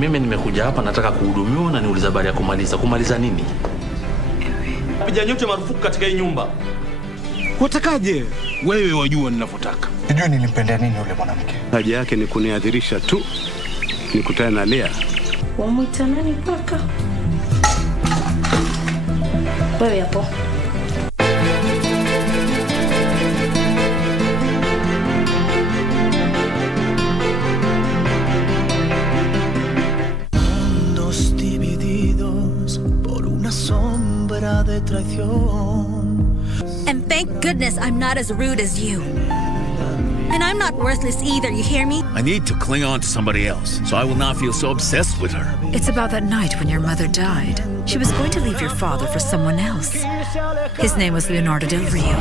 Mimi nimekuja hapa nataka kuhudumiwa na niuliza habari ya kumaliza. Kumaliza nini? Piga nyote marufuku katika hii nyumba. Watakaje? Wewe wajua ninavyotaka. Sijui nilimpendea nini yule mwanamke. Haja yake ni kuniadhirisha tu. Nikutane na Lea. Wamuita nani paka? Wewe hapo. Mundos divididos por una sombra de traición. And thank goodness I'm not as rude as you. And I'm not worthless either, you hear me? I need to cling on to somebody else, so I will not feel so obsessed with her. It's about that night when your mother died. She was going to leave your father for someone else. His name was Leonardo del Rio.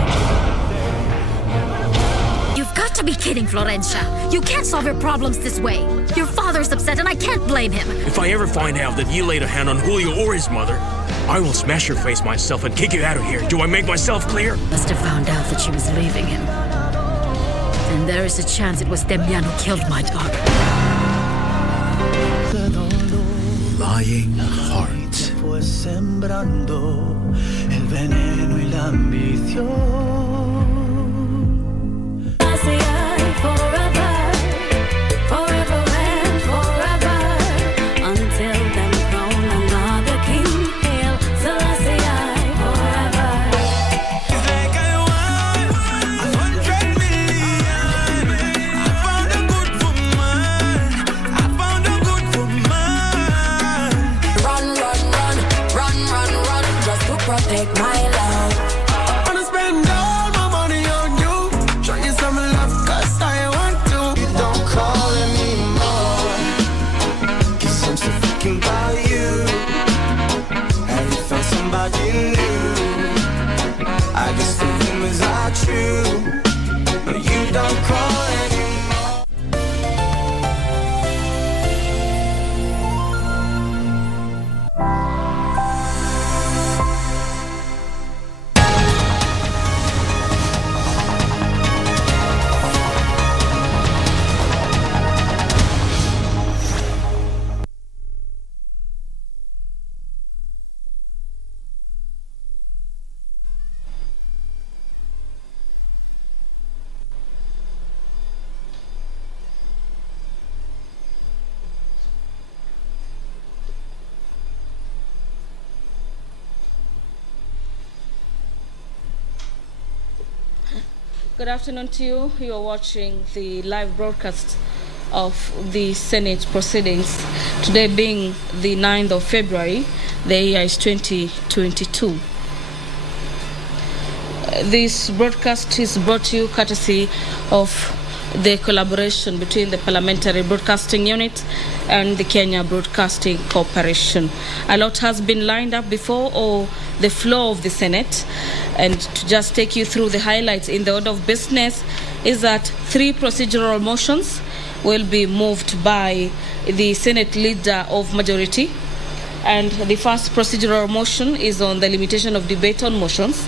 You've got to be kidding, Florencia. You can't solve your problems this way. Your father's upset and I can't blame him. If I ever find out that you laid a hand on Julio or his mother, I will smash your face myself and kick you out of here. Do I make myself clear? Must have found out that she was leaving him. And there is a chance it was Demian who killed my daughter. Lying heart. Fue sembrando el veneno y la ambición. Good afternoon to you. You are watching the live broadcast of the Senate proceedings. Today being the 9th of February, the year is 2022. This broadcast is brought to you courtesy of the collaboration between the Parliamentary Broadcasting Unit and the Kenya Broadcasting Corporation. A lot has been lined up before the floor of the Senate, and to just take you through the highlights in the order of business is that 3 procedural motions will be moved by the Senate Leader of Majority, and the first procedural motion is on the limitation of debate on motions.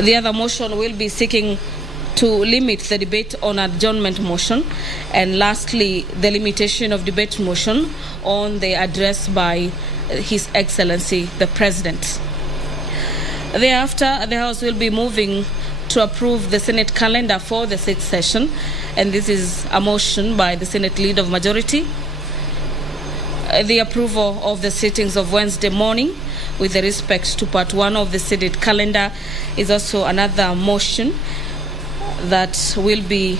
The other motion will be seeking to limit the debate on adjournment motion, and lastly the limitation of debate motion on the address by His Excellency the President. Thereafter, the House will be moving to approve the Senate calendar for the 6th session, and this is a motion by the Senate Leader of Majority. The approval of the sittings of Wednesday morning with respect to Part 1 of the Senate calendar is also another motion that will be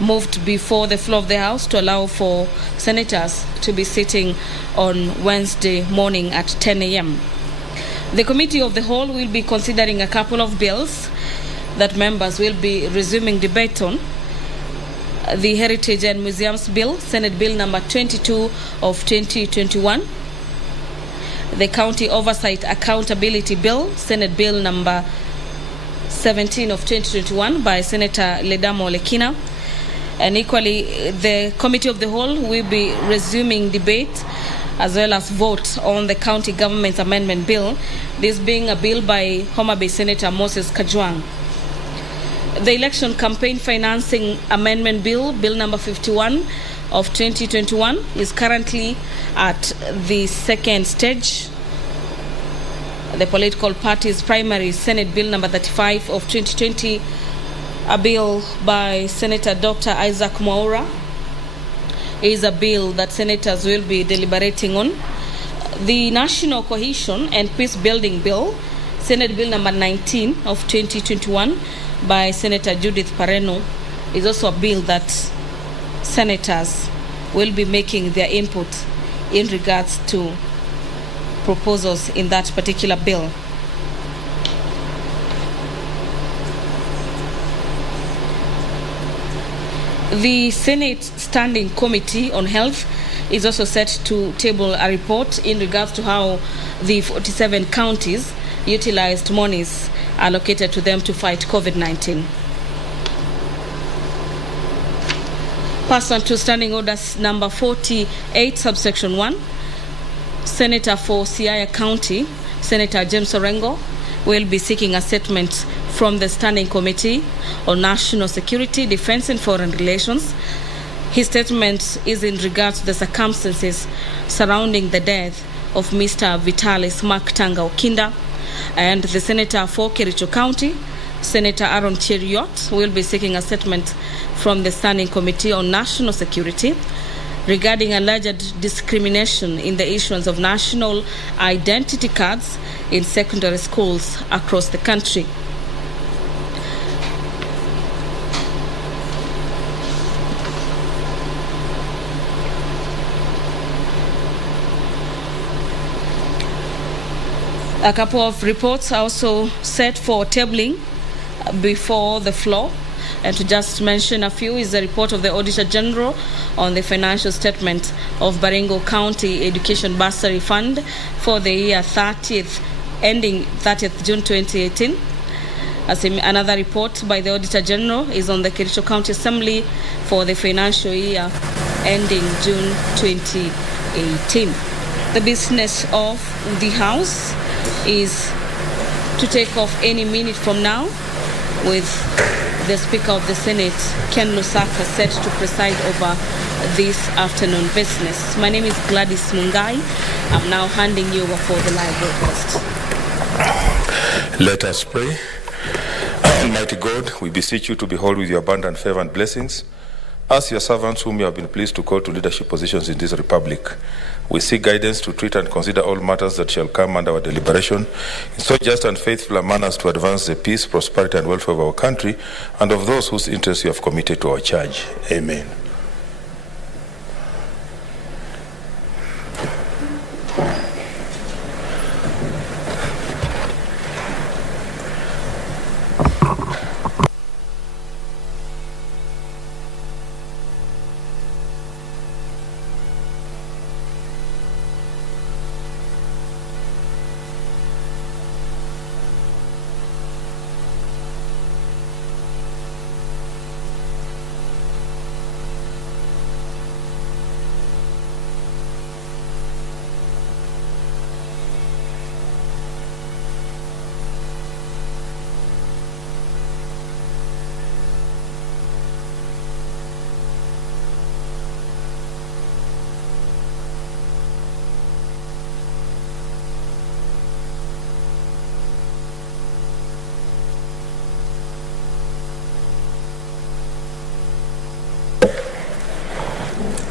moved before the floor of the House to allow for senators to be sitting on Wednesday morning at 10 a.m. The Committee of the Whole will be considering a couple of bills that members will be resuming debate on. The Heritage and Museums Bill, Senate Bill number 22 of 2021. The County Oversight Accountability Bill, Senate Bill number 17 of 2021 by Senator Ledamo Lekina. And equally, the Committee of the Whole will be resuming debate as well as vote on the County Government Amendment Bill, this being a bill by Homa Bay Senator Moses Kajwang. The Election Campaign Financing Amendment Bill, Bill number 51 of 2021 is currently at the second stage. The political party's primary Senate Bill number 35 of 2020, a bill by Senator Dr. Isaac Mwaura, is a bill that senators will be deliberating on. The National Cohesion and Peace Building Bill, Senate Bill number 19 of 2021 by Senator Judith Pareno, is also a bill that senators will be making their input in regards to proposals in that particular bill. The Senate Standing Committee on Health is also set to table a report in regards to how the 47 counties utilized monies allocated to them to fight COVID-19. Pursuant to Standing Orders number 48, subsection 1, Senator for Siaya County, Senator James Orengo, will be seeking a statement from the Standing Committee on National Security, Defense and Foreign Relations. His statement is in regard to the circumstances surrounding the death of Mr. Vitalis Maktanga Okinda, and the Senator for Kericho County, Senator Aaron Cheriot, will be seeking a statement from the Standing Committee on National Security regarding alleged discrimination in the issuance of national identity cards in secondary schools across the country. A couple of reports are also set for tabling before the floor. And to just mention a few is the report of the Auditor General on the financial statement of Baringo County Education Bursary Fund for the year ending 30th June 2018. Another report by the Auditor General is on the Kericho County Assembly for the financial year ending June 2018. The business of the House is to take off any minute from now, with the Speaker of the Senate, Ken Lusaka, set to preside over this afternoon business. My name is Gladys Mungai. I'm now handing you over for the live broadcast. Let us pray. Almighty God, we beseech you to behold with your abundant favor and blessings as your servants whom you have been pleased to call to leadership positions in this republic. We seek guidance to treat and consider all matters that shall come under our deliberation in so just and faithful a manner as to advance the peace, prosperity, and welfare of our country and of those whose interests you have committed to our charge. Amen.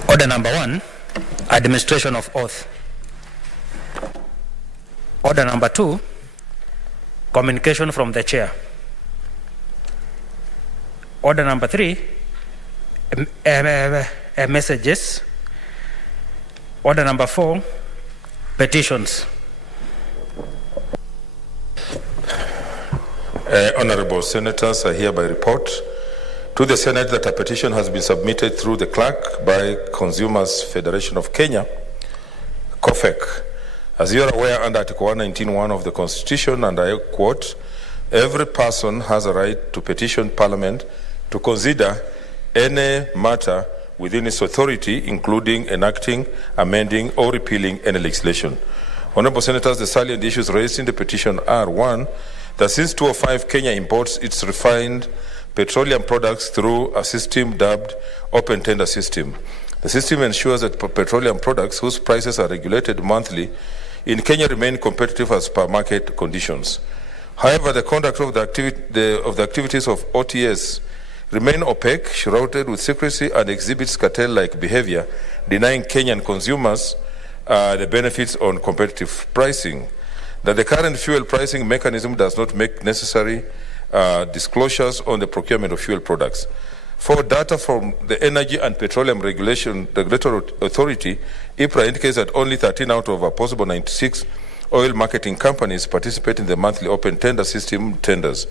Order number 1, administration of oath. Order number 2, communication from the chair. Order number 3, messages. Order number 4, petitions. Honorable Senators, I hereby report to the Senate that a petition has been submitted through the clerk by Consumers Federation of Kenya, COFEC. As you are aware, under Article 119(1) of the Constitution, and I quote, every person has a right to petition Parliament to consider any matter within its authority, including enacting, amending, or repealing any legislation. Honorable Senators, the salient issues raised in the petition are: 1, that since 2005, Kenya imports its refined petroleum products through a system dubbed open tender system. The system ensures that petroleum products whose prices are regulated monthly in Kenya remain competitive as per market conditions. However, the conduct of the activities of OTS remain opaque, shrouded with secrecy, and exhibits cartel-like behavior, denying Kenyan consumers the benefits on competitive pricing. That the current fuel pricing mechanism does not make necessary disclosures on the procurement of fuel products. For data from the Energy and Petroleum Regulatory Authority, IPRA indicates that only 13 out of a possible 96 oil marketing companies participate in the monthly open tender system tenders.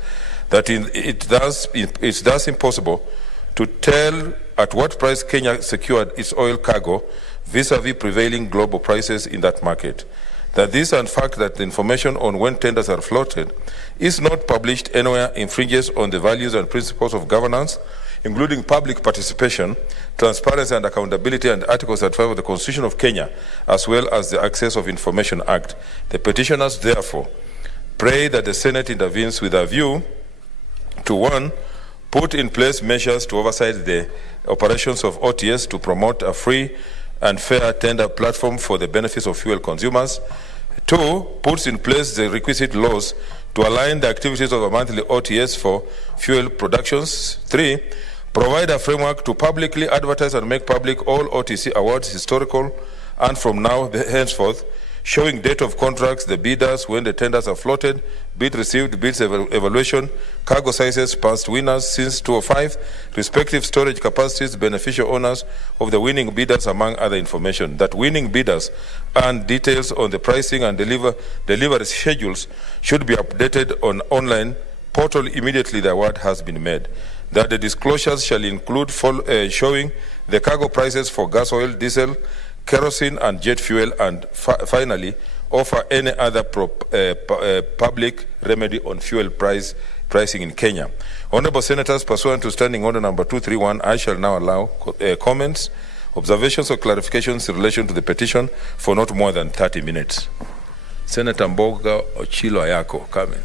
That it's thus impossible to tell at what price Kenya secured its oil cargo vis-a-vis prevailing global prices in that market. That this and fact that the information on when tenders are floated is not published anywhere infringes on the values and principles of governance, including public participation, transparency and accountability, and Article 35 of the Constitution of Kenya, as well as the Access of Information Act. The petitioners therefore pray that the Senate intervenes with a view to, 1, put in place measures to oversight the operations of OTS to promote a free and fair tender platform for the benefits of fuel consumers. 2, puts in place the requisite laws to align the activities of a monthly OTS for fuel productions. 3, provide a framework to publicly advertise and make public all OTC awards, historical and from now henceforth, showing date of contracts, the bidders, when the tenders are floated, bid received, bids evaluation, cargo sizes, past winners since 2005, respective storage capacities, beneficial owners of the winning bidders, among other information. That winning bidders and details on the pricing and delivery schedules should be updated on online portal immediately the award has been made. That the disclosures shall include showing the cargo prices for gas oil, diesel, kerosene and jet fuel, and finally offer any other public remedy on fuel pricing in Kenya. Honorable Senators, pursuant to Standing Order number 231, I shall now allow comments, observations or clarifications in relation to the petition for not more than 30 minutes. Senator Mboga Ochilo Ayako, come in.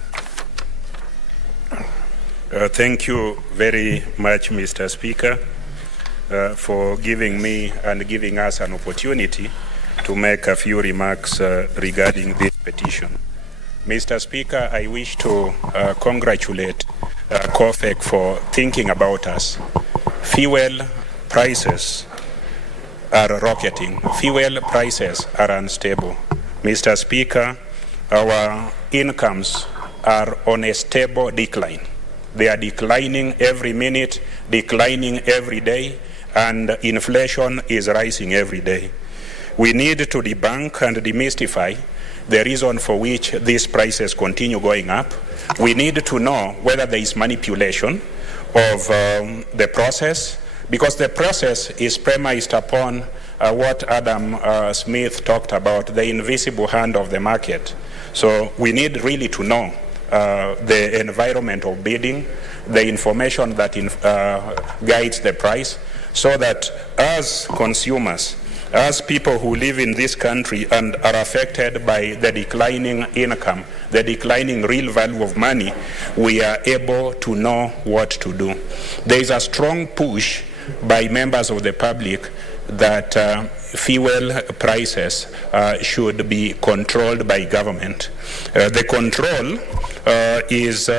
Thank you very much, Mr. Speaker, for giving me and giving us an opportunity to make a few remarks regarding this petition. Mr. Speaker, I wish to congratulate COFEC for thinking about us. Fuel prices are rocketing. Fuel prices are unstable. Mr. Speaker, our incomes are on a stable decline. They are declining every minute, declining every day, and inflation is rising every day. We need to debunk and demystify the reason for which these prices continue going up. We need to know whether there is manipulation of the process, because the process is premised upon what Adam Smith talked about, the invisible hand of the market. So we need really to know the environment of bidding, the information that guides the price, so that as consumers, as people who live in this country and are affected by the declining income, the declining real value of money, we are able to know what to do. There is a strong push by members of the public that fuel prices should be controlled by government. The control is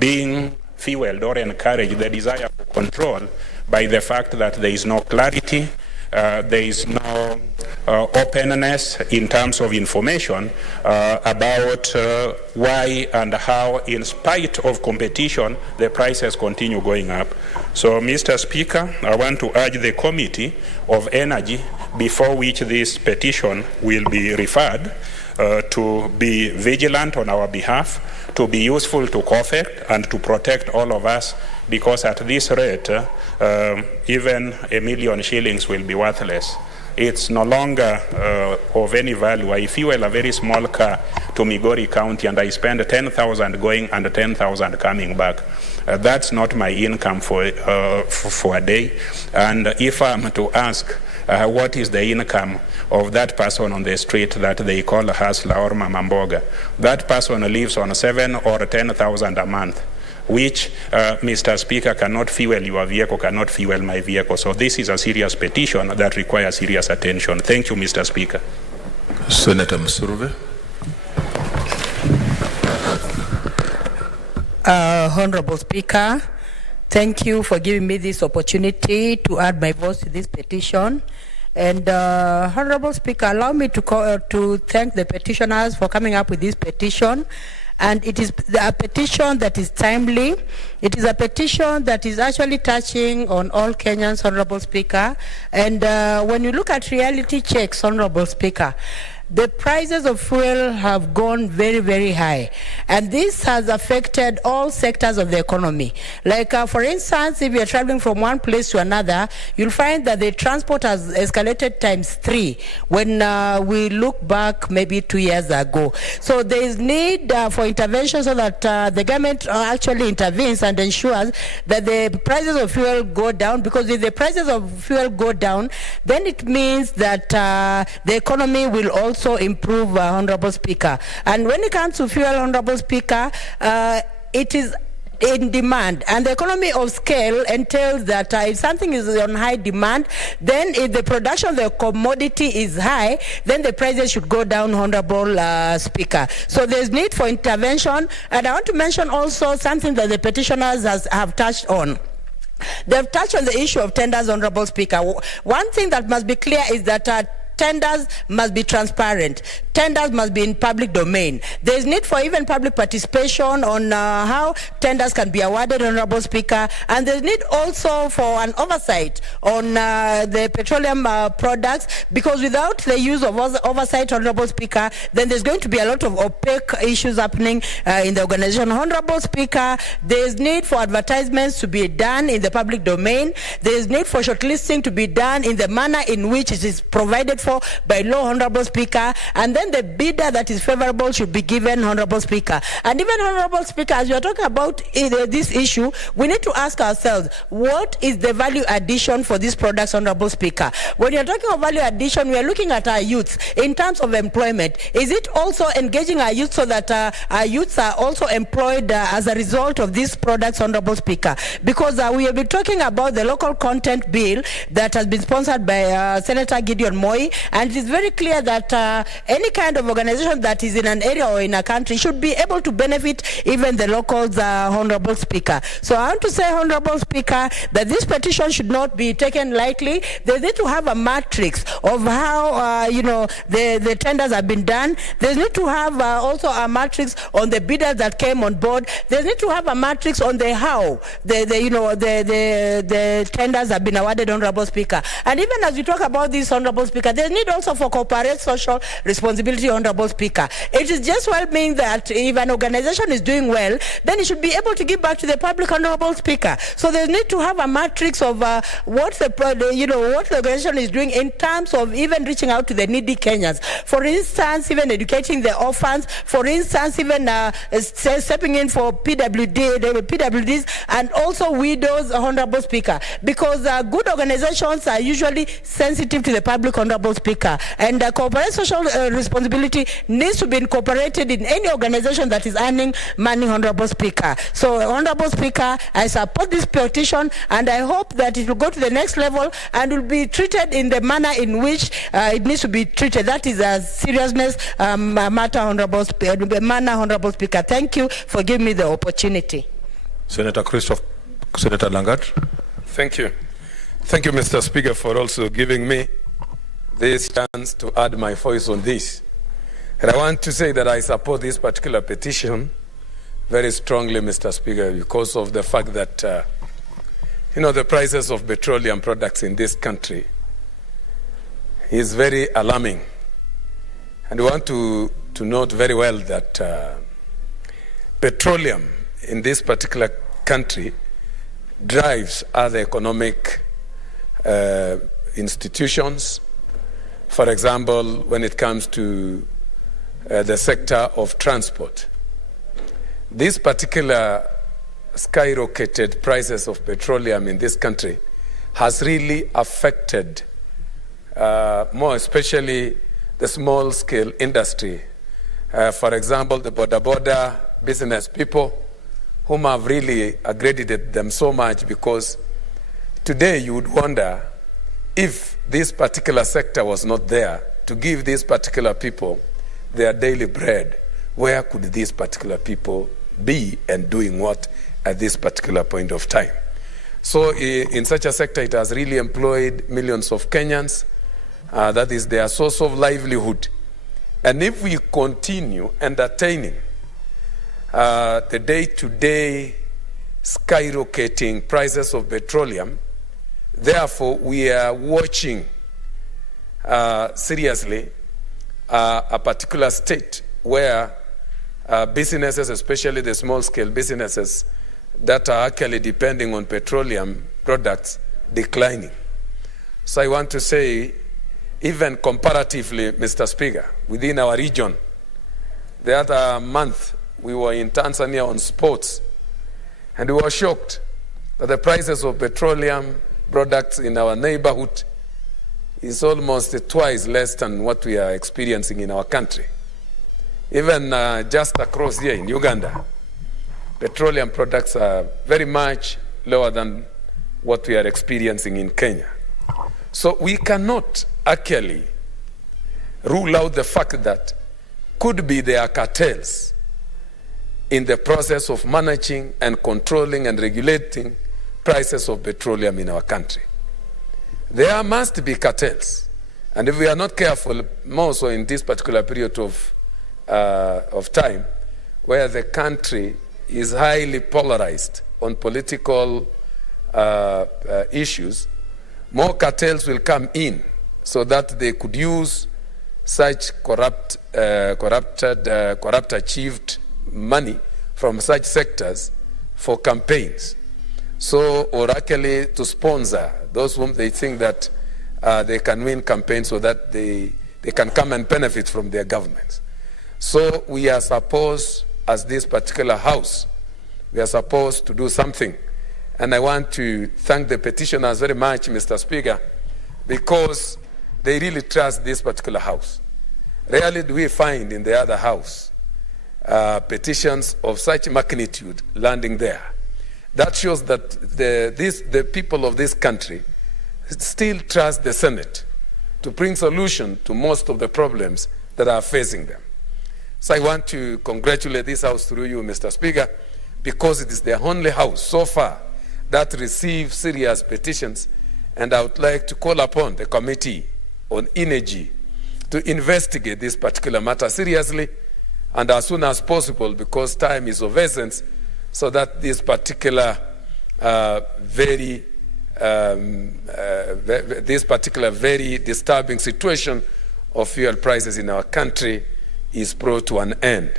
being fueled or encouraged, the desire for control, by the fact that there is no clarity, there is no openness in terms of information about why and how, in spite of competition, the prices continue going up. So, Mr. Speaker, I want to urge the Committee of Energy, before which this petition will be referred, to be vigilant on our behalf, to be useful to COFEC and to protect all of us, because at this rate, even 1 million shillings will be worthless. It's no longer of any value. I fuel a very small car to Migori County and I spend 10,000 going and 10,000 coming back. That's not my income for a day. And if I'm to ask what is the income of that person on the street that they call a hustler or Mama Mboga, that person lives on 7,000 or 10,000 a month. which, Mr. Speaker, cannot fuel your vehicle, cannot fuel my vehicle. So this is a serious petition that requires serious attention. Thank you, Mr. Speaker. Senator Msurve. Honorable Speaker, thank you for giving me this opportunity to add my voice to this petition. And Honorable Speaker, allow me to thank the petitioners for coming up with this petition. And it is a petition that is timely. It is a petition that is actually touching on all Kenyans, Honorable Speaker. And when you look at reality checks, Honorable Speaker, the prices of fuel have gone very, very high. And this has affected all sectors of the economy. Like, for instance, if you're traveling from one place to another, you'll find that the transport has escalated ×3 when we look back maybe 2 years ago. So there is need for intervention so that the government actually intervenes and ensures that the prices of fuel go down, because if the prices of fuel go down, then it means that the economy will also improve, Honorable Speaker. And when it comes to fuel, Honorable Speaker, it is in demand, and the economy of scale entails that if something is on high demand, then if the production of the commodity is high, then the prices should go down, Honorable Speaker. So there's need for intervention, and I want to mention also something that the petitioners have touched on. They've touched on the issue of tenders, Honorable Speaker. One thing that must be clear is that tenders must be transparent. Tenders must be in public domain. There is need for even public participation on how tenders can be awarded, Honorable Speaker. And there is need also for an oversight on the petroleum products, because without the use of oversight, Honorable Speaker, then there's going to be a lot of opaque issues happening in the organization. Honorable Speaker, there is need for advertisements to be done in the public domain. There is need for shortlisting to be done in the manner in which it is provided for by law, Honorable Speaker, and then the bidder that is favorable should be given, Honorable Speaker. And even, Honorable Speaker, as we are talking about this issue, we need to ask ourselves, what is the value addition for these products, Honorable Speaker? When you're talking of value addition, we are looking at our youths in terms of employment. Is it also engaging our youth so that our youths are also employed as a result of these products, Honorable Speaker? Because we have been talking about the local content bill that has been sponsored by Senator Gideon Moi, and it is very clear that any kind of organization that is in an area or in a country should be able to benefit even the locals, Honorable Speaker. So I want to say, Honorable Speaker, that this petition should not be taken lightly. They need to have a matrix of how the tenders have been done. They need to have also a matrix on the bidders that came on board. They need to have a matrix on the how the tenders have been awarded, Honorable Speaker. And even as we talk about this, Honorable Speaker, there's need also for corporate social responsibility, Honorable Speaker. It is just well being that if an organization is doing well, then it should be able to give back to the public, Honorable Speaker. So there's need to have a matrix of what the organization is doing in terms of even reaching out to the needy Kenyans. For instance, even educating the orphans. For instance, even stepping in for PWDs and also widows, Honorable Speaker. Because good organizations are usually sensitive to the public, Honorable Speaker. And corporate social responsibility needs to be incorporated in any organization that is earning money, Honorable Speaker. So, Honorable Speaker, I support this petition, and I hope that it will go to the next level and will be treated in the manner in which it needs to be treated. That is a seriousness matter, Honorable Speaker. Thank you for giving me the opportunity. Senator Langat. Thank you. Thank you, Mr. Speaker, for also giving me this chance to add my voice on this. And I want to say that I support this particular petition very strongly, Mr. Speaker, because of the fact that, the prices of petroleum products in this country is very alarming. And we want to note very well that petroleum in this particular country drives other economic institutions. For example, when it comes to the sector of transport, this particular skyrocketed prices of petroleum in this country has really affected more especially the small-scale industry. For example, the border business people whom have really accredited them so much, because today you would wonder if this particular sector was not there to give these particular people their daily bread, where could these particular people be and doing what at this particular point of time? So in such a sector, it has really employed millions of Kenyans. That is their source of livelihood. And if we continue entertaining the day-to-day skyrocketing prices of petroleum, therefore we are watching seriously a particular state where businesses, especially the small-scale businesses that are actually depending on petroleum products, declining. So I want to say, even comparatively, Mr. Speaker, within our region, the other month we were in Tanzania on sports, and we were shocked that the prices of petroleum products in our neighborhood is almost twice less than what we are experiencing in our country. Even just across here in Uganda, petroleum products are very much lower than what we are experiencing in Kenya. So we cannot actually rule out the fact that could be there are cartels in the process of managing and controlling and regulating prices of petroleum in our country. There must be cartels. And if we are not careful, more so in this particular period of time, where the country is highly polarized on political issues, more cartels will come in so that they could use such corrupt achieved money from such sectors for campaigns. So, or actually to sponsor those whom they think that they can win campaigns so that they can come and benefit from their governments. So we are supposed, as this particular house, we are supposed to do something. And I want to thank the petitioners very much, Mr. Speaker, because they really trust this particular house. Rarely do we find in the other house petitions of such magnitude landing there. That shows that the people of this country still trust the Senate to bring solution to most of the problems that are facing them. So I want to congratulate this house through you, Mr. Speaker, because it is the only house so far that receives serious petitions, and I would like to call upon the Committee on Energy to investigate this particular matter seriously and as soon as possible, because time is of essence, so that this particular very disturbing situation of fuel prices in our country is brought to an end.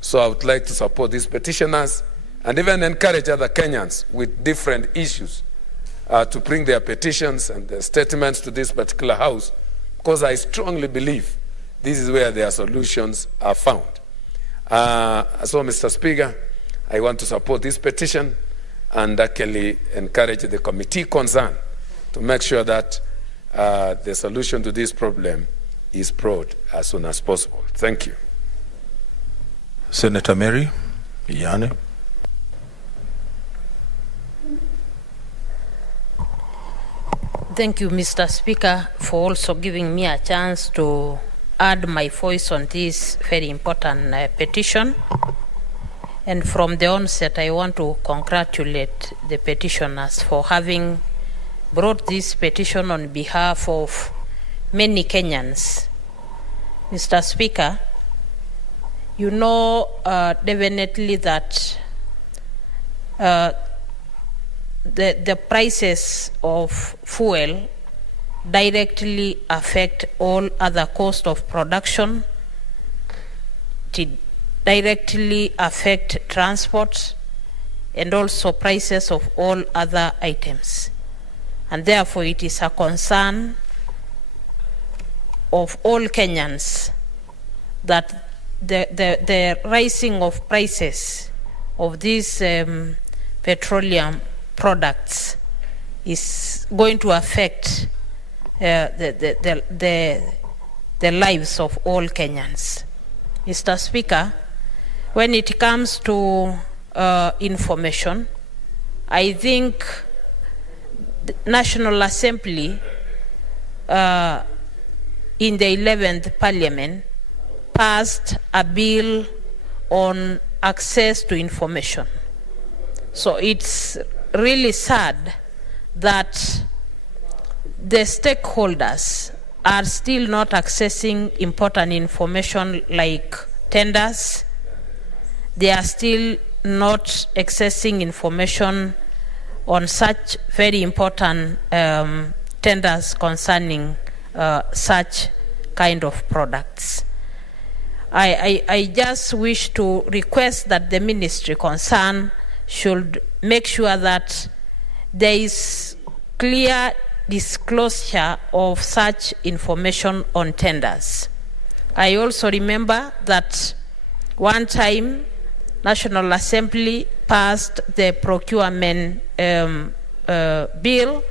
So I would like to support these petitioners and even encourage other Kenyans with different issues to bring their petitions and their statements to this particular house, because I strongly believe this is where their solutions are found. So, Mr. Speaker, I want to support this petition and actually encourage the committee concerned to make sure that the solution to this problem is brought as soon as possible. Thank you. Senator Mary Yane. Thank you, Mr. Speaker, for also giving me a chance to add my voice on this very important petition. And from the onset, I want to congratulate the petitioners for having brought this petition on behalf of many Kenyans. Mr. Speaker, you know definitely that the prices of fuel directly affect all other costs of production, directly affect transport, and also prices of all other items. And therefore it is a concern of all Kenyans that the rising of prices of these petroleum products is going to affect the lives of all Kenyans. Mr. Speaker, when it comes to information. I think the National Assembly in the 11th Parliament passed a bill on access to information. So it's really sad that the stakeholders are still not accessing important information like tenders. They are still not accessing information on such very important tenders concerning such kind of products. I just wish to request that the ministry concerned should make sure that there is clear disclosure of such information on tenders. I also remember that one time National Assembly passed the procurement bill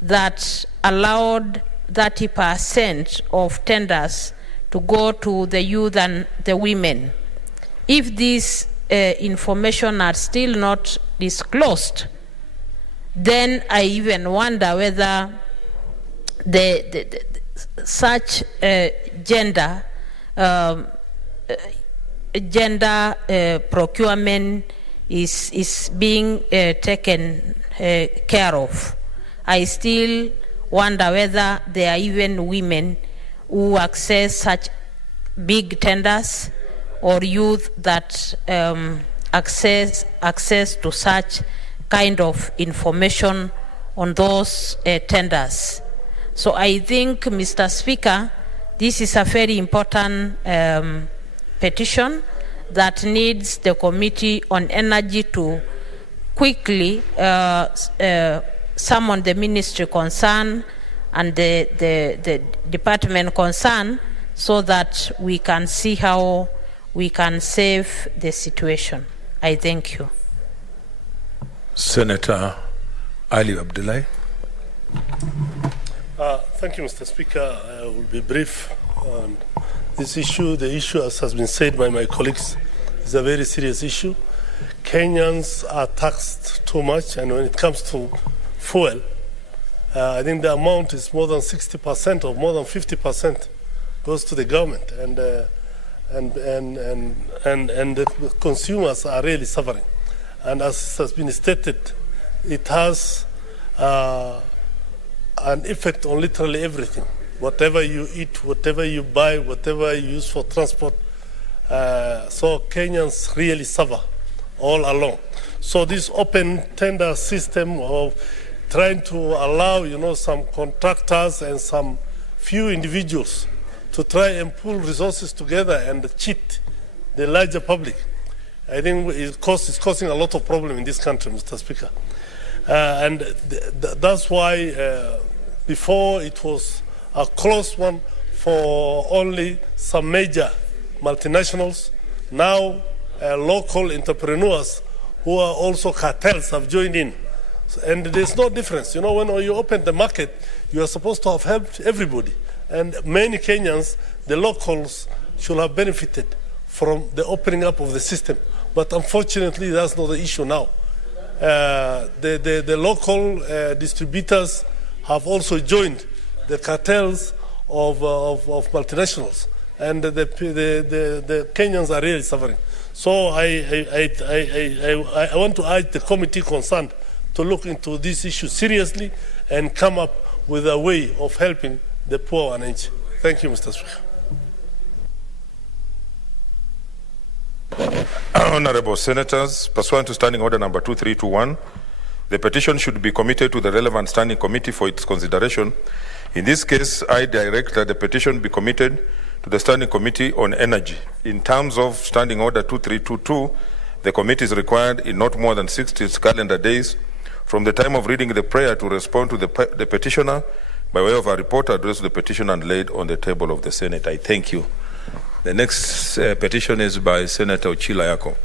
that allowed 30% of tenders to go to the youth and the women. If these information are still not disclosed, then I even wonder whether such gender procurement is being taken care of. I still wonder whether there are even women who access such big tenders or youth that access to such kind of information on those tenders. So I think, Mr. Speaker, this is a very important petition that needs the Committee on Energy to quickly summon the ministry concerned and the department concerned so that we can see how we can save the situation. I thank you. Senator Ali Abdullahi. Thank you, Mr. Speaker. I will be brief on this issue. The issue, as has been said by my colleagues, is a very serious issue. Kenyans are taxed too much, and when it comes to fuel, I think the amount is more than 60% or more than 50% goes to the government, and the consumers are really suffering. And as has been stated, it has an effect on literally everything. Whatever you eat, whatever you buy, whatever you use for transport. So Kenyans really suffer all along. So this open tender system of trying to allow, some contractors and some few individuals to try and pool resources together and cheat the larger public, I think it's causing a lot of problem in this country, Mr. Speaker. And that's why before it was a closed one for only some major multinationals. Now local entrepreneurs who are also cartels have joined in. And there's no difference. When you open the market, you are supposed to have helped everybody. And many Kenyans, the locals, should have benefited from the opening up of the system. But unfortunately, that's not the issue now. The local distributors have also joined the cartels of multinationals. And the Kenyans are really suffering. So I want to urge the committee concerned to look into this issue seriously and come up with a way of helping the poor and needy. Thank you, Mr. Speaker. Honorable Senators, pursuant to Standing Order number 2321, the petition should be committed to the relevant standing committee for its consideration. In this case, I direct that the petition be committed to the Standing Committee on Energy. In terms of Standing Order 2322, the committee is required in not more than 60 calendar days from the time of reading the prayer to respond to the petitioner by way of a report addressed to the petitioner and laid on the table of the Senate. I thank you. The next petition is by Senator Ochila Yako.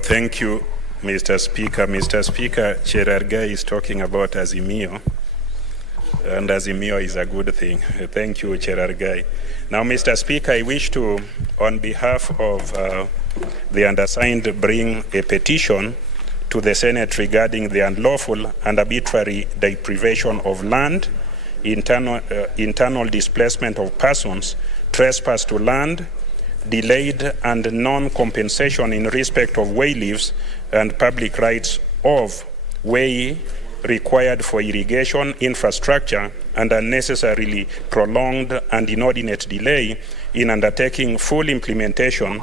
Thank you, Mr. Speaker. Mr. Speaker, Cherargei is talking about Azimio. and Azimio is a good thing. Thank you, Cherargai. Now, Mr. Speaker, I wish to, on behalf of the undersigned, bring a petition to the Senate regarding the unlawful and arbitrary deprivation of land, internal displacement of persons, trespass to land, delayed and non-compensation in respect of way leaves and public rights of way required for irrigation infrastructure, and unnecessarily prolonged and inordinate delay in undertaking full implementation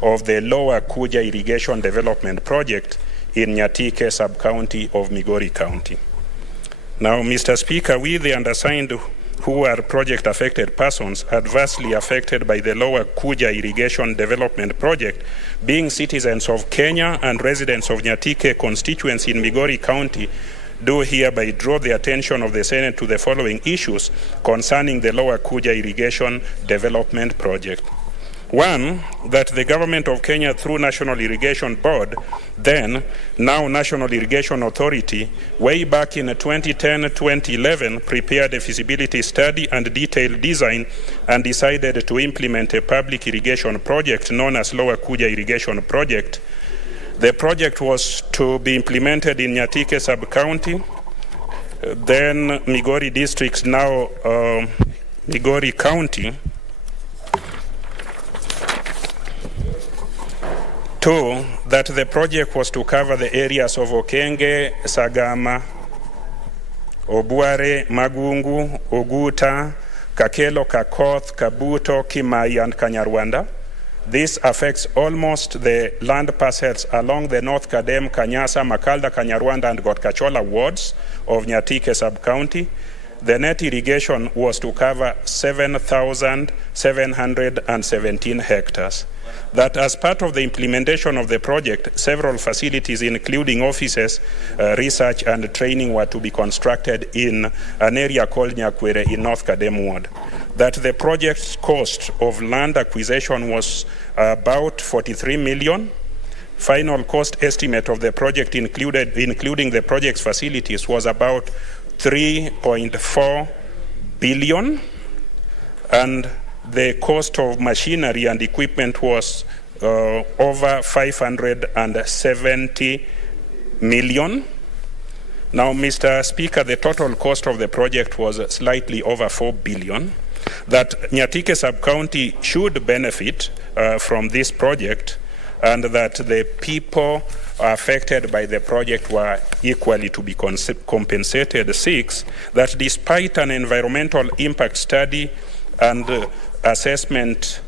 of the Lower Kuja Irrigation Development Project in Nyatike sub-county of Migori County. Now, Mr. Speaker, we, the undersigned, who are project-affected persons adversely affected by the Lower Kuja Irrigation Development Project, being citizens of Kenya and residents of Nyatike constituency in Migori County, do hereby draw the attention of the Senate to the following issues concerning the Lower Kuja Irrigation Development Project. One, that the government of Kenya through National Irrigation Board, then now National Irrigation Authority, way back in 2010-2011 prepared a feasibility study and detailed design and decided to implement a public irrigation project known as Lower Kuja Irrigation Project. The project was to be implemented in Nyatike sub-county, then Migori district, now Migori County. Two, that the project was to cover the areas of Okenge, Sagama, Obuare, Magungu, Oguta, Kakelo, Kakoth, Kabuto, Kimai, and Kanyarwanda. This affects almost the land parcels along the North Kadem, Kanyasa, Makalda, Kanyarwanda, and Gotkachola wards of Nyatike sub-county. The net irrigation was to cover 7,717 hectares. That as part of the implementation of the project, several facilities, including offices, research, and training, were to be constructed in an area called Nyakwere in North Kadem ward. That the project's cost of land acquisition was about 43 million. Final cost estimate of the project, including the project's facilities, was about 3.4 billion, and the cost of machinery and equipment was over 570 million. Now, Mr. Speaker, the total cost of the project was slightly over 4 billion. That Nyatike sub-county should benefit from this project, and that the people affected by the project were equally to be compensated. Six, that despite an environmental impact study and assessment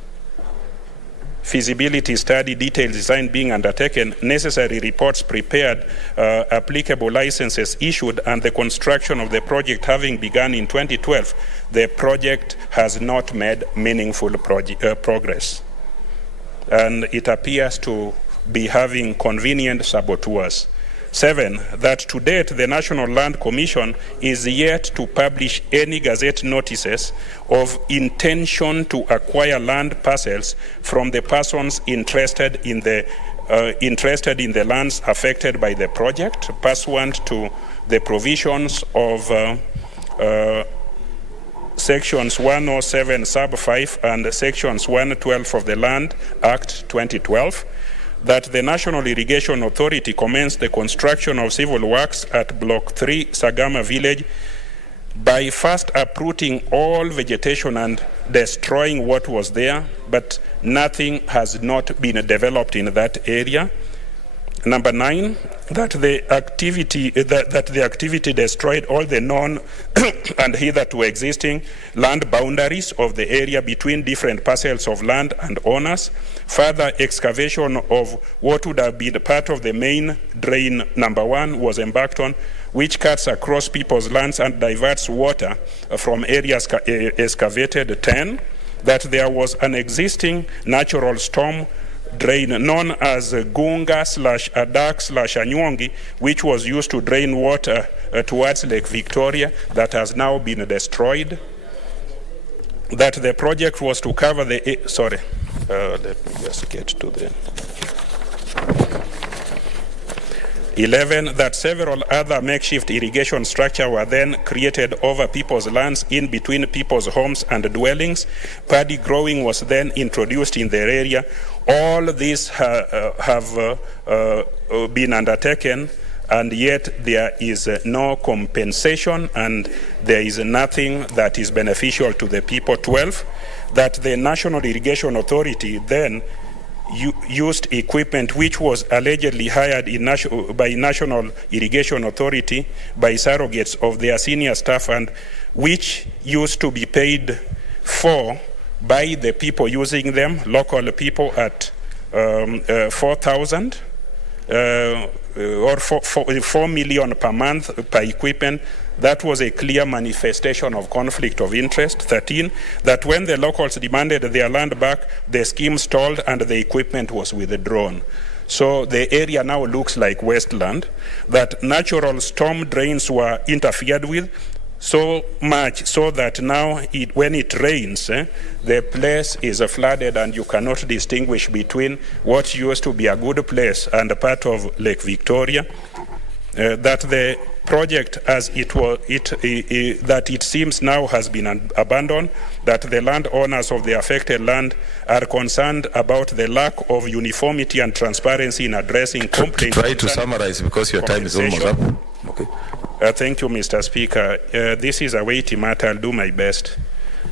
feasibility study detailed design being undertaken, necessary reports prepared, applicable licenses issued, and the construction of the project having begun in 2012, the project has not made meaningful progress. And it appears to be having convenient saboteurs. Seven, that to date the National Land Commission is yet to publish any gazette notices of intention to acquire land parcels from the persons interested in the lands affected by the project, pursuant to the provisions of Sections 107 sub 5 and Sections 112 of the Land Act 2012. That the National Irrigation Authority commenced the construction of civil works at Block 3, Sagama Village, by first uprooting all vegetation and destroying what was there, but nothing has not been developed in that area. Number 9, that the activity destroyed all the known and hitherto existing land boundaries of the area between different parcels of land and owners. Further excavation of what would have been part of the main drain number 1 was embarked on, which cuts across people's lands and diverts water from areas excavated. 10, that there was an existing natural storm drain known as Gunga/Adak/Anyuongi, which was used to drain water towards Lake Victoria, that has now been destroyed. That the project was to cover the... let me just get to the... 11, that several other makeshift irrigation structures were then created over people's lands in between people's homes and dwellings. Paddy growing was then introduced in their area. All these have been undertaken, and yet there is no compensation and there is nothing that is beneficial to the people. 12, that the National Irrigation Authority then used equipment which was allegedly hired by National Irrigation Authority by surrogates of their senior staff, and which used to be paid for by the people using them, local people, at 4,000 or 4 million per month per equipment. That was a clear manifestation of conflict of interest. 13, that when the locals demanded their land back, the scheme stalled and the equipment was withdrawn. So the area now looks like wasteland. That natural storm drains were interfered with, so much so that now when it rains, the place is flooded and you cannot distinguish between what used to be a good place and a part of Lake Victoria. That the project as it was, that it seems now has been abandoned, that the landowners of the affected land are concerned about the lack of uniformity and transparency in addressing complaints. Try to summarize because your time is almost up. Okay. Thank you, Mr. Speaker. This is a weighty matter. I'll do my best.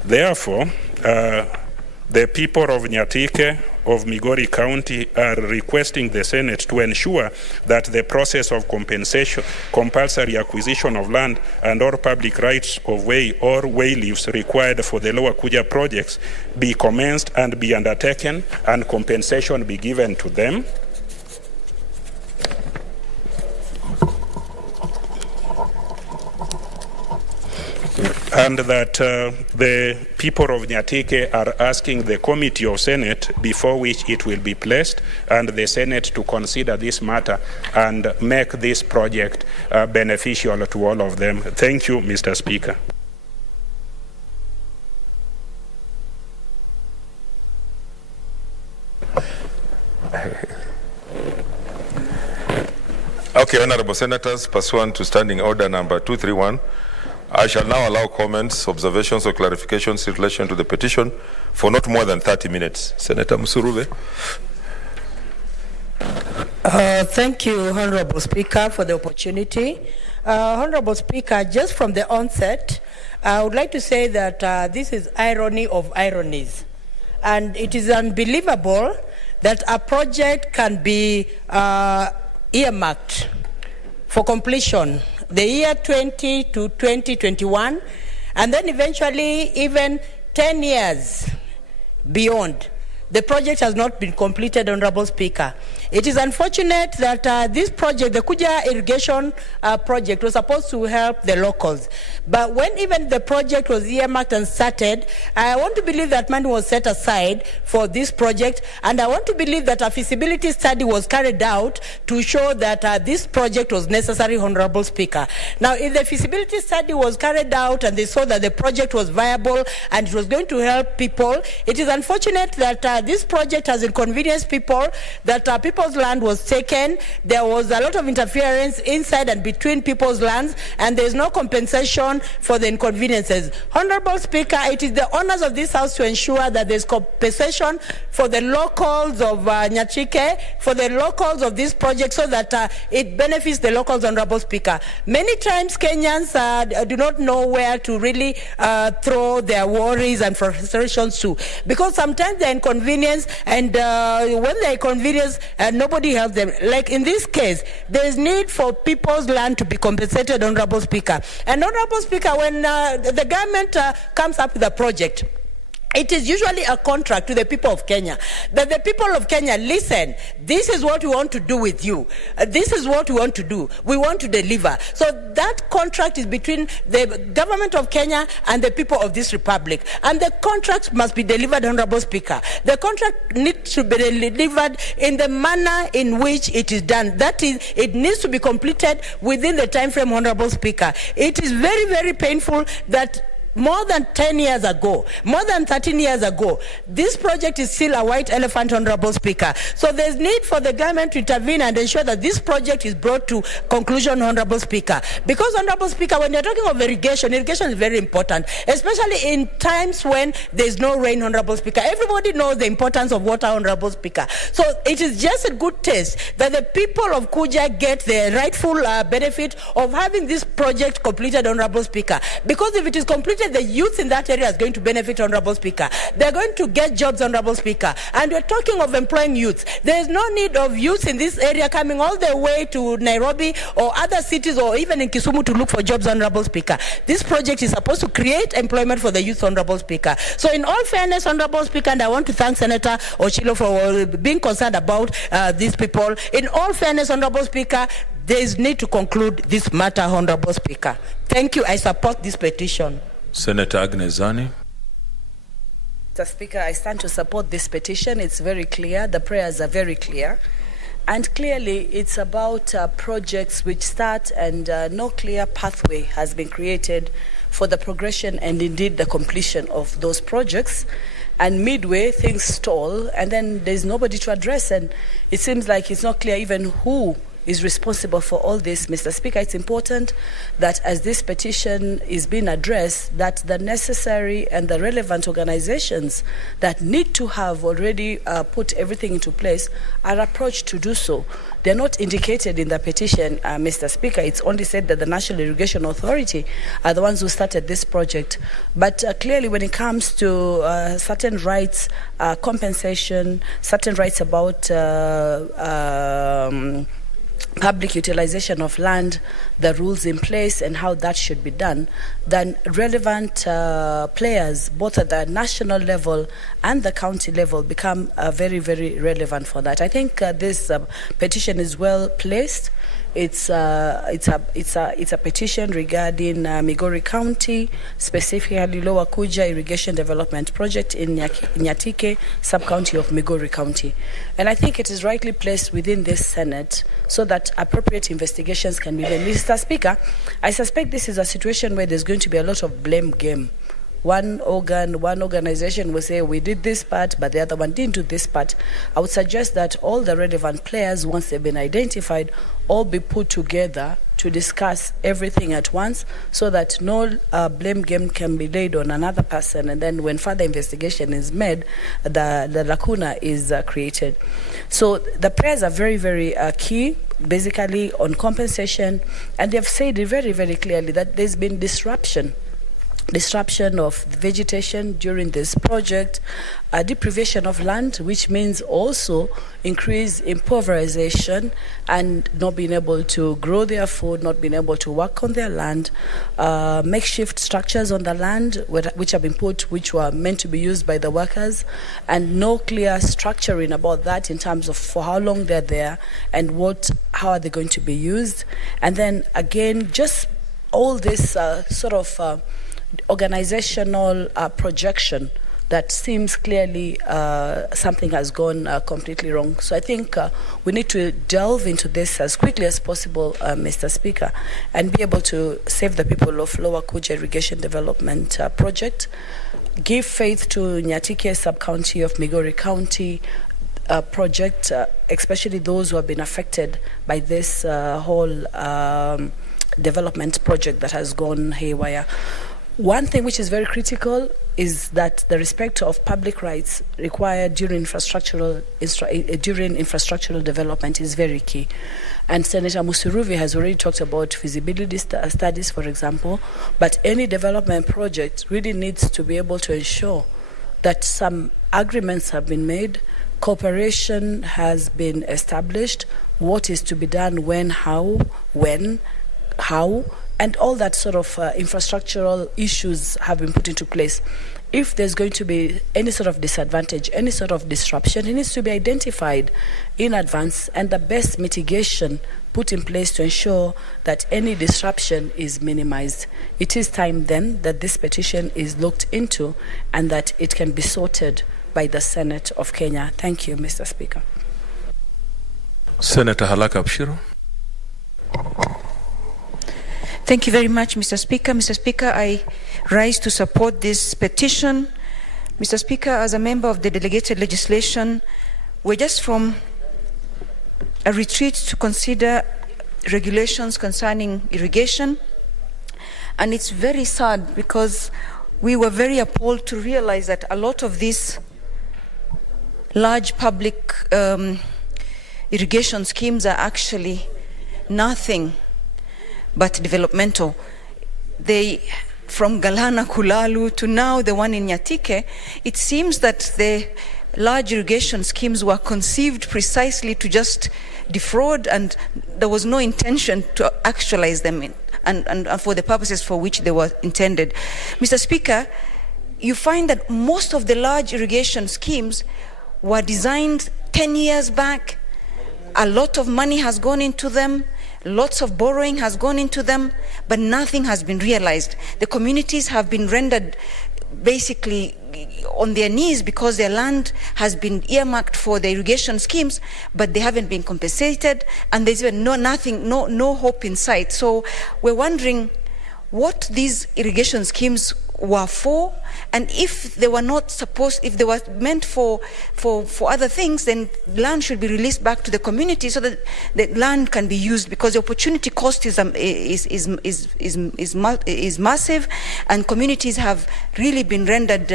Therefore, the people of Nyatike of Migori County are requesting the Senate to ensure that the process of compensation, compulsory acquisition of land and or public rights of way or way leaves required for the Lower Kuja projects be commenced and be undertaken and compensation be given to them. And that the people of Nyatike are asking the Committee of Senate before which it will be placed and the Senate to consider this matter and make this project beneficial to all of them. Thank you, Mr. Speaker. Okay, Honorable Senators, pursuant to Standing Order number 231, I shall now allow comments, observations, or clarifications in relation to the petition for not more than 30 minutes. Senator Musuruve. Thank you, Honorable Speaker, for the opportunity. Honorable Speaker, just from the onset, I would like to say that this is irony of ironies. And it is unbelievable that a project can be earmarked for completion the year 20 to 2021, and then eventually even 10 years beyond, the project has not been completed, Honorable Speaker. It is unfortunate that this project, the Kuja irrigation project, was supposed to help the locals. But when even the project was earmarked and started, I want to believe that money was set aside for this project, and I want to believe that a feasibility study was carried out to show that this project was necessary, Honorable Speaker. Now, if the feasibility study was carried out and they saw that the project was viable and it was going to help people, it is unfortunate that this project has inconvenienced people, that people's land was taken. There was a lot of interference inside and between people's lands, and there is no compensation for the inconveniences. Honorable Speaker, it is the honors of this House to ensure that there is compensation for the locals of Nyachike, for the locals of this project, so that it benefits the locals, Honorable Speaker. Many times Kenyans do not know where to really throw their worries and frustrations to, because sometimes they're inconvenienced, and when they're inconvenienced, nobody helps them. Like in this case, there is need for people's land to be compensated, Honorable Speaker. And Honorable Speaker, when the government comes up with a project, it is usually a contract to the people of Kenya. That the people of Kenya, listen, this is what we want to do with you. This is what we want to do. We want to deliver. So that contract is between the government of Kenya and the people of this republic. And the contract must be delivered, Honorable Speaker. The contract needs to be delivered in the manner in which it is done. That is, it needs to be completed within the time frame, Honorable Speaker. It is very, very painful that more than 10 years ago, more than 13 years ago. This project is still a white elephant, Honorable Speaker. So there's need for the government to intervene and ensure that this project is brought to conclusion, Honorable Speaker. Because, Honorable Speaker, when you're talking of irrigation is very important, especially in times when there's no rain, Honorable Speaker. Everybody knows the importance of water, Honorable Speaker. So it is just a good taste that the people of Kuja get the rightful benefit of having this project completed, Honorable Speaker. Because if it is completed, the youth in that area is going to benefit, Honorable Speaker. They're going to get jobs, Honorable Speaker. And we're talking of employing youth. There is no need of youth in this area coming all the way to Nairobi or other cities or even in Kisumu to look for jobs, Honorable Speaker. This project is supposed to create employment for the youth, Honorable Speaker. So in all fairness, Honorable Speaker, and I want to thank Senator Ochilo for being concerned about these people. In all fairness, Honorable Speaker, there is need to conclude this matter, Honorable Speaker. Thank you. I support this petition. Senator Agnes Zani. Mr. Speaker, I stand to support this petition. It's very clear. The prayers are very clear. And clearly, it's about projects which start and no clear pathway has been created for the progression and indeed the completion of those projects. And midway, things stall, and then there's nobody to address. And it seems like it's not clear even who is responsible for all this. Mr. Speaker, it's important that as this petition is being addressed, that the necessary and the relevant organizations that need to have already put everything into place are approached to do so. They're not indicated in the petition, Mr. Speaker. It's only said that the National Irrigation Authority are the ones who started this project. But clearly when it comes to certain rights, compensation, certain rights about public utilization of land, the rules in place and how that should be done, then relevant players, both at the national level and the county level, become very, very relevant for that. I think this petition is well placed. It's a petition regarding Migori County, specifically Lower Kuja Irrigation Development Project in Nyatike, sub-county of Migori County. And I think it is rightly placed within this Senate so that appropriate investigations can be made. Mr. Speaker, I suspect this is a situation where there's going to be a lot of blame game. One organization will say, we did this part, but the other one didn't do this part. I would suggest that all the relevant players, once they've been identified, all be put together to discuss everything at once so that no blame game can be laid on another person. And then when further investigation is made, the lacuna is created. So the prayers are very, very key, basically on compensation. And they've said it very, very clearly that there's been disruption of vegetation during this project, deprivation of land, which means also increased impoverization and not being able to grow their food, not being able to work on their land, makeshift structures on the land which have been put, which were meant to be used by the workers, and no clear structuring about that in terms of for how long they're there and how are they going to be used. And then again, just all this sort of organizational projection that seems clearly something has gone completely wrong. So I think we need to delve into this as quickly as possible, Mr. Speaker, and be able to save the people of Lower Kuja Irrigation Development Project, give faith to Nyatike sub-county of Migori County project, especially those who have been affected by this whole development project that has gone haywire. One thing which is very critical is that the respect of public rights required during infrastructural development is very key. And Senator Musuruvi has already talked about feasibility studies, for example, but any development project really needs to be able to ensure that some agreements have been made, cooperation has been established, what is to be done when, how, and all that sort of infrastructural issues have been put into place. If there's going to be any sort of disadvantage, any sort of disruption, it needs to be identified in advance and the best mitigation put in place to ensure that any disruption is minimized. It is time then that this petition is looked into and that it can be sorted by the Senate of Kenya. Thank you, Mr. Speaker. Senator Halaka Abshiro. Thank you very much, Mr. Speaker. Mr. Speaker, I rise to support this petition. Mr. Speaker, as a member of the delegated legislation, we're just from a retreat to consider regulations concerning irrigation. And it's very sad because we were very appalled to realize that a lot of these large public irrigation schemes are actually nothing but developmental. They, from Galana Kulalu to now the one in Nyatike, it seems that the large irrigation schemes were conceived precisely to just defraud, and there was no intention to actualize them and for the purposes for which they were intended. Mr. Speaker, you find that most of the large irrigation schemes were designed 10 years back. A lot of money has gone into them. Lots of borrowing has gone into them, but nothing has been realized. The communities have been rendered basically on their knees because their land has been earmarked for the irrigation schemes, but they haven't been compensated, and there's even no hope in sight. So we're wondering what these irrigation schemes were for, and if they were not supposed, if they were meant for other things, then land should be released back to the community so that the land can be used, because the opportunity cost is massive, and communities have really been rendered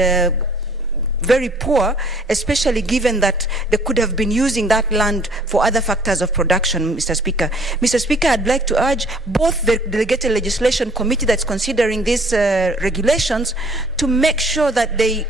very poor, especially given that they could have been using that land for other factors of production, Mr. Speaker. Mr. Speaker, I'd like to urge both the Delegated Legislation Committee that's considering these regulations to make sure that they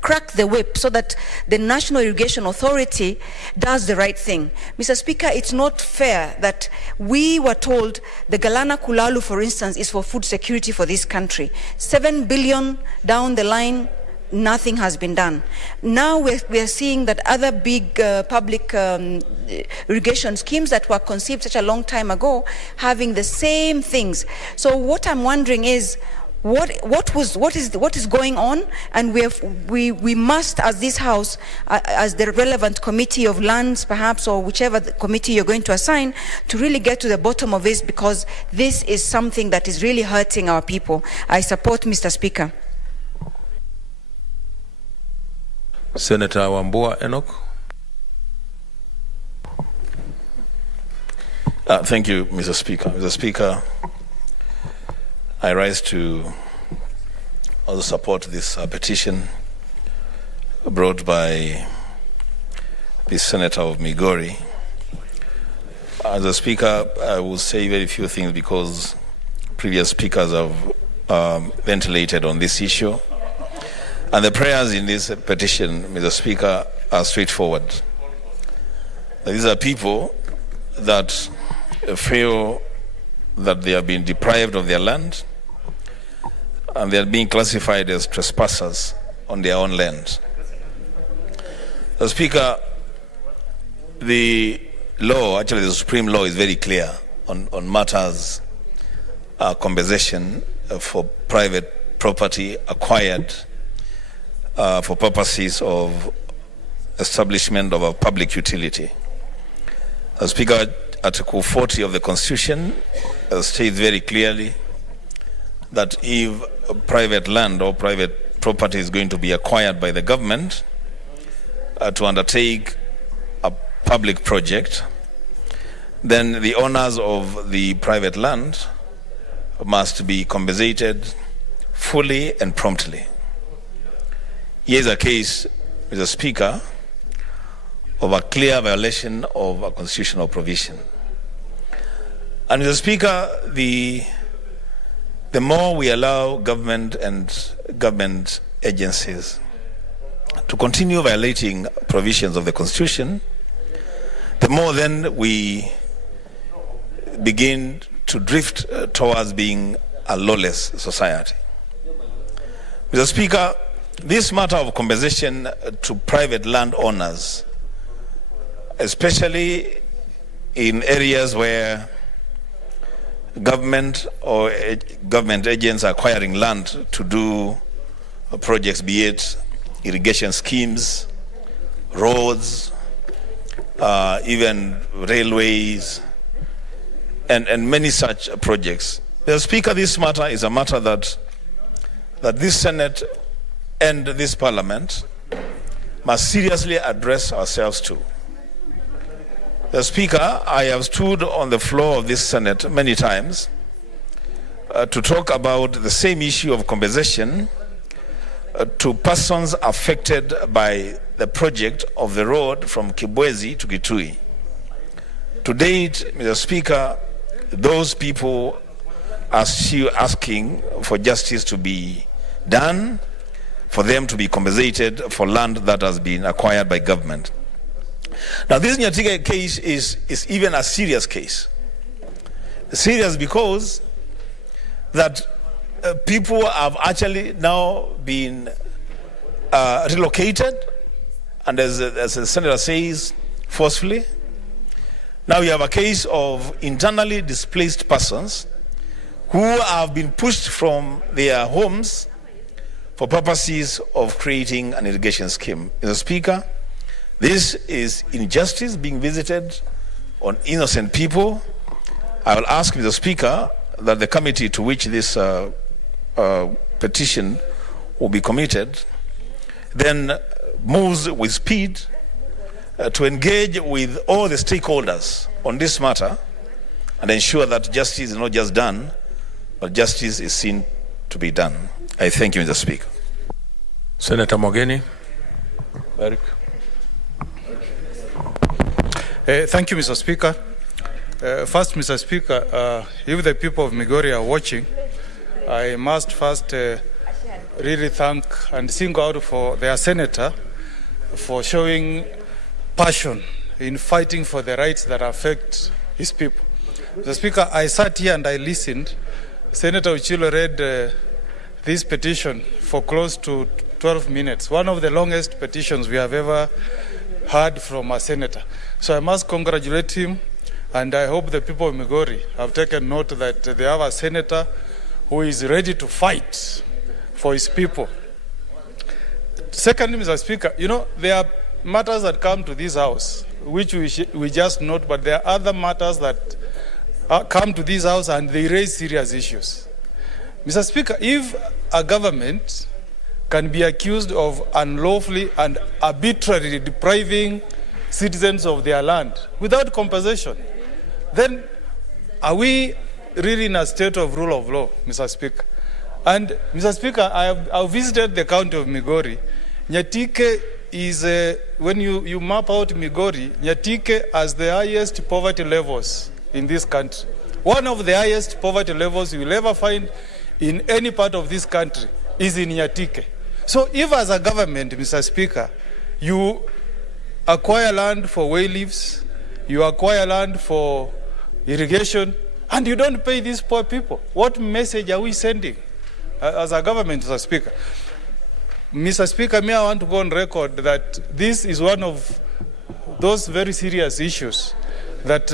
crack the whip so that the National Irrigation Authority does the right thing. Mr. Speaker, it's not fair that we were told the Galana Kulalu, for instance, is for food security for this country. 7 billion down the line, nothing has been done. Now we are seeing that other big public irrigation schemes that were conceived such a long time ago having the same things. So what I'm wondering is, what is going on? And we must, as this House, as the relevant committee of lands, perhaps, or whichever committee you're going to assign, to really get to the bottom of this, because this is something that is really hurting our people. I support, Mr. Speaker. Senator Wambua Enoch. Thank you, Mr. Speaker. Mr. Speaker, I rise to also support this petition brought by the Senator of Migori. As a Speaker, I will say very few things because previous speakers have ventilated on this issue. And the prayers in this petition, Mr. Speaker, are straightforward. These are people that feel that they have been deprived of their land and they are being classified as trespassers on their own land. Mr. Speaker, the law, actually the Supreme Law, is very clear on matters compensation for private property acquired for purposes of establishment of a public utility. Speaker, Article 40 of the Constitution states very clearly that if private land or private property is going to be acquired by the government to undertake a public project, then the owners of the private land must be compensated fully and promptly. Here's a case, Mr. Speaker, of a clear violation of a constitutional provision. And Mr. Speaker, the more we allow government and government agencies to continue violating provisions of the Constitution, the more then we begin to drift towards being a lawless society. Mr. Speaker, this matter of compensation to private landowners, especially in areas where government or government agents are acquiring land to do projects, be it irrigation schemes, roads, even railways, and many such projects, Mr. Speaker, this matter is a matter that this Senate and this Parliament must seriously address ourselves to. Mr. Speaker, I have stood on the floor of this Senate many times to talk about the same issue of compensation to persons affected by the project of the road from Kibwezi to Kitui. To date, Mr. Speaker, those people are still asking for justice to be done, for them to be compensated for land that has been acquired by government. Now, this Nyatika case is even a serious case. Serious because that people have actually now been relocated, and as the senator says, forcefully. Now we have a case of internally displaced persons who have been pushed from their homes for purposes of creating an irrigation scheme. Mr. Speaker, this is injustice being visited on innocent people. I will ask Mr. Speaker that the committee to which this petition will be committed then moves with speed to engage with all the stakeholders on this matter and ensure that justice is not just done, but justice is seen to be done. I thank you, Mr. Speaker. Senator Mogeni. Thank you, Mr. Speaker. First, Mr. Speaker, if the people of Migori are watching, I must first really thank and single out for their senator for showing passion in fighting for the rights that affect his people. Mr. Speaker, I sat here and I listened. Senator Uchilo read this petition for close to 12 minutes, one of the longest petitions we have ever heard from a senator. So I must congratulate him, and I hope the people of Migori have taken note that they have a senator who is ready to fight for his people. Secondly, Mr. Speaker, you know, there are matters that come to this house, which we just note, but there are other matters that come to this house and they raise serious issues. Mr. Speaker, if a government can be accused of unlawfully and arbitrarily depriving citizens of their land without compensation, then are we really in a state of rule of law, Mr. Speaker? And, Mr. Speaker, I've visited the county of Migori. Nyatike is, when you map out Migori, Nyatike has the highest poverty levels in this country. One of the highest poverty levels you will ever find in any part of this country is in Nyatike. So if as a government, Mr. Speaker, you acquire land for way leaves, you acquire land for irrigation, and you don't pay these poor people, what message are we sending as a government, Mr. Speaker? Mr. Speaker, may I want to go on record that this is one of those very serious issues that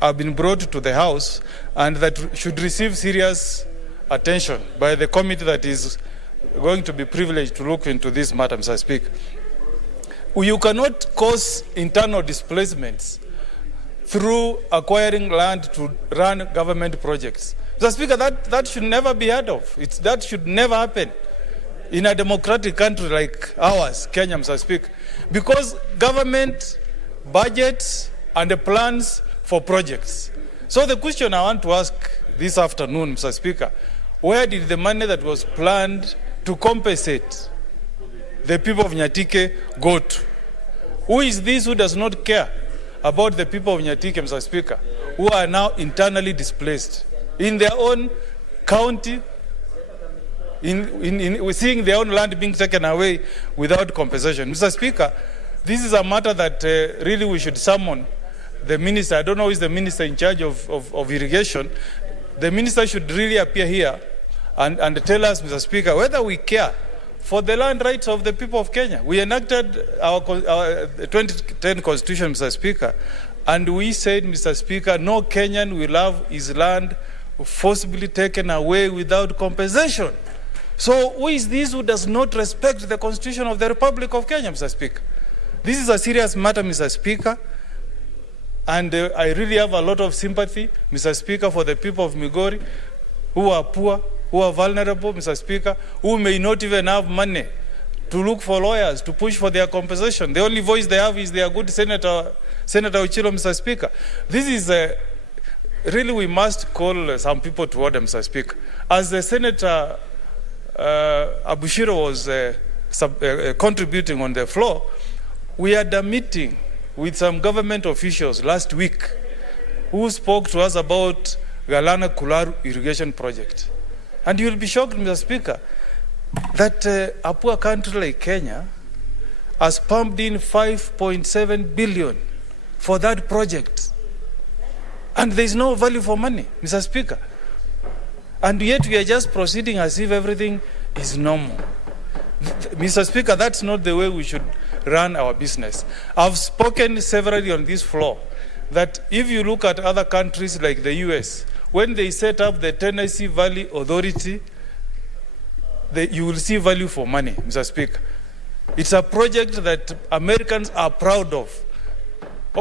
have been brought to the House and that should receive serious attention by the committee that is going to be privileged to look into this matter, Mr. Speaker. You cannot cause internal displacements through acquiring land to run government projects. Mr. Speaker, that should never be heard of. That should never happen in a democratic country like ours, Kenya, Mr. Speaker, because government budgets and the plans for projects. So the question I want to ask this afternoon, Mr. Speaker, where did the money that was planned to compensate the people of Nyatike go to? Who is this who does not care about the people of Nyatike, Mr. Speaker, who are now internally displaced in their own county, in seeing their own land being taken away without compensation? Mr. Speaker, this is a matter that really we should summon the minister. I don't know who is the minister in charge of irrigation. The minister should really appear here and tell us, Mr. Speaker, whether we care for the land rights of the people of Kenya. We enacted our 2010 Constitution, Mr. Speaker, and we said, Mr. Speaker, no Kenyan will have his land forcibly taken away without compensation. So who is this who does not respect the Constitution of the Republic of Kenya, Mr. Speaker? This is a serious matter, Mr. Speaker, and I really have a lot of sympathy, Mr. Speaker, for the people of Migori. who are poor, who are vulnerable, Mr. Speaker, who may not even have money to look for lawyers to push for their compensation. The only voice they have is their good Senator Ochilo, Mr. Speaker. This is really, we must call some people to order, Mr. Speaker. As the Senator Abushiro was contributing on the floor, we had a meeting with some government officials last week who spoke to us about Galana Kularu irrigation project. And you'll be shocked, Mr. Speaker, that a poor country like Kenya has pumped in 5.7 billion for that project. And there's no value for money, Mr. Speaker. And yet we are just proceeding as if everything is normal. Mr. Speaker, that's not the way we should run our business. I've spoken severally on this floor that if you look at other countries like the US, when they set up the Tennessee Valley Authority, you will see value for money, Mr. Speaker. It's a project that Americans are proud of.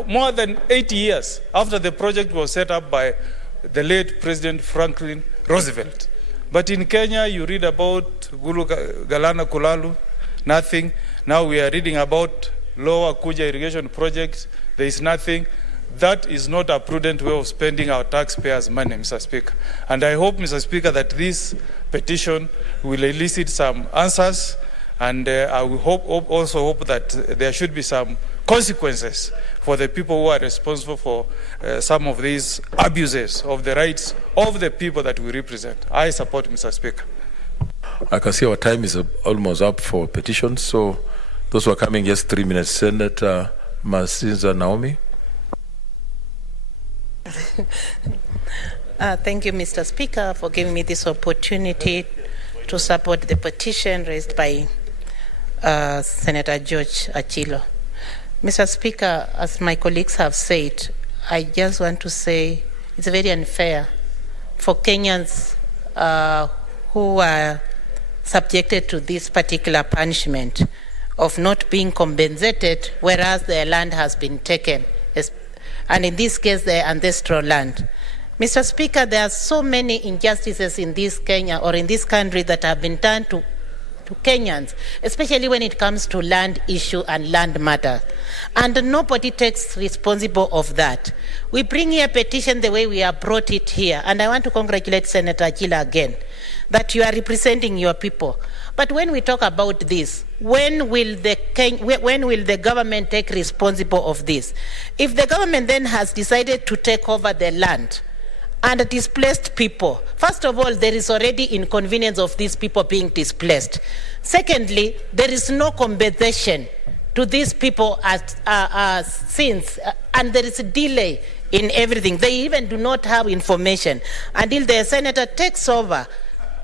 More than 80 years after the project was set up by the late President Franklin Roosevelt. But in Kenya, you read about Galana Kulalu, nothing. Now we are reading about Lower Kuja irrigation project. There is nothing. That is not a prudent way of spending our taxpayers' money, Mr. Speaker. And I hope, Mr. Speaker, that this petition will elicit some answers. And I will also hope that there should be some consequences for the people who are responsible for some of these abuses of the rights of the people that we represent. I support, Mr. Speaker. I can see our time is almost up for petitions, so those who are coming, just 3 minutes. Senator Masinza Naomi. Thank you, Mr. Speaker, for giving me this opportunity to support the petition raised by Senator George Achilo. Mr. Speaker, as my colleagues have said, I just want to say it's very unfair for Kenyans who are subjected to this particular punishment of not being compensated, whereas their land has been taken, and in this case, their ancestral land. Mr. Speaker, there are so many injustices in this Kenya or in this country that have been done to Kenyans, especially when it comes to land issue and land matter. And nobody takes responsible of that. We bring here a petition the way we have brought it here. And I want to congratulate Senator Achila again, that you are representing your people. But when we talk about this, when will the government take responsible of this? If the government then has decided to take over the land, and displaced people. First of all, there is already inconvenience of these people being displaced. Secondly, there is no compensation to these people since, and there is a delay in everything. They even do not have information until the senator takes over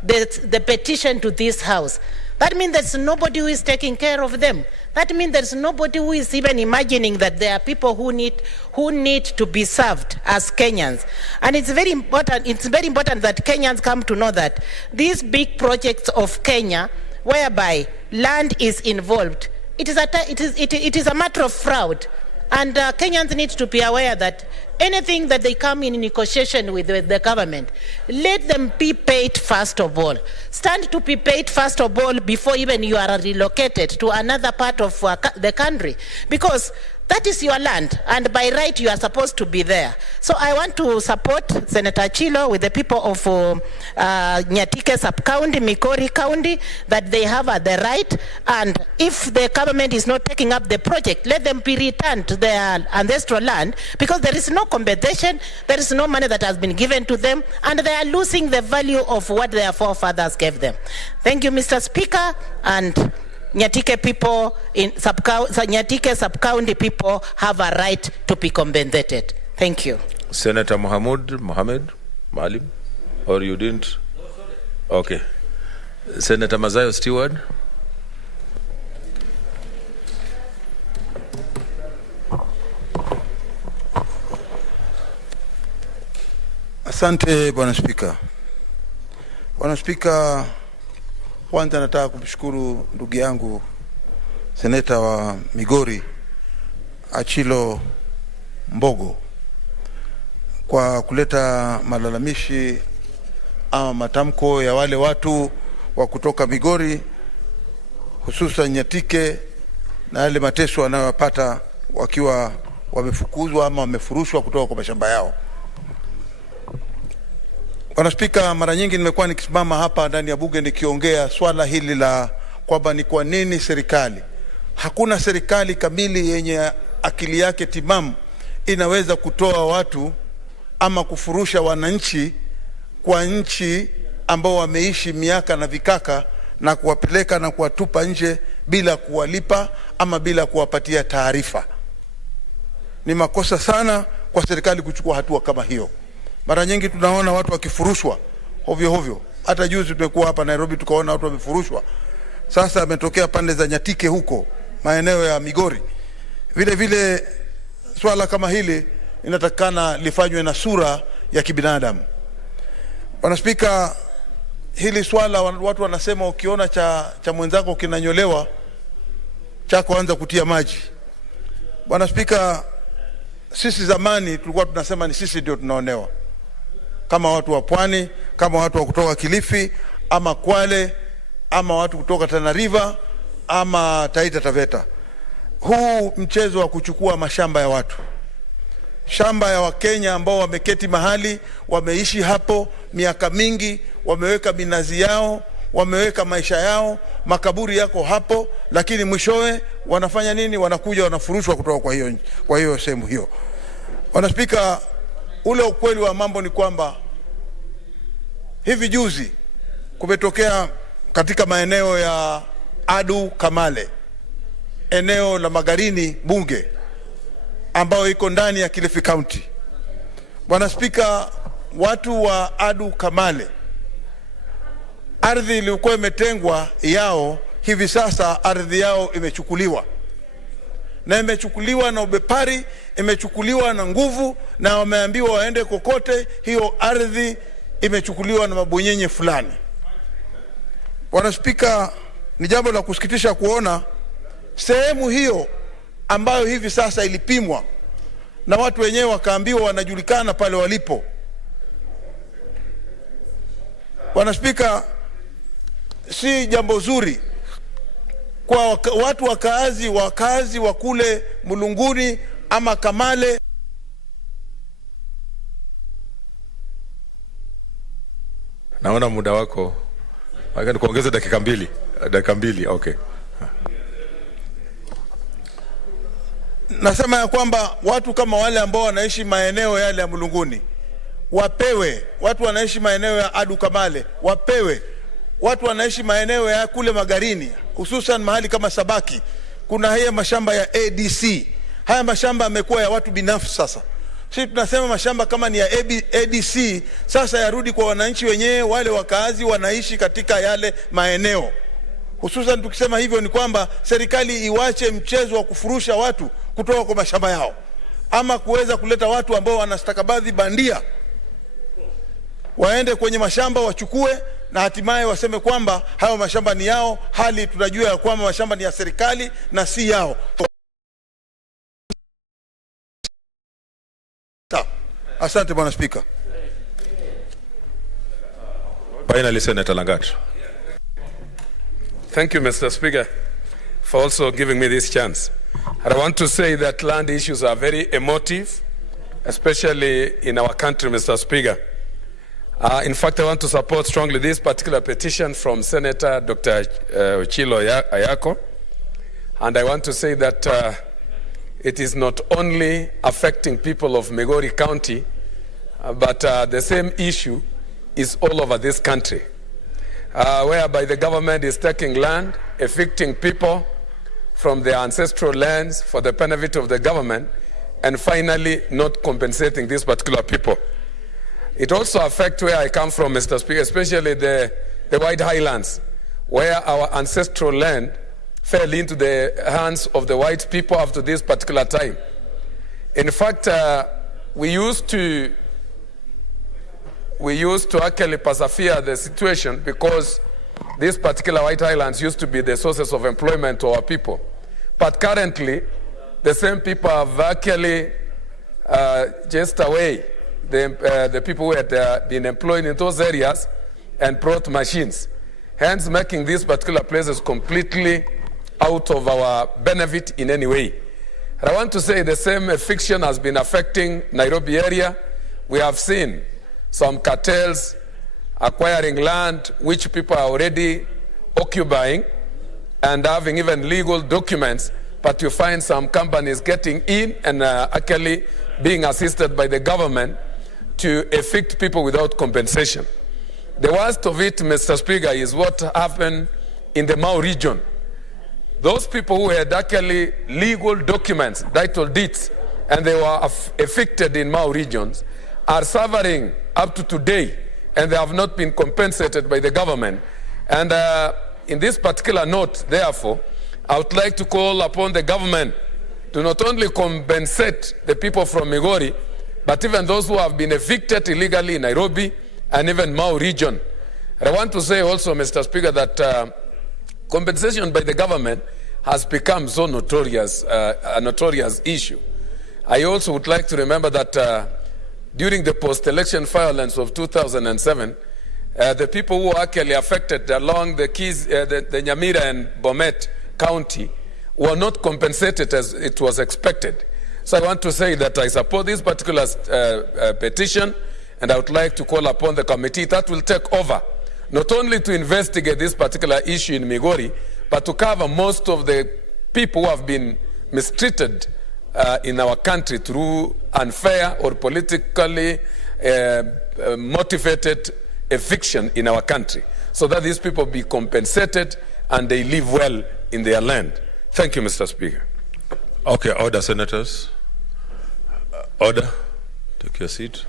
the petition to this house. That means there's nobody who is taking care of them. That means there's nobody who is even imagining that there are people who need to be served as Kenyans. And it's very important that Kenyans come to know that these big projects of Kenya, whereby land is involved, it is a matter of fraud. And Kenyans need to be aware that anything that they come in negotiation with the government, let them be paid first of all. Stand to be paid first of all before even you are relocated to another part of the country. Because that is your land, and by right you are supposed to be there. So I want to support Senator Achilo with the people of Nyatike sub-county, Migori County, that they have the right, and if the government is not taking up the project, let them be returned to their ancestral land, because there is no compensation, there is no money that has been given to them, and they are losing the value of what their forefathers gave them. Thank you, Mr. Speaker, and Nyatike people Nyatike sub-county people have a right to be compensated. Thank you. Senator Mohammed Maalim, or you didn't? Okay. Senator Mazayo Stewart. Asante Bwana Spika. Bwana Spika, kwanza nataka kumshukuru ndugu yangu seneta wa Migori Achilo Mbogo kwa kuleta malalamishi ama matamko ya wale watu wa kutoka Migori, hususan Nyatike, na yale mateso wanayopata wakiwa wamefukuzwa ama wamefurushwa kutoka kwa mashamba yao. Bwana Spika, mara nyingi nimekuwa nikisimama hapa ndani ya bunge nikiongea swala hili la kwamba ni kwa nini hakuna serikali kamili yenye akili yake timamu inaweza kutoa watu ama kufurusha wananchi kwa nchi ambao wameishi miaka na vikaka na kuwapeleka na kuwatupa nje bila kuwalipa ama bila kuwapatia taarifa. Ni makosa sana kwa serikali kuchukua hatua kama hiyo. Mara nyingi tunaona watu wakifurushwa hovyo hovyo. Hata juzi tumekuwa hapa Nairobi tukaona watu wamefurushwa. Sasa ametokea pande za Nyatike huko, maeneo ya Migori. Vile vile swala kama hili inatakana lifanywe na sura ya kibinadamu. Bwana Spika, hili swala watu wanasema ukiona cha mwenzako kinanyolewa chako anza kutia maji. Bwana Spika, sisi zamani tulikuwa tunasema ni sisi ndio tunaonewa. Kama watu wa Pwani, kama watu wa kutoka Kilifi, ama Kwale, ama watu kutoka Tana River, ama Taita Taveta. Huu mchezo wa kuchukua mashamba ya watu, shamba ya Wakenya ambao wameketi mahali, wameishi hapo miaka mingi, wameweka minazi yao, wameweka maisha yao, makaburi yako hapo, lakini mwishowe wanafanya nini? Wanakuja wanafurushwa kutoka kwa hiyo sehemu hiyo. Bwana Spika, ule ukweli wa mambo ni kwamba hivi juzi kumetokea katika maeneo ya Adu Kamale, eneo la Magarini bunge ambao iko ndani ya Kilifi County. Bwana Spika, watu wa Adu Kamale, ardhi ilikuwa imetengwa yao, hivi sasa ardhi yao imechukuliwa. Na imechukuliwa na ubepari, imechukuliwa na nguvu, na wameambiwa waende kokote. Hiyo ardhi imechukuliwa na mabonyenye fulani. Bwana Spika, ni jambo la kusikitisha kuona sehemu hiyo ambayo hivi sasa ilipimwa na watu wenyewe wakaambiwa wanajulikana pale walipo. Bwana Spika, si jambo zuri kwa watu wakazi wa kule Mulunguni ama Kamale. Naona muda wako. Wacha nikuongeze dakika mbili. Okay. Nasema ya kwamba watu kama wale ambao wanaishi maeneo yale ya Mulunguni wapewe, watu wanaishi maeneo ya Adu Kamale wapewe, watu wanaishi maeneo ya kule Magarini, hususan mahali kama Sabaki kuna haya mashamba ya ADC. Haya mashamba yamekuwa ya watu binafsi sasa. Sisi tunasema mashamba kama ni ya ADC sasa yarudi kwa wananchi wenyewe, wale wakazi wanaishi katika yale maeneo. Hususan tukisema hivyo ni kwamba serikali iwache mchezo wa kufurusha watu kutoka kwa mashamba yao, ama kuweza kuleta watu ambao wanastakabadhi bandia waende kwenye mashamba wachukue na hatimaye waseme kwamba hayo mashamba ni yao, hali tunajua ya kwamba mashamba ni ya serikali na si yao. Asante Bwana Spika. Finally, Senator Langat. Thank you, Mr. Speaker, for also giving me this chance. And I want to say that land issues are very emotive, especially in our country, Mr. Speaker. In fact, I want to support strongly this particular petition from Senator Dr. Ochilo Ayako. And I want to say that it is not only affecting people of Migori County, but the same issue is all over this country, whereby the government is taking land, evicting people from their ancestral lands for the benefit of the government, and finally not compensating these particular people. It also affects where I come from, Mr. Speaker, especially the White Highlands, where our ancestral land fell into the hands of the white people up to this particular time. In fact, we used to actually persevere the situation because these particular White Highlands used to be the sources of employment to our people. But currently, the same people have actually chased away the people who had been employed in those areas and brought machines, hence making these particular places completely out of our benefit in any way. And I want to say the same eviction has been affecting Nairobi area. We have seen some cartels acquiring land which people are already occupying and having even legal documents, but you find some companies getting in and actually being assisted by the government to evict people without compensation. The worst of it, Mr. Speaker, is what happened in the Mau region. Those people who had actually legal documents, title deeds, and they were evicted in Mau regions, are suffering up to today, and they have not been compensated by the government. And in this particular note, therefore, I would like to call upon the government to not only compensate the people from Migori, but even those who have been evicted illegally in Nairobi and even Mau region. And I want to say also, Mr. Speaker, that compensation by the government has become so notorious, a notorious issue. I also would like to remember that during the post-election violence of 2007, the people who were actually affected along the Nyamira and Bomet County were not compensated as it was expected. So I want to say that I support this particular petition, and I would like to call upon the committee that will take over, not only to investigate this particular issue in Migori, but to cover most of the people who have been mistreated in our country through unfair or politically motivated eviction in our country, so that these people be compensated and they live well in their land. Thank you, Mr. Speaker. Okay, order, senators. Order. Take your seat.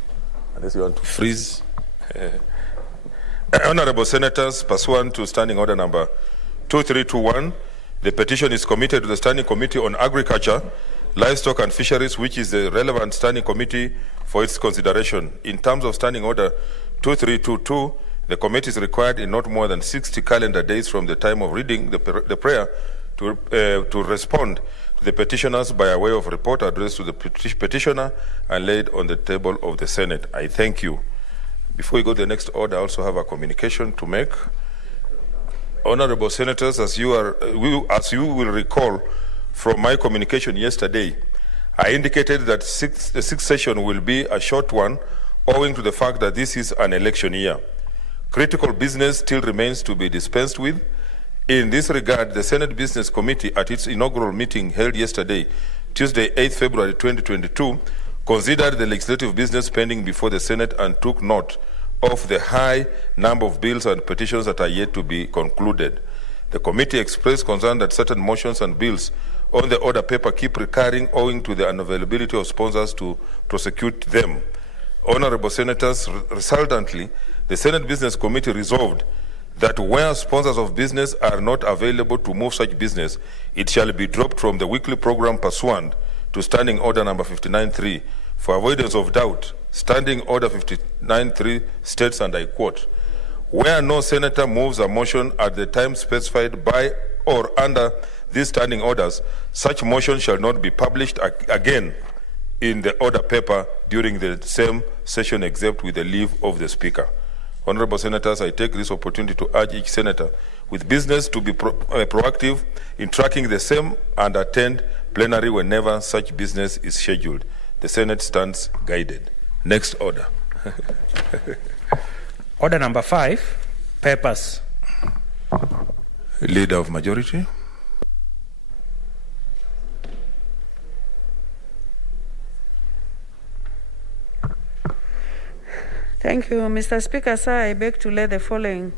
Unless you want to freeze. Honorable senators, pursuant to standing order number 2321, the petition is committed to the Standing Committee on Agriculture, Livestock and Fisheries, which is the relevant standing committee for its consideration. In terms of standing order 2322, the committee is required in not more than 60 calendar days from the time of reading the prayer to respond to the petitioners by way of report addressed to the petitioner and laid on the table of the Senate. I thank you. Before we go to the next order, I also have a communication to make. Honorable senators, as you will recall from my communication yesterday, I indicated that the sixth session will be a short one owing to the fact that this is an election year. Critical business still remains to be dispensed with. In this regard, the Senate Business Committee at its inaugural meeting held yesterday, Tuesday, 8th February 2022, considered the legislative business pending before the Senate and took note of the high number of bills and petitions that are yet to be concluded. The committee expressed concern that certain motions and bills on the order paper keep recurring owing to the unavailability of sponsors to prosecute them. Honorable senators, resultantly, the Senate Business Committee resolved that where sponsors of business are not available to move such business, it shall be dropped from the weekly program pursuant to Standing Order number 59.3. For avoidance of doubt, Standing Order 59.3 states, and I quote, "Where no senator moves a motion at the time specified by or under these standing orders, such motion shall not be published again in the order paper during the same session except with the leave of the Speaker." Honorable senators, I take this opportunity to urge each senator with business to be proactive in tracking the same and attend plenary whenever such business is scheduled. The Senate stands guided. Next order. Order number 5, papers. Leader of majority. Thank you, Mr. Speaker. Sir, I beg to lay the following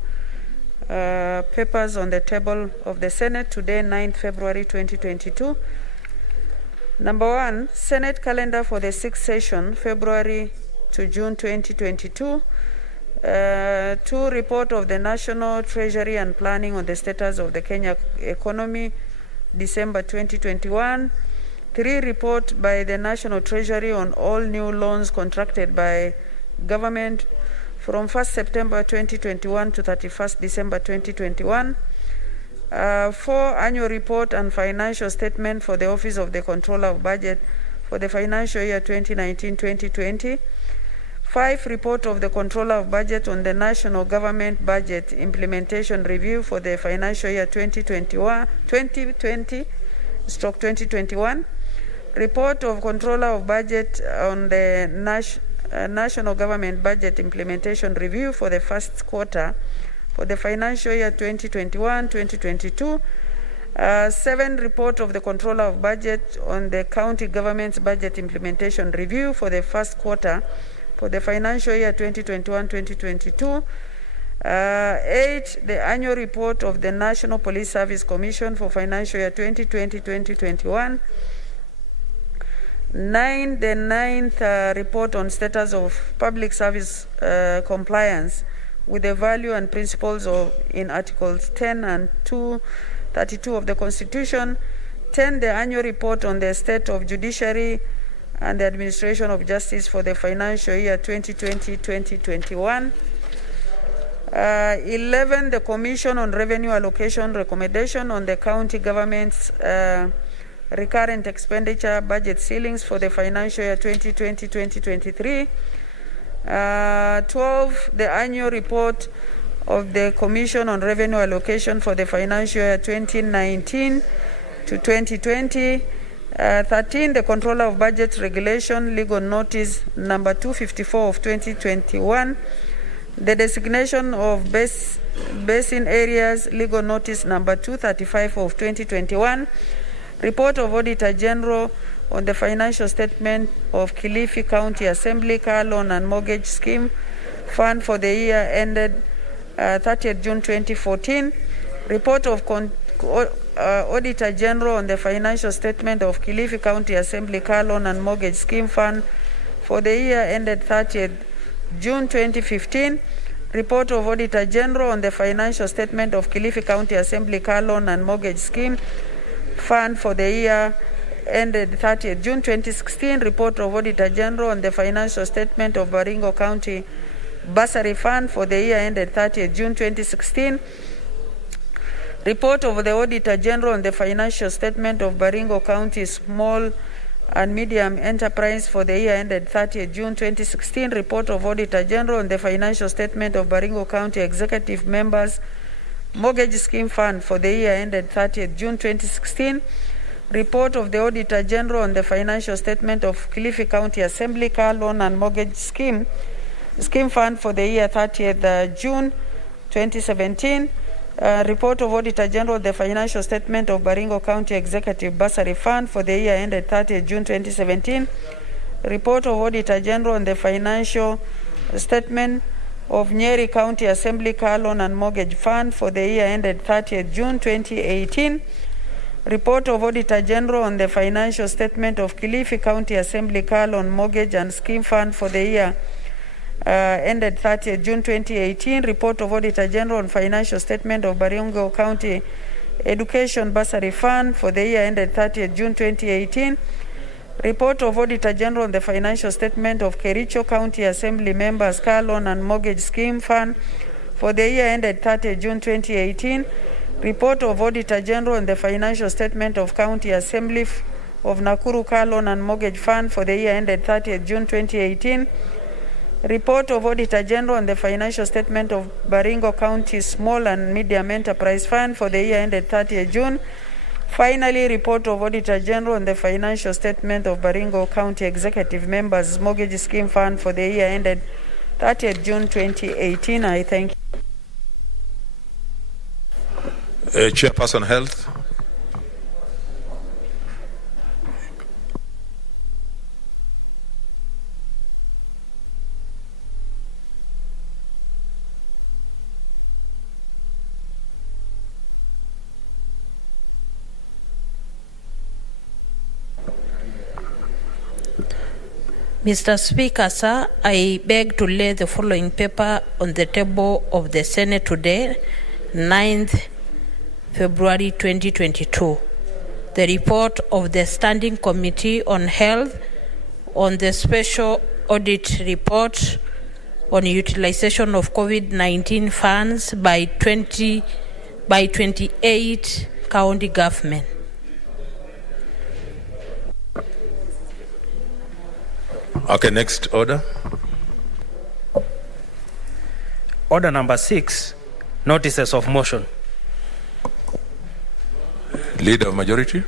papers on the table of the Senate today, 9th February 2022. Number 1, Senate calendar for the 6th session, February to June 2022. 2, report of the National Treasury and Planning on the status of the Kenya economy, December 2021. 3, report by the National Treasury on all new loans contracted by government from 1st September 2021 to 31st December 2021. 4, annual report and financial statement for the Office of the Controller of Budget for the financial year 2019-2020. 5, report of the Controller of Budget on the National Government Budget Implementation Review for the financial year 2020/2021. Report of Controller of Budget on the National Government Budget Implementation Review for the first quarter for the financial year 2021/2022. 7, report of the Controller of Budget on the County Government's Budget Implementation Review for the first quarter for the financial year 2021/2022. 8, the annual report of the National Police Service Commission for financial year 2020/2021. 9, the 9th report on status of public service compliance with the value and principles in Articles 10 and 232 of the Constitution. 10, the annual report on the state of judiciary and the administration of justice for the financial year 2020/2021. 11, the Commission on Revenue Allocation recommendation on the county government's recurrent expenditure budget ceilings for the financial year 2020/2023. 12, the annual report of the Commission on Revenue Allocation for the financial year 2019/2020. 13, the Controller of Budget Regulation Legal Notice number 254 of 2021. The designation of basin areas Legal Notice number 235 of 2021. Report of Auditor General on the financial statement of Kilifi County Assembly Car Loan and Mortgage Scheme Fund for the year ended 30th June 2014. Report of Auditor General on the financial statement of Kilifi County Assembly Car Loan and Mortgage Scheme Fund for the year ended 30th June 2015. Report of Auditor General on the financial statement of Kilifi County Assembly Car Loan and Mortgage Scheme Fund for the year ended 30th June 2016. Report of Auditor General on the financial statement of Baringo County Bursary Fund for the year ended 30th June 2016. Report of the Auditor General on the financial statement of Baringo County Small and Medium Enterprise for the year ended 30th June 2016. Report of Auditor General on the financial statement of Baringo County Executive Members Mortgage Scheme Fund for the year ended 30th June 2016. Report of the Auditor General on the financial statement of Kilifi County Assembly Car Loan and Mortgage Scheme Fund for the year 30th June 2017. Report of Auditor General on the financial statement of Baringo County Executive Bursary Fund for the year ended 30th June 2017. Report of Auditor General on the financial statement of Nyeri County Assembly Car Loan and Mortgage Fund for the year ended 30th June 2018. Report of Auditor General on the financial statement of Kilifi County Assembly Car Loan Mortgage and Scheme Fund for the year ended 30th June 2018. Report of Auditor General on financial statement of Baringo County Education Bursary Fund for the year ended 30th June 2018. Report of Auditor General on the financial statement of Kericho County Assembly Members Car Loan and Mortgage Scheme Fund for the year ended 30th June 2018. Report of Auditor General on the financial statement of County Assembly of Nakuru Car Loan and Mortgage Fund for the year ended 30th June 2018. Report of Auditor General on the financial statement of Baringo County Small and Medium Enterprise Fund for the year ended 30th June. Finally, report of Auditor General on the financial statement of Baringo County Executive Members Mortgage Scheme Fund for the year ended 30th June 2018. I thank you. Chairperson Health. Mr. Speaker, sir, I beg to lay the following paper on the table of the Senate today, 9th February 2022. The report of the Standing Committee on Health on the Special Audit Report on utilization of COVID-19 funds by 28 county government. Okay, next order. Order number 6, notices of motion. Leader of majority.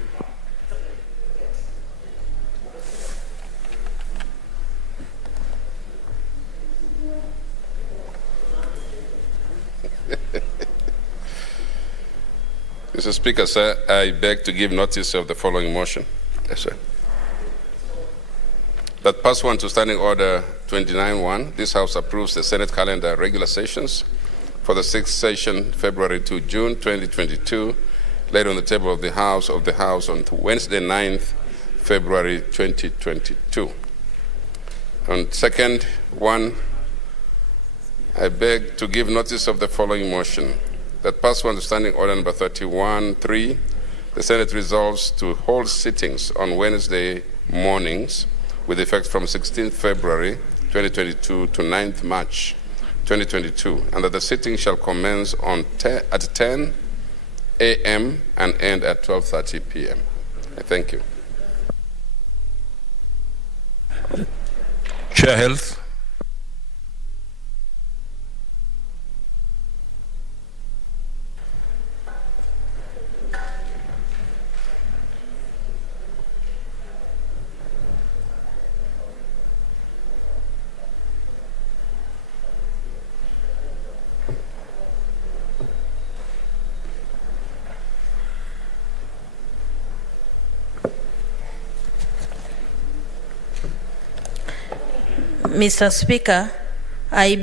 Mr. Speaker, sir, I beg to give notice of the following motion. Yes, sir. That pursuant to Standing Order 29-1, this House approves the Senate calendar regular sessions for the 6th session, February to June 2022, laid on the table of the House on Wednesday, 9th February 2022. On second one, I beg to give notice of the following motion. That pursuant to Standing Order number 31-3, the Senate resolves to hold sittings on Wednesday mornings with effect from 16th February 2022 to 9th March 2022, and that the sitting shall commence at 10 a.m. and end at 12:30 p.m. I thank you. Chair Health. Mr. Speaker, I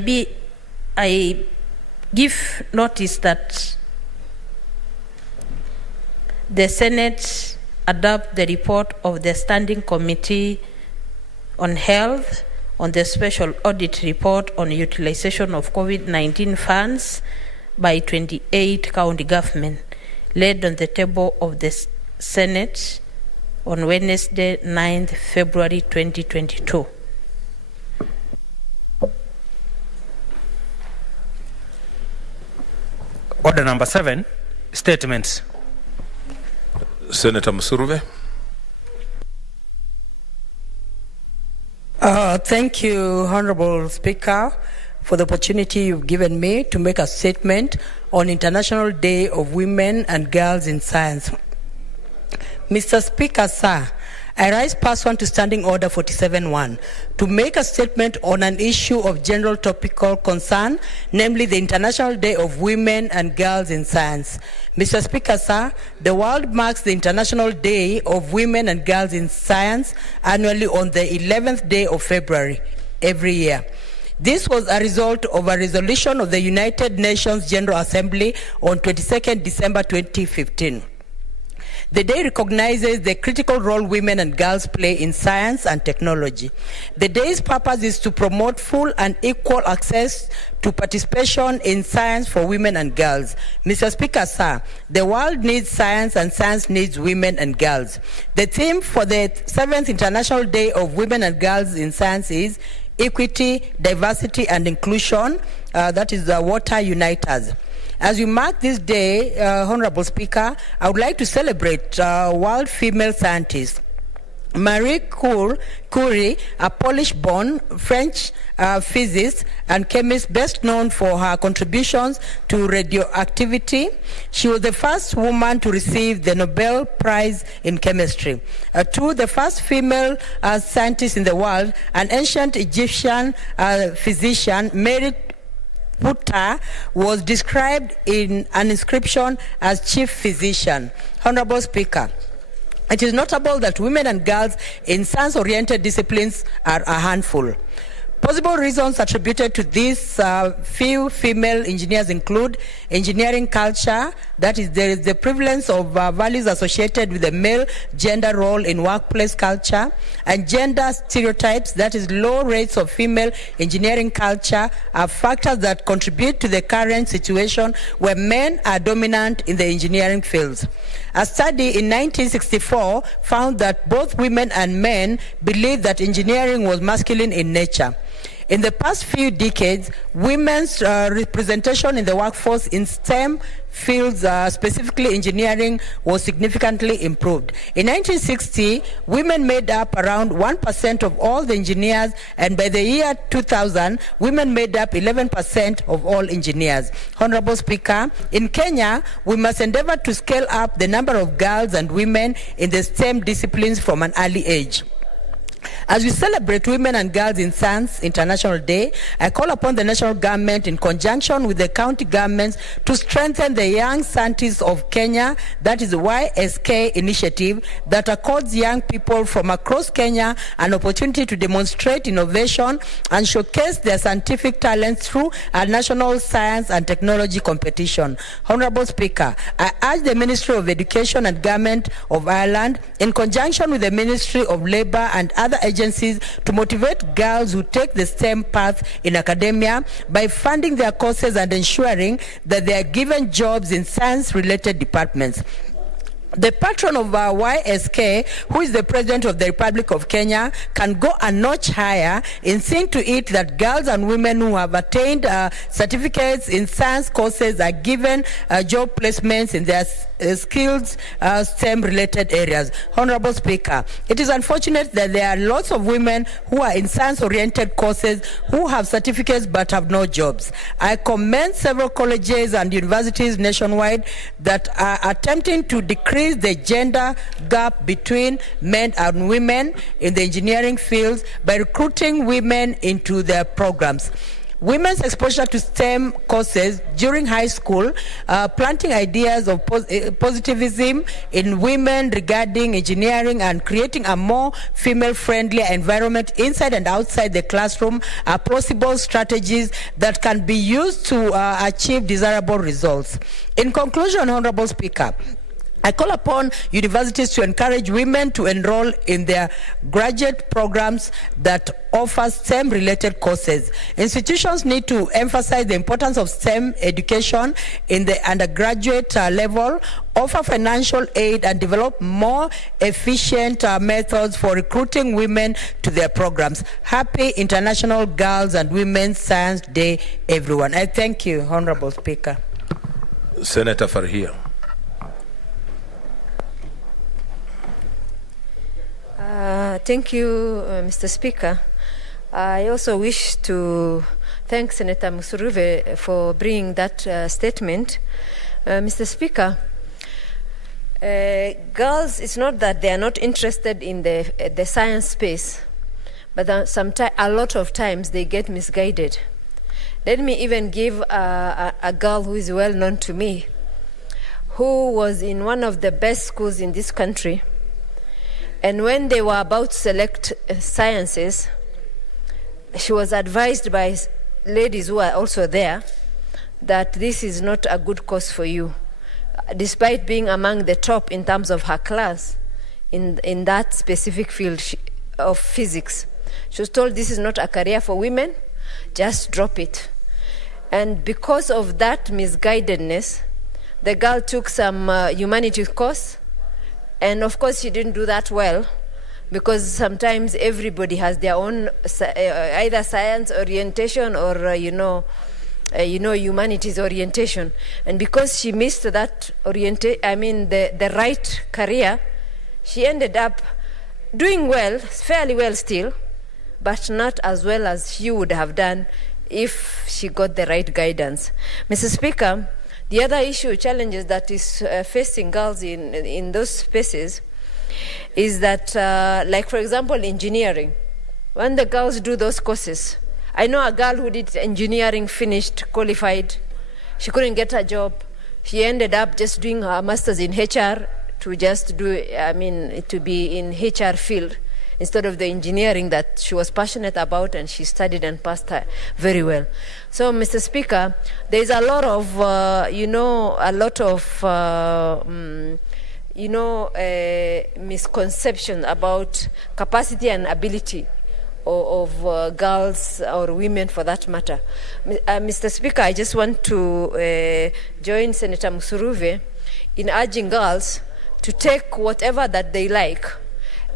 give notice that the Senate adopt the report of the Standing Committee on Health on the Special Audit Report on Utilization of COVID-19 funds by 28 county government, laid on the table of the Senate on Wednesday, 9th February 2022. Order number 7, statements. Senator Musuruve. Thank you, Honorable Speaker, for the opportunity you've given me to make a statement on International Day of Women and Girls in Science. Mr. Speaker, sir, I rise pursuant to Standing Order 47-1 to make a statement on an issue of general topical concern, namely the International Day of Women and Girls in Science. Mr. Speaker, sir, the world marks the International Day of Women and Girls in Science annually on the 11th day of February every year. This was a result of a resolution of the United Nations General Assembly on 22nd December 2015. The day recognizes the critical role women and girls play in science and technology. The day's purpose is to promote full and equal access to participation in science for women and girls. Mr. Speaker, sir, the world needs science and science needs women and girls. The theme for the 7th International Day of Women and Girls in Science is Equity, Diversity and Inclusion, that is the Water Unite Us. As we mark this day, Honorable Speaker, I would like to celebrate World Female Scientist. Marie Curie, a Polish-born French physicist and chemist best known for her contributions to radioactivity. She was the first woman to receive the Nobel Prize in Chemistry. Two, the first female scientist in the world, an ancient Egyptian physician, Mary Puta, was described in an inscription as chief physician. Honorable Speaker, it is notable that women and girls in science-oriented disciplines are a handful. Possible reasons attributed to these few female engineers include engineering culture, that is, there is the prevalence of values associated with the male gender role in workplace culture, and gender stereotypes, that is, low rates of female engineering culture, are factors that contribute to the current situation where men are dominant in the engineering fields. A study in 1964 found that both women and men believed that engineering was masculine in nature. In the past few decades, women's representation in the workforce in STEM fields, specifically engineering, was significantly improved. In 1960, women made up around 1% of all the engineers, and by the year 2000, women made up 11% of all engineers. Honorable Speaker, in Kenya, we must endeavor to scale up the number of girls and women in the STEM disciplines from an early age. As we celebrate Women and Girls in Science International Day, I call upon the national government in conjunction with the county governments to strengthen the Young Scientists of Kenya, that is the YSK initiative, that accords young people from across Kenya an opportunity to demonstrate innovation and showcase their scientific talents through a national science and technology competition. Honorable Speaker, I urge the Ministry of Education and Government of Ireland, in conjunction with the Ministry of Labour and other agencies, to motivate girls who take the STEM path in academia by funding their courses and ensuring that they are given jobs in science-related departments. The patron of our YSK, who is the President of the Republic of Kenya, can go a notch higher in seeing to it that girls and women who have attained certificates in science courses are given job placements in their skills STEM-related areas. Honorable Speaker, it is unfortunate that there are lots of women who are in science-oriented courses who have certificates but have no jobs. I commend several colleges and universities nationwide that are attempting to decrease the gender gap between men and women in the engineering fields by recruiting women into their programs. Women's exposure to STEM courses during high school, planting ideas of positivism in women regarding engineering and creating a more female-friendly environment inside and outside the classroom are plausible strategies that can be used to achieve desirable results. In conclusion, Honorable Speaker, I call upon universities to encourage women to enroll in their graduate programs that offer STEM-related courses. Institutions need to emphasize the importance of STEM education in the undergraduate level, offer financial aid, and develop more efficient methods for recruiting women to their programs. Happy International Girls and Women's Science Day, everyone. I thank you, Honorable Speaker. Senator Farhia. Thank you, Mr. Speaker. I also wish to thank Senator Musuruve for bringing that statement. Mr. Speaker, girls, it's not that they are not interested in the science space, but a lot of times they get misguided. Let me even give a girl who is well known to me, who was in one of the best schools in this country. And when they were about to select sciences, she was advised by ladies who are also there that this is not a good course for you. Despite being among the top in terms of her class in that specific field of physics, she was told this is not a career for women, just drop it. And because of that misguidedness, the girl took some humanities course. And of course, she didn't do that well, because sometimes everybody has their own either science orientation or humanities orientation. And because she missed that the right career, she ended up doing well, fairly well still, but not as well as she would have done if she got the right guidance. Mr. Speaker, the other issue, challenges that is facing girls in those spaces is that, like for example, engineering. When the girls do those courses, I know a girl who did engineering, finished, qualified. She couldn't get a job. She ended up just doing her master's in HR to be in HR field, instead of the engineering that she was passionate about, and she studied and passed her very well. So, Mr. Speaker, there is a lot of misconception about capacity and ability of girls or women for that matter. Mr. Speaker, I just want to join Senator Musuruve in urging girls to take whatever that they like,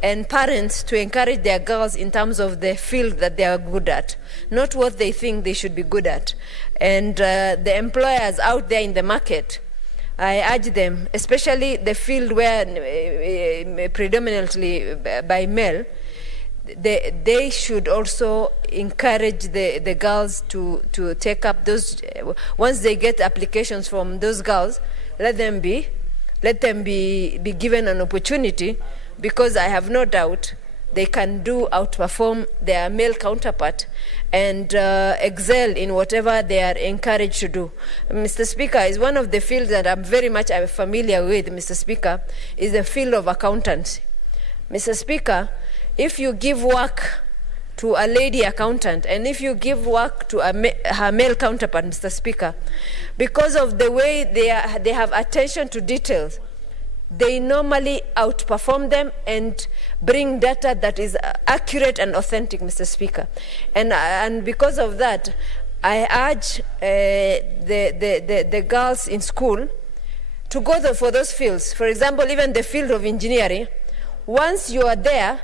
and parents to encourage their girls in terms of the field that they are good at, not what they think they should be good at. And the employers out there in the market I urge them, especially the field where predominantly by male, they should also encourage the girls to take up those. Once they get applications from those girls, let them be given an opportunity, because I have no doubt they can outperform their male counterpart and excel in whatever they are encouraged to do. Mr. Speaker, is one of the fields that I'm very much familiar with, Mr. Speaker, is the field of accountancy. Mr. Speaker, if you give work to a lady accountant and if you give work to her male counterpart, Mr. Speaker, because of the way they have attention to details, they normally outperform them and bring data that is accurate and authentic, Mr. Speaker. And because of that, I urge the girls in school to go for those fields. For example, even the field of engineering. Once you are there,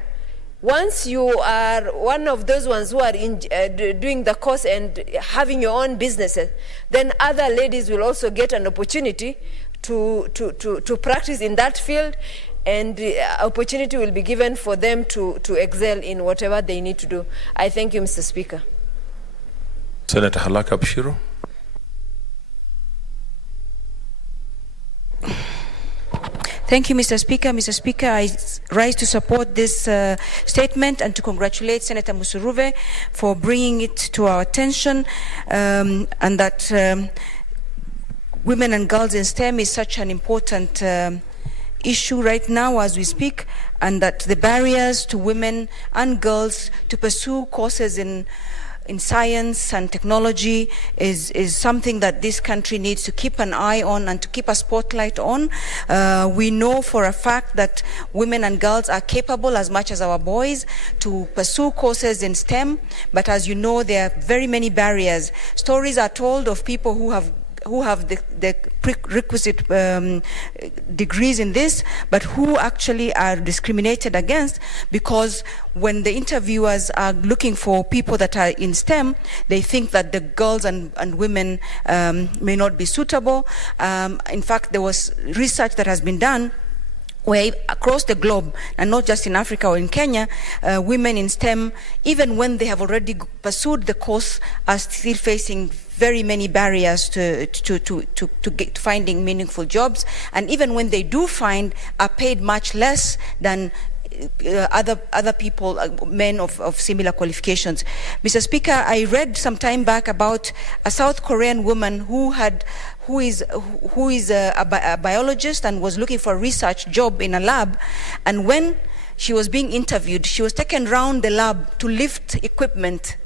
once you are one of those ones who are doing the course and having your own businesses, then other ladies will also get an opportunity to practice in that field, and the opportunity will be given for them to excel in whatever they need to do. I thank you, Mr. Speaker. Senator Halaka Bshiro. Thank you, Mr. Speaker. Mr. Speaker, I rise to support this statement and to congratulate Senator Musuruve for bringing it to our attention, and that women and girls in STEM is such an important issue right now as we speak, and that the barriers to women and girls to pursue courses in science and technology is something that this country needs to keep an eye on and to keep a spotlight on. We know for a fact that women and girls are capable as much as our boys to pursue courses in STEM, but as you know, there are very many barriers. Stories are told of people who have the prerequisite degrees in this, but who actually are discriminated against, because when the interviewers are looking for people that are in STEM, they think that the girls and women may not be suitable. In fact, there was research that has been done where across the globe, and not just in Africa or in Kenya, women in STEM, even when they have already pursued the course, are still facing very many barriers to finding meaningful jobs, and even when they do find, are paid much less than other people, men of similar qualifications. Mr. Speaker, I read some time back about a South Korean woman who is a biologist and was looking for a research job in a lab, and when she was being interviewed, she was taken around the lab to lift equipment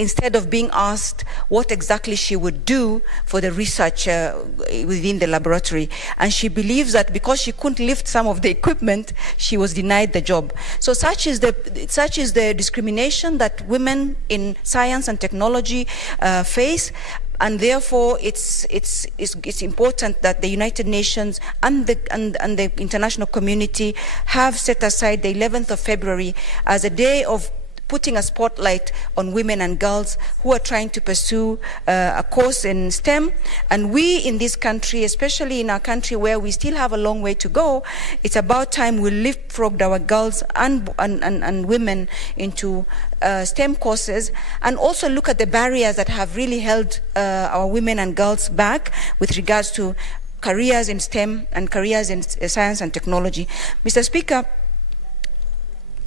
instead of being asked what exactly she would do for the research within the laboratory. And she believes that because she couldn't lift some of the equipment, she was denied the job. So such is the discrimination that women in science and technology face. And therefore, it's important that the United Nations and the international community have set aside the 11th of February as a day of putting a spotlight on women and girls who are trying to pursue a course in STEM. And we in this country, especially in our country where we still have a long way to go, it's about time we leapfrogged our girls and women into STEM courses, and also look at the barriers that have really held our women and girls back with regards to careers in STEM and careers in science and technology. Mr. Speaker,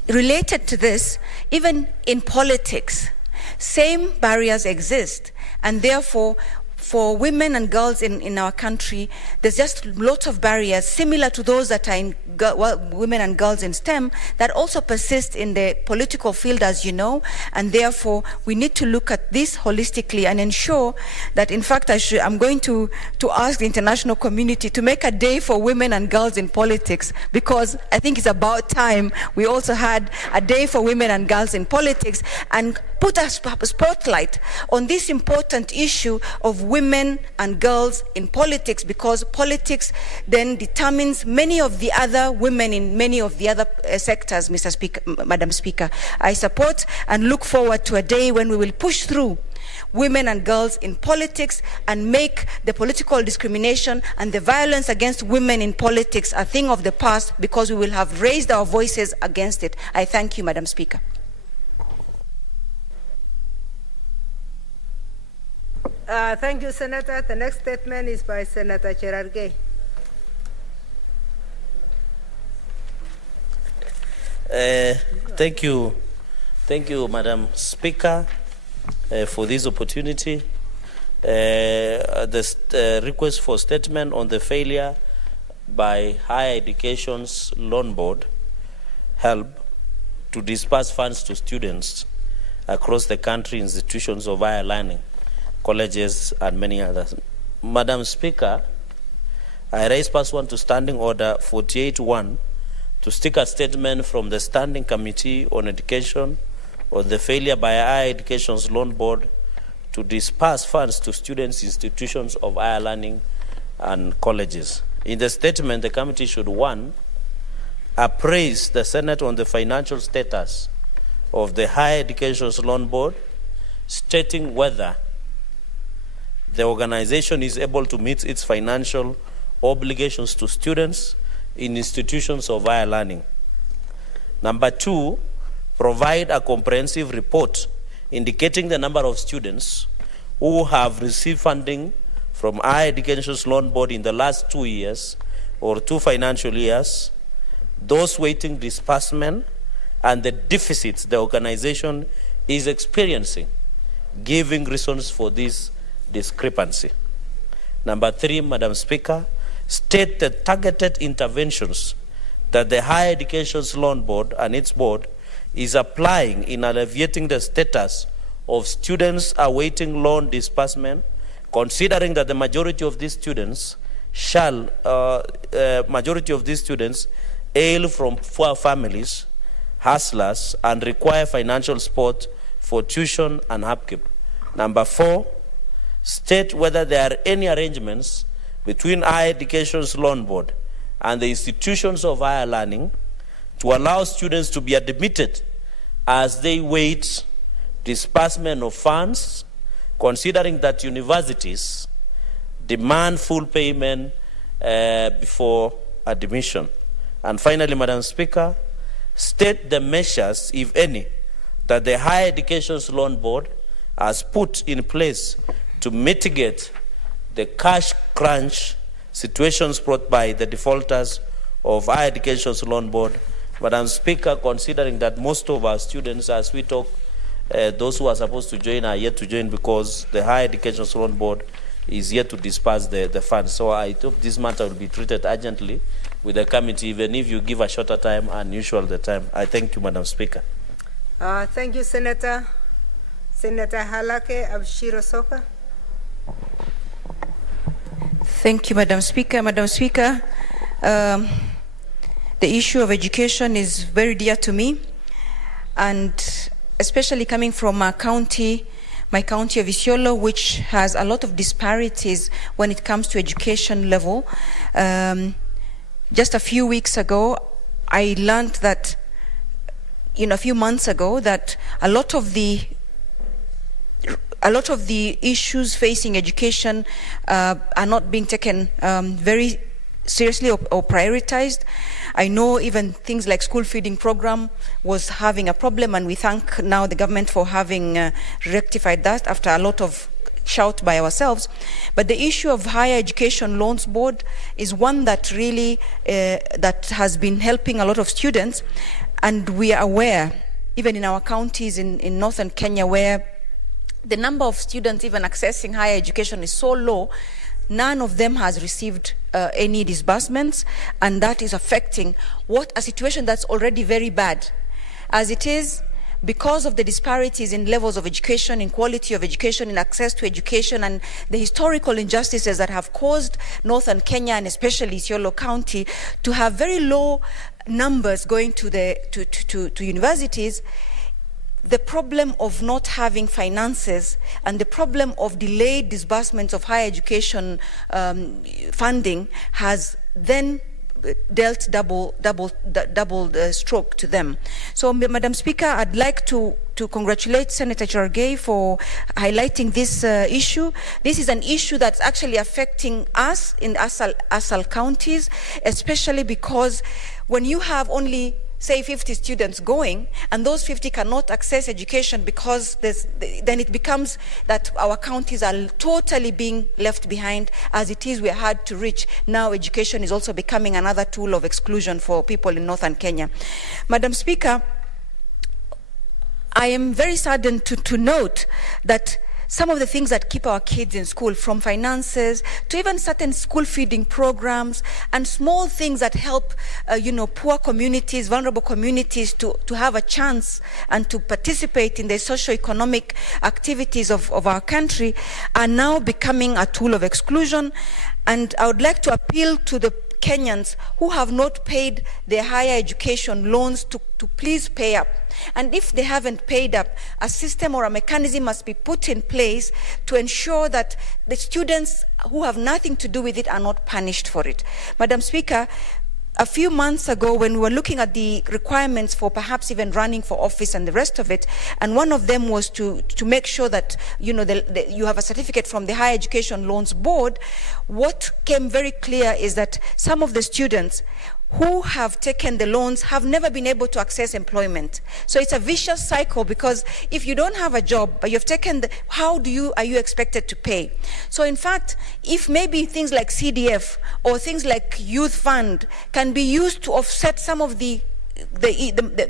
related to this, even in politics, same barriers exist, and therefore for women and girls in our country, there's just lots of barriers similar to those that are in women and girls in STEM that also persist in the political field, as you know, and therefore we need to look at this holistically and ensure that, in fact, I'm going to ask the international community to make a day for women and girls in politics, because I think it's about time we also had a day for women and girls in politics and put a spotlight on this important issue of women and girls in politics, because politics then determines many of the other women in many of the other sectors, Madam Speaker. I support and look forward to a day when we will push through women and girls in politics and make the political discrimination and the violence against women in politics a thing of the past, because we will have raised our voices against it. I thank you, Madam Speaker. Thank you, Senator. The next statement is by Senator Cherargei. Thank you, Madam Speaker, for this opportunity. The request for statement on the failure by Higher Education's Loan Board, HELB, to disperse funds to students across the country, institutions of higher learning, colleges, and many others. Madam Speaker, I raise pursuant to Standing Order 48-1 to stick a statement from the Standing Committee on Education on the failure by Higher Education's Loan Board to disperse funds to students, institutions of higher learning, and colleges. In the statement, the committee should, 1, appraise the Senate on the financial status of the Higher Education's Loan Board, stating whether the organization is able to meet its financial obligations to students in institutions of higher learning. Number 2, provide a comprehensive report indicating the number of students who have received funding from Higher Education's Loan Board in the last 2 years or 2 financial years, those waiting disbursement, and the deficits the organization is experiencing, giving reasons for this discrepancy. Number 3, Madam Speaker, state the targeted interventions that the Higher Education's Loan Board and its board is applying in alleviating the status of students awaiting loan disbursement, considering that the majority of these students hail from poor families, hustlers, and require financial support for tuition and upkeep. Number 4, state whether there are any arrangements between Higher Education's Loan Board and the institutions of higher learning to allow students to be admitted as they wait disbursement of funds, considering that universities demand full payment before admission. And finally, Madam Speaker, state the measures, if any, that the Higher Education's Loan Board has put in place to mitigate the cash crunch situations brought by the defaulters of Higher Education's Loan Board. Madam Speaker, considering that most of our students, as we talk, those who are supposed to join are yet to join because the Higher Education's Loan Board is yet to disperse the funds. So I hope this matter will be treated urgently with the committee, even if you give a shorter time and usual the time. I thank you, Madam Speaker. Thank you, Senator. Senator Halake Abshiro Soka. Thank you, Madam Speaker. Madam Speaker, the issue of education is very dear to me, and especially coming from my county of Isiolo, which has a lot of disparities when it comes to education level. Just a few weeks ago, I learned that, a few months ago, that a lot of the issues facing education are not being taken very seriously or prioritized. I know even things like school feeding program was having a problem, and we thank now the government for having rectified that after a lot of shout by ourselves. But the issue of Higher Education Loans Board is one that really that has been helping a lot of students, and we are aware, even in our counties in northern Kenya, where the number of students even accessing higher education is so low, none of them has received any disbursements, and that is affecting a situation that's already very bad. As it is, because of the disparities in levels of education, in quality of education, in access to education, and the historical injustices that have caused northern Kenya, and especially Isiolo County, to have very low numbers going to universities, the problem of not having finances and the problem of delayed disbursements of higher education funding has then dealt double stroke to them. So, Madam Speaker, I'd like to congratulate Senator Cherargei for highlighting this issue. This is an issue that's actually affecting us in ASAL counties, especially because when you have only, say, 50 students going, and those 50 cannot access education because then it becomes that our counties are totally being left behind. As it is, we are hard to reach. Now education is also becoming another tool of exclusion for people in northern Kenya. Madam Speaker, I am very saddened to note that some of the things that keep our kids in school, from finances to even certain school feeding programs and small things that help, poor communities, vulnerable communities to have a chance and to participate in the socio-economic activities of our country, are now becoming a tool of exclusion. And I would like to appeal to the Kenyans who have not paid their higher education loans to please pay up. And if they haven't paid up, a system or a mechanism must be put in place to ensure that the students who have nothing to do with it are not punished for it. Madam Speaker, a few months ago, when we were looking at the requirements for perhaps even running for office and the rest of it, and one of them was to make sure that you have a certificate from the Higher Education Loans Board, what came very clear is that some of the students who have taken the loans have never been able to access employment. So it's a vicious cycle, because if you don't have a job, but you've taken how are you expected to pay? So in fact, if maybe things like CDF or things like Youth Fund can be used to offset some of the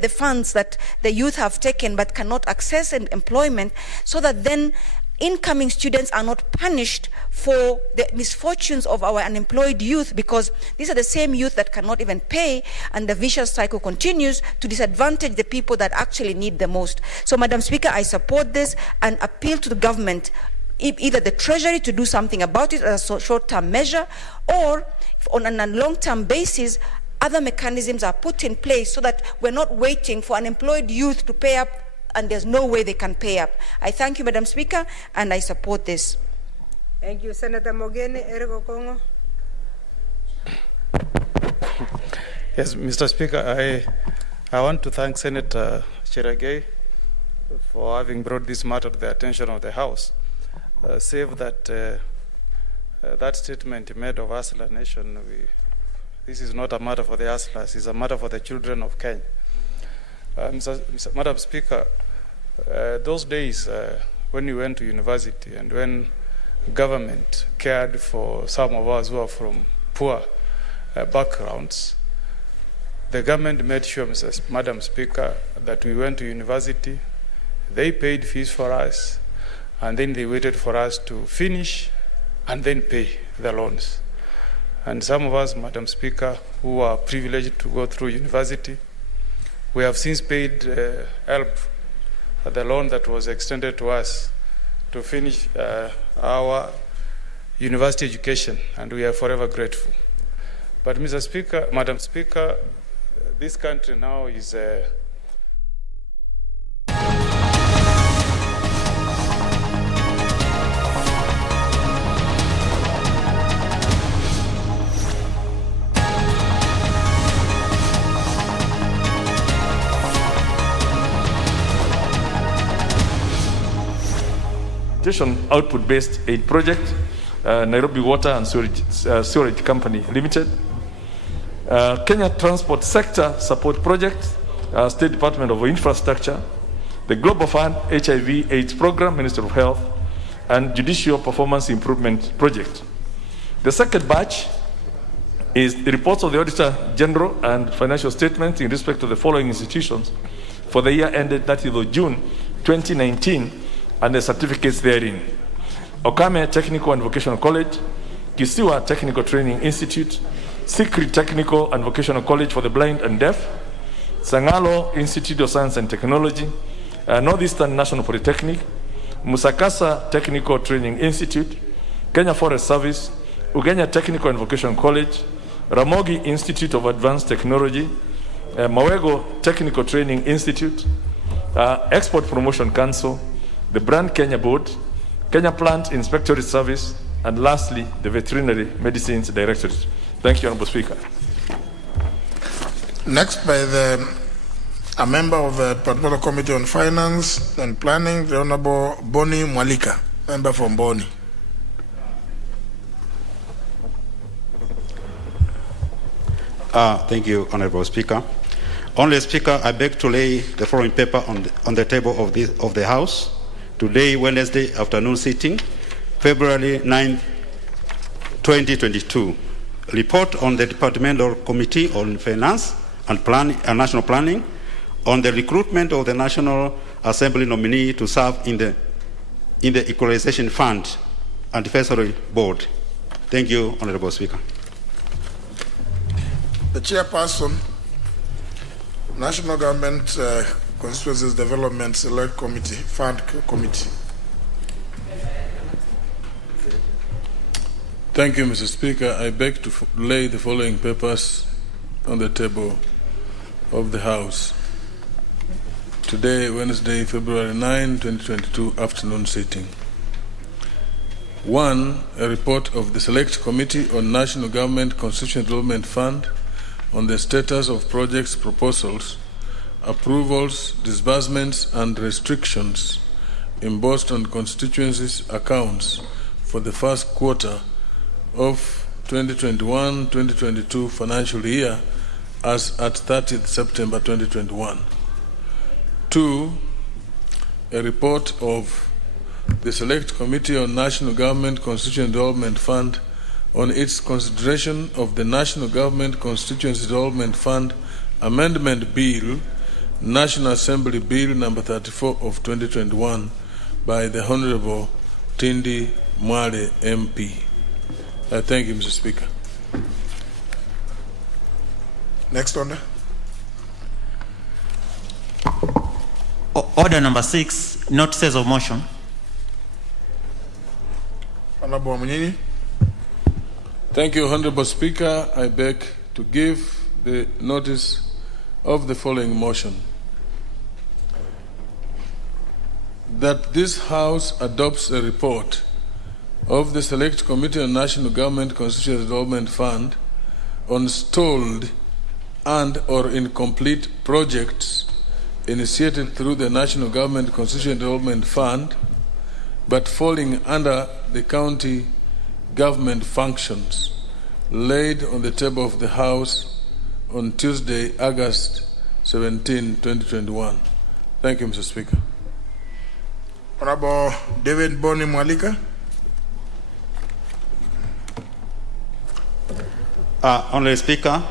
funds that the youth have taken but cannot access employment, so that then incoming students are not punished for the misfortunes of our unemployed youth, because these are the same youth that cannot even pay, and the vicious cycle continues to disadvantage the people that actually need the most. So, Madam Speaker, I support this and appeal to the government, either the Treasury to do something about it as a short-term measure, or on a long-term basis, other mechanisms are put in place so that we're not waiting for unemployed youth to pay up and there's no way they can pay up. I thank you, Madam Speaker, and I support this. Thank you, Senator Mogeni. Ergo Kongo. Yes, Mr. Speaker, I want to thank Senator Cherargei for having brought this matter to the attention of the House. Save that that statement he made of Asla Nation, this is not a matter for the Aslas, it's a matter for the children of Kenya. Madam Speaker, those days when we went to university and when government cared for some of us who are from poor backgrounds, the government made sure, Madam Speaker, that we went to university, they paid fees for us, and then they waited for us to finish and then pay the loans. And some of us, Madam Speaker, who are privileged to go through university, we have since paid help for the loan that was extended to us to finish our university education, and we are forever grateful. But Mr. Speaker, Madam Speaker, this country now is output-based aid project, Nairobi Water and Sewerage Company Limited, Kenya Transport Sector Support Project, State Department of Infrastructure, the Global Fund HIV/AIDS Program, Ministry of Health, and Judicial Performance Improvement Project. The second batch is the reports of the Auditor General and financial statements in respect to the following institutions for the year ended 30th of June 2019, and the certificates therein: Okame Technical and Vocational College, Kisiwa Technical Training Institute, Sikri Technical and Vocational College for the Blind and Deaf, Sangalo Institute of Science and Technology, Northeastern National Polytechnic, Musakasa Technical Training Institute, Kenya Forest Service, Ugenya Technical and Vocational College, Ramogi Institute of Advanced Technology, Mawego Technical Training Institute, Export Promotion Council, the Brand Kenya Board, Kenya Plant Inspectorate Service, and lastly, the Veterinary Medicines Directorate. Thank you, Honorable Speaker. Next, by a member of the Particular Committee on Finance and Planning, the Honorable Boni Mwalika, member from Boni. Thank you, Honorable Speaker. Honorable Speaker, I beg to lay the following paper on the table of the House. Today, Wednesday afternoon sitting, February 9, 2022. Report on the Departmental Committee on Finance and National Planning on the recruitment of the National Assembly nominee to serve in the Equalization Fund and Advisory Board. Thank you, Honorable Speaker. The Chairperson, National Government Constituencies Development Select Committee, Fund Committee. Thank you, Mr. Speaker. I beg to lay the following papers on the table of the House. Today, Wednesday, February 9, 2022, afternoon sitting. 1. A report of the Select Committee on National Government Constituent Development Fund on the status of projects proposals, approvals, disbursements, and restrictions embossed on constituencies' accounts for the first quarter of 2021-2022 financial year as at 30th September 2021. 2. A report of the Select Committee on National Government Constituent Development Fund on its consideration of the National Government Constituency Development Fund Amendment Bill, National Assembly Bill number 34 of 2021 by the Honorable Tindi Mwale MP. I thank you, Mr. Speaker. Next order. Order number 6, notices of motion. Honorable Munyini. Thank you, Honorable Speaker. I beg to give the notice of the following motion. That this House adopts a report of the Select Committee on National Government Constituency Development Fund on stalled and or incomplete projects initiated through the National Government Constituency Development Fund but falling under the county government functions, laid on the table of the House on Tuesday, August 17, 2021. Thank you, Mr. Speaker. Honorable David Boni Mwalika. Honorable Speaker,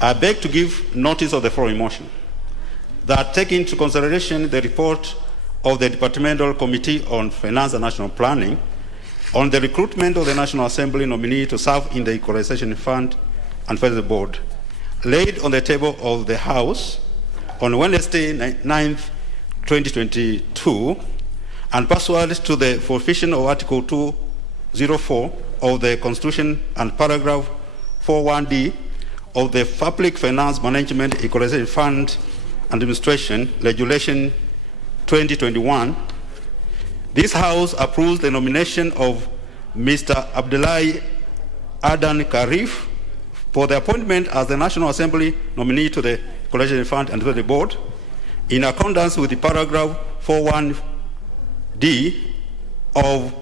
I beg to give notice of the following motion. That taking into consideration the report of the Departmental Committee on Finance and National Planning on the recruitment of the National Assembly nominee to serve in the Equalization Fund and Advisory Board, laid on the table of the House on Wednesday, 9th, 2022, and pursuant to the fulfillment of Article 204 of the Constitution and Paragraph 41D of the Public Finance Management Equalization Fund Administration Regulation 2021, this House approves the nomination of Mr. Abdullahi Adan Karif for the appointment as the National Assembly nominee to the Equalization Fund and to the Board in accordance with the paragraph 41D of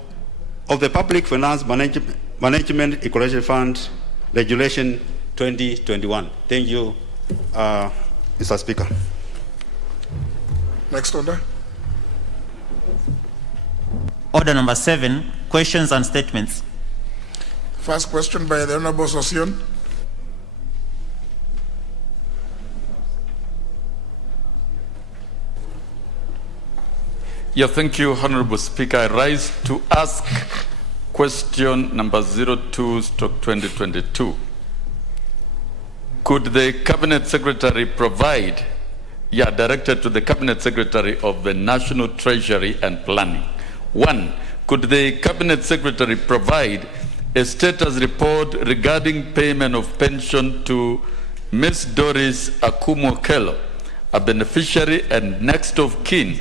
the Public Finance Management Equalization Fund Regulation 2021. Thank you, Mr. Speaker. Next order. Order number 7, questions and statements. First question by the Honorable Sosion. Yeah, thank you, Honorable Speaker. I rise to ask question number 02/2022. Could the Cabinet Secretary provide, directed to the Cabinet Secretary of the National Treasury and Planning. 1. Could the Cabinet Secretary provide a status report regarding payment of pension to Ms. Doris Akumu-Okello, a beneficiary and next of kin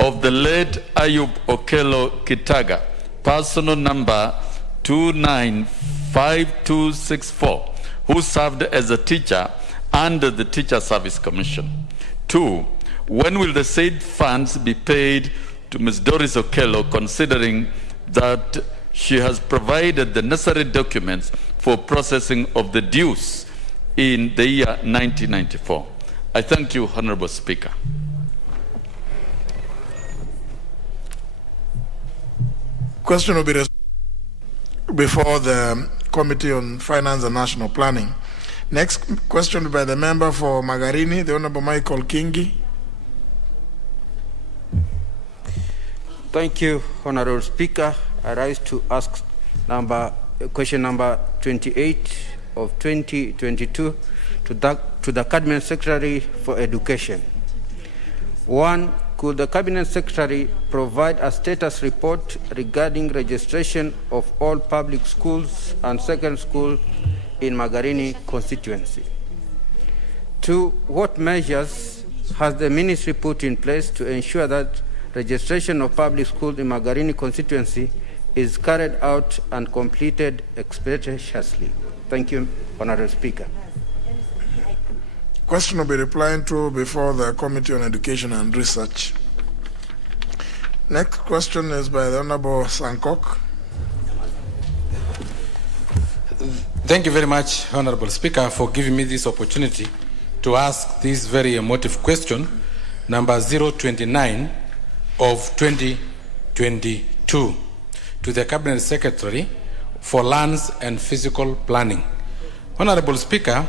of the late Ayub Okello Kitaga, personal number 295264, who served as a teacher under the Teacher Service Commission? 2, when will the said funds be paid to Ms. Doris Okello, considering that she has provided the necessary documents for processing of the dues in the year 1994? I thank you, Honorable Speaker. Question will be raised before the Committee on Finance and National Planning. Next question by the member for Magarini, the Honorable Michael Kingi. Thank you, Honorable Speaker. I rise to ask question number 28 of 2022 to the Cabinet Secretary for Education. 1, could the Cabinet Secretary provide a status report regarding registration of all public schools and secondary schools in Magarini constituency? 2, what measures has the Ministry put in place to ensure that registration of public schools in Magarini constituency is carried out and completed expeditiously? Thank you, Honorable Speaker. Question will be replied to before the Committee on Education and Research. Next question is by the Honorable Sankok. Thank you very much, Honorable Speaker, for giving me this opportunity to ask this very emotive question, number 029 of 2022, to the Cabinet Secretary for Lands and Physical Planning. Honorable Speaker,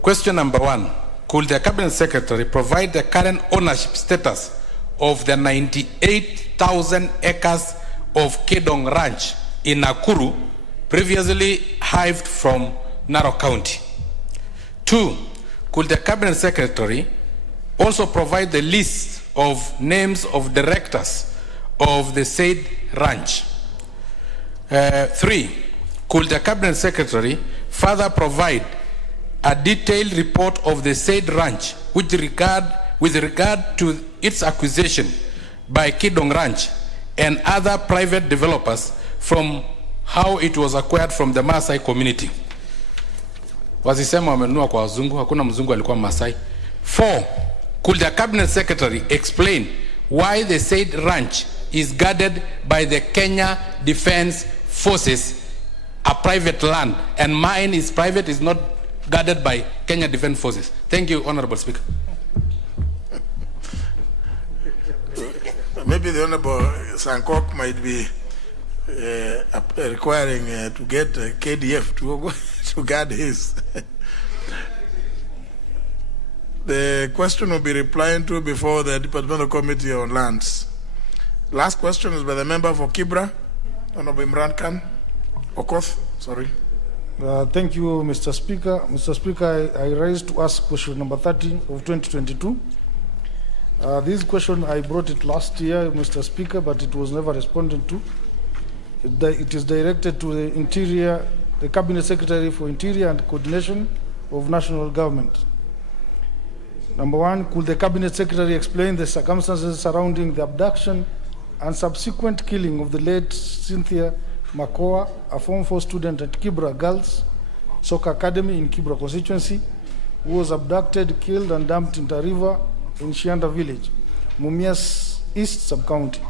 question number 1, could the Cabinet Secretary provide the current ownership status of the 98,000 acres of Kedong Ranch in Nakuru, previously hived from Narok County? 2, could the Cabinet Secretary also provide the list of names of directors of the said ranch? 3, could the Cabinet Secretary further provide a detailed report of the said ranch with regard to its acquisition by Kedong Ranch and other private developers from how it was acquired from the Maasai community? Wasisema wamenunua kwa wazungu, hakuna mzungu alikuwa Maasai. 4, could the Cabinet Secretary explain why the said ranch is guarded by the Kenya Defence Forces, a private land, and mine is private, is not guarded by Kenya Defence Forces? Thank you, Honorable Speaker. Maybe the Honorable Sankok might be requiring to get KDF to guard his. The question will be replied to before the Departmental Committee on Lands. Last question is by the member for Kibra, Honorable Imran Khan. Okoth, sorry. Thank you, Mr. Speaker. Mr. Speaker, I rise to ask question number 30 of 2022. This question, I brought it last year, Mr. Speaker, but it was never responded to. It is directed to the Interior, the Cabinet Secretary for Interior and Coordination of National Government. Number 1, could the Cabinet Secretary explain the circumstances surrounding the abduction and subsequent killing of the late Cynthia Makoa, a Form 4 student at Kibra Girls Soccer Academy in Kibra constituency, who was abducted, killed, and dumped into a river in Shianda village, Mumias East Sub-County,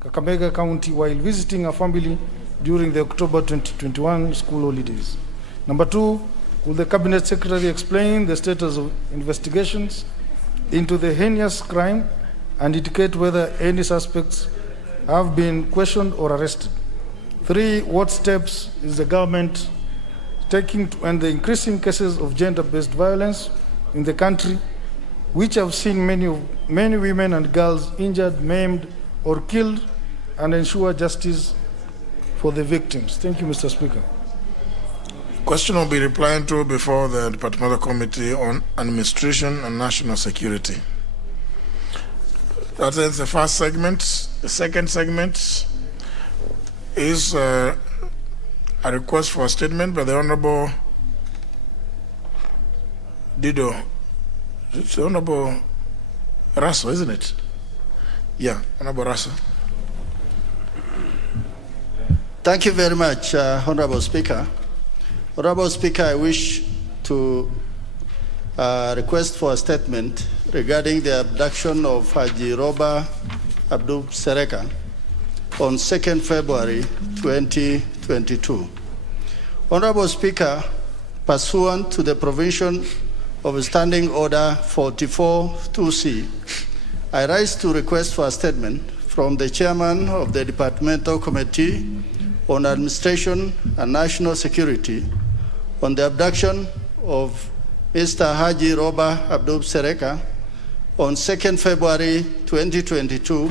Kakamega County, while visiting a family during the October 2021 school holidays. Number 2, will the Cabinet Secretary explain the status of investigations into the heinous crime and indicate whether any suspects have been questioned or arrested? 3, what steps is the government taking to end the increasing cases of gender-based violence in the country, which have seen many women and girls injured, maimed, or killed, and ensure justice for the victims? Thank you, Mr. Speaker. Question will be replied to before the Departmental Committee on Administration and National Security. That ends the first segment. The second segment is a request for a statement by the Honorable Dido. It's the Honorable Rasso, isn't it? Yeah, Honorable Rasso. Thank you very much, Honorable Speaker. Honorable Speaker, I wish to request for a statement regarding the abduction of Haji Roba Abdul Sereka on 2nd February 2022. Honorable Speaker, pursuant to the provision of Standing Order 44-2C, I rise to request for a statement from the Chairman of the Departmental Committee on Administration and National Security on the abduction of Mr. Haji Roba Abdul Sereka on 2nd February 2022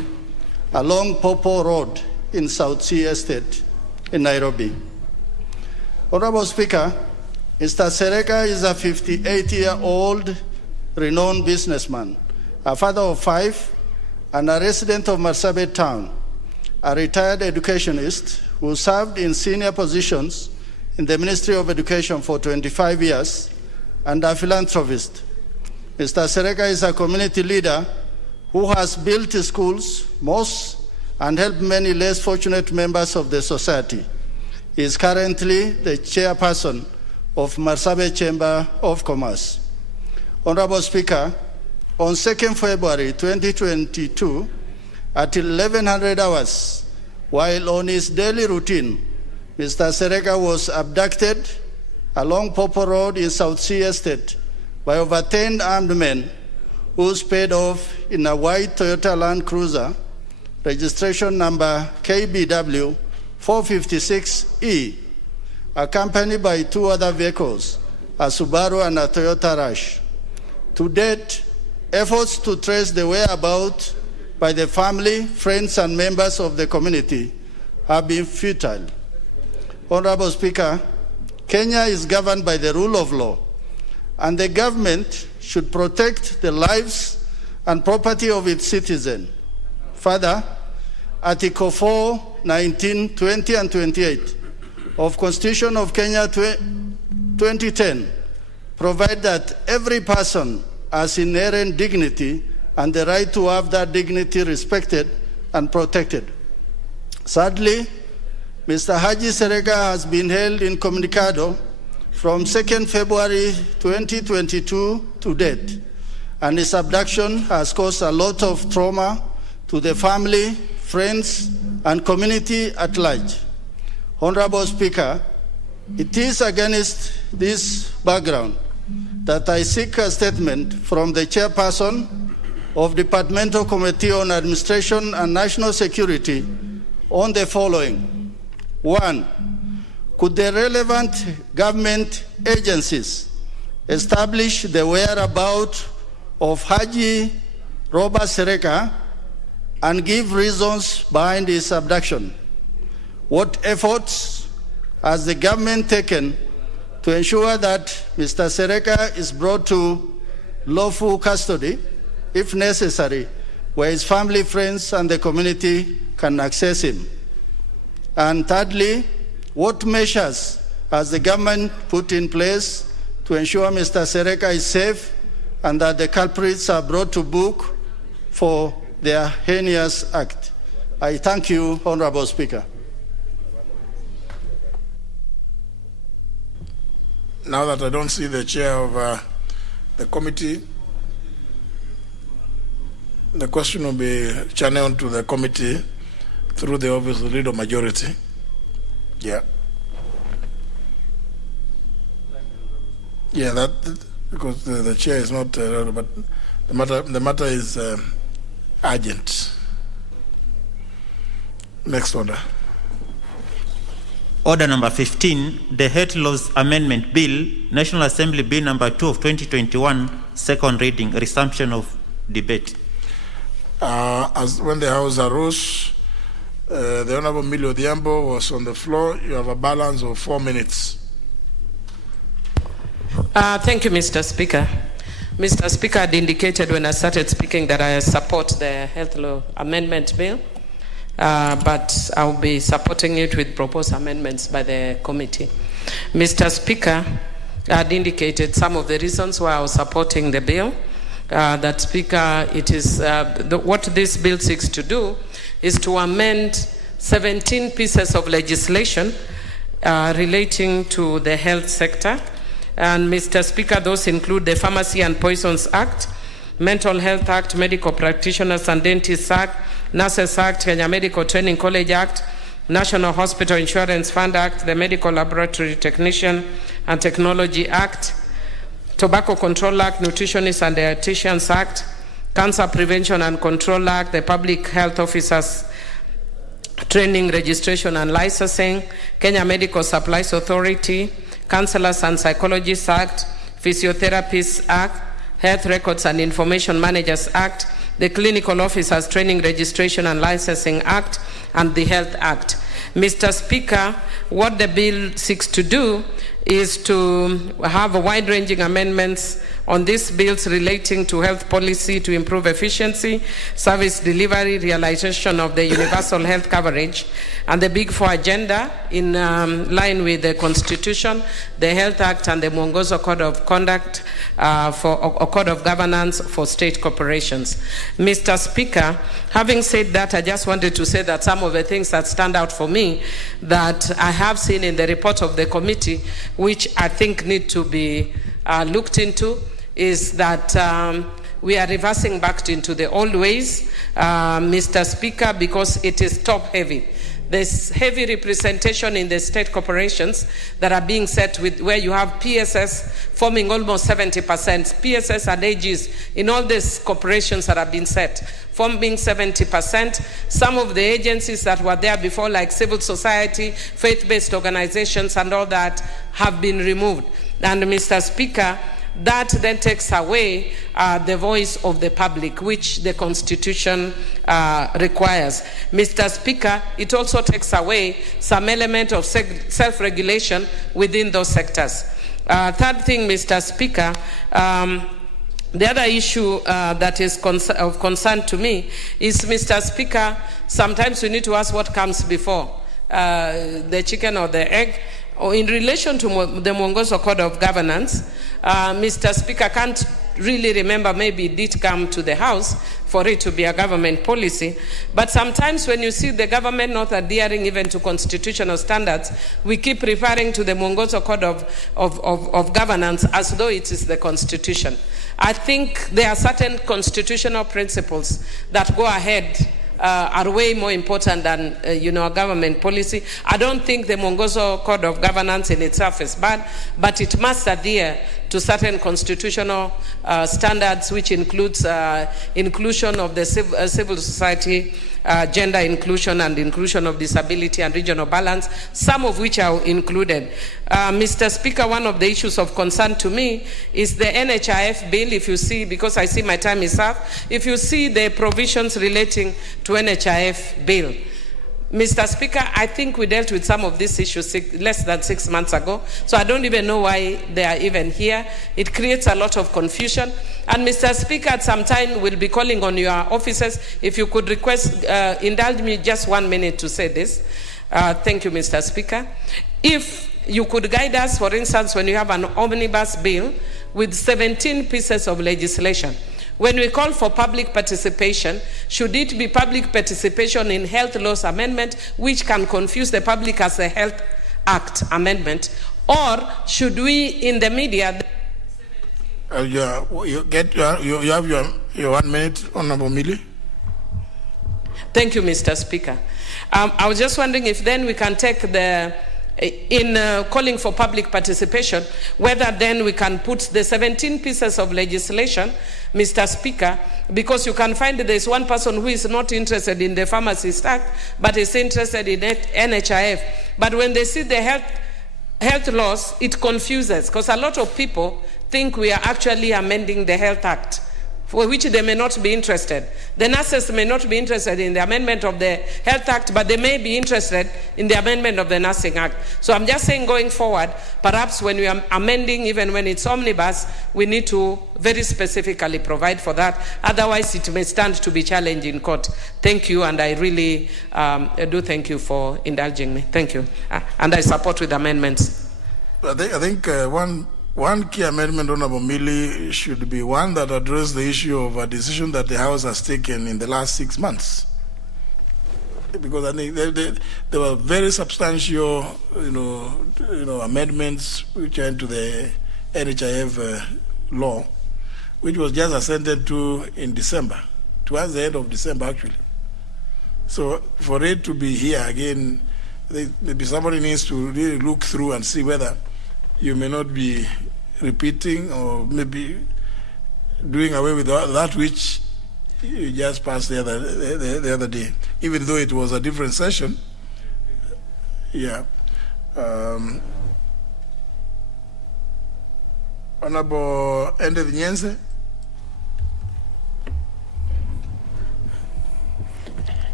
along Popo Road in South Sea Estate in Nairobi. Honorable Speaker, Mr. Sereka is a 58-year-old renowned businessman, a father of 5, and a resident of Marsabit Town, a retired educationist who served in senior positions in the Ministry of Education for 25 years, and a philanthropist. Mr. Sereka is a community leader who has built schools, mosques, and helped many less fortunate members of the society. He is currently the chairperson of Marsabit Chamber of Commerce. Honorable Speaker, on 2nd February 2022, at 1100 hours, while on his daily routine, Mr. Sereka was abducted along Popo Road in South Sea Estate by over 10 armed men who sped off in a white Toyota Land Cruiser, registration number KBW 456E, accompanied by 2 other vehicles, a Subaru and a Toyota Rush. To date, efforts to trace the whereabouts by the family, friends, and members of the community have been futile. Honorable Speaker, Kenya is governed by the rule of law, and the government should protect the lives and property of its citizens. Further, Article 4, 19, 20, and 28 of Constitution of Kenya 2010 provide that every person has inherent dignity and the right to have that dignity respected and protected. Sadly, Mr. Haji Sereka has been held incommunicado from 2nd February 2022 to date, and his abduction has caused a lot of trauma to the family, friends, and community at large. Honorable Speaker, it is against this background that I seek a statement from the chairperson of Departmental Committee on Administration and National Security on the following. 1, could the relevant government agencies establish the whereabouts of Haji Roba Sereka and give reasons behind his abduction? What efforts has the government taken to ensure that Mr. Sereka is brought to lawful custody, if necessary, where his family, friends, and the community can access him? And thirdly, what measures has the government put in place to ensure Mr. Sereka is safe and that the culprits are brought to book for their heinous act? I thank you, Honorable Speaker. Now that I don't see the chair of the committee, the question will be channeled to the committee through the office of leader majority. Yeah. Yeah, that because the chair is not, but the matter is urgent. Next order. Order number 15, the Hate Laws Amendment Bill, National Assembly Bill number 2 of 2021, second reading, resumption of debate. As when the House arose, the Honorable Millie Odhiambo was on the floor. You have a balance of 4 minutes. Thank you, Mr. Speaker. Mr. Speaker, I had indicated when I started speaking that I support the Health Law Amendment Bill, but I'll be supporting it with proposed amendments by the committee. Mr. Speaker, I had indicated some of the reasons why I was supporting the bill. That Speaker, it is what this bill seeks to do is to amend 17 pieces of legislation relating to the health sector, And Mr. Speaker, those include the Pharmacy and Poisons Act, Mental Health Act, Medical Practitioners and Dentists Act, Nurses Act, Kenya Medical Training College Act, National Hospital Insurance Fund Act, the Medical Laboratory Technician and Technology Act, Tobacco Control Act, Nutritionists and Dietitians Act, Cancer Prevention and Control Act, the Public Health Officers Training, Registration and Licensing, Kenya Medical Supplies Authority, Counselors and Psychologists Act, Physiotherapists Act, Health Records and Information Managers Act, the Clinical Officers Training, Registration and Licensing Act, and the Health Act. Mr. Speaker, what the bill seeks to do is to have a wide-ranging amendments on these bills relating to health policy to improve efficiency, service delivery, realization of the universal health coverage, and the Big Four agenda in line with the Constitution, the Health Act, and the Mwongozo Code of Conduct or Code of Governance for state corporations. Mr. Speaker, having said that, I just wanted to say that some of the things that stand out for me that I have seen in the report of the committee, which I think need to be looked into, is that we are reversing back into the old ways, Mr. Speaker, because it is top-heavy. There's heavy representation in the state corporations that are being set with where you have PSS forming almost 70%. PSS and AGs in all these corporations that have been set forming 70%. Some of the agencies that were there before, like civil society, faith-based organizations and all that, have been removed. And Mr. Speaker, that then takes away the voice of the public, which the Constitution requires. Mr. Speaker, it also takes away some element of self-regulation within those sectors. Third thing, Mr. Speaker, the other issue that is of concern to me is, Mr. Speaker, sometimes we need to ask what comes before, the chicken or the egg. Or in relation to the Mwongozo Code of Governance, Mr. Speaker, I can't really remember, maybe it did come to the House for it to be a government policy. But sometimes when you see the government not adhering even to constitutional standards, we keep referring to the Mwongozo Code of Governance as though it is the Constitution. I think there are certain constitutional principles that go ahead are way more important than a government policy. I don't think the Mwongozo Code of Governance in itself is bad, but it must adhere to certain constitutional standards, which includes inclusion of the civil society, gender inclusion and inclusion of disability and regional balance, some of which are included. Mr. Speaker, one of the issues of concern to me is the NHIF bill. If you see, because I see my time is up, if you see the provisions relating to NHIF bill, Mr. Speaker, I think we dealt with some of these issues less than 6 months ago, so I don't even know why they are even here. It creates a lot of confusion. And Mr. Speaker, at some time we'll be calling on your officers. If you could request, indulge me just 1 minute to say this. Thank you, Mr. Speaker. If you could guide us, for instance, when you have an omnibus bill with 17 pieces of legislation, when we call for public participation, should it be public participation in health laws amendment, which can confuse the public as a Health Act amendment, or should we, in the media... You have your 1 minute, Honorable Millie. Thank you, Mr. Speaker. I was just wondering if then we can take the... in calling for public participation, whether then we can put the 17 pieces of legislation, Mr. Speaker, because you can find there's one person who is not interested in the Pharmacist Act, but is interested in NHIF. But when they see the health laws, it confuses, because a lot of people think we are actually amending the Health Act, for which they may not be interested. The nurses may not be interested in the amendment of the Health Act, but they may be interested in the amendment of the Nursing Act. So I'm just saying, going forward, perhaps when we are amending, even when it's omnibus, we need to very specifically provide for that. Otherwise, it may stand to be challenged in court. Thank you, and I really do thank you for indulging me. Thank you. And I support with amendments. I think one key amendment, Honorable Millie, should be one that addresses the issue of a decision that the House has taken in the last 6 months. Because I think there were very substantial, amendments which are into the NHIF law, which was just assented to in December, towards the end of December actually. So for it to be here again, maybe somebody needs to really look through and see whether you may not be repeating or maybe doing away with that which you just passed the other day, even though it was a different session. Yeah. Honorable Endeth Nyense.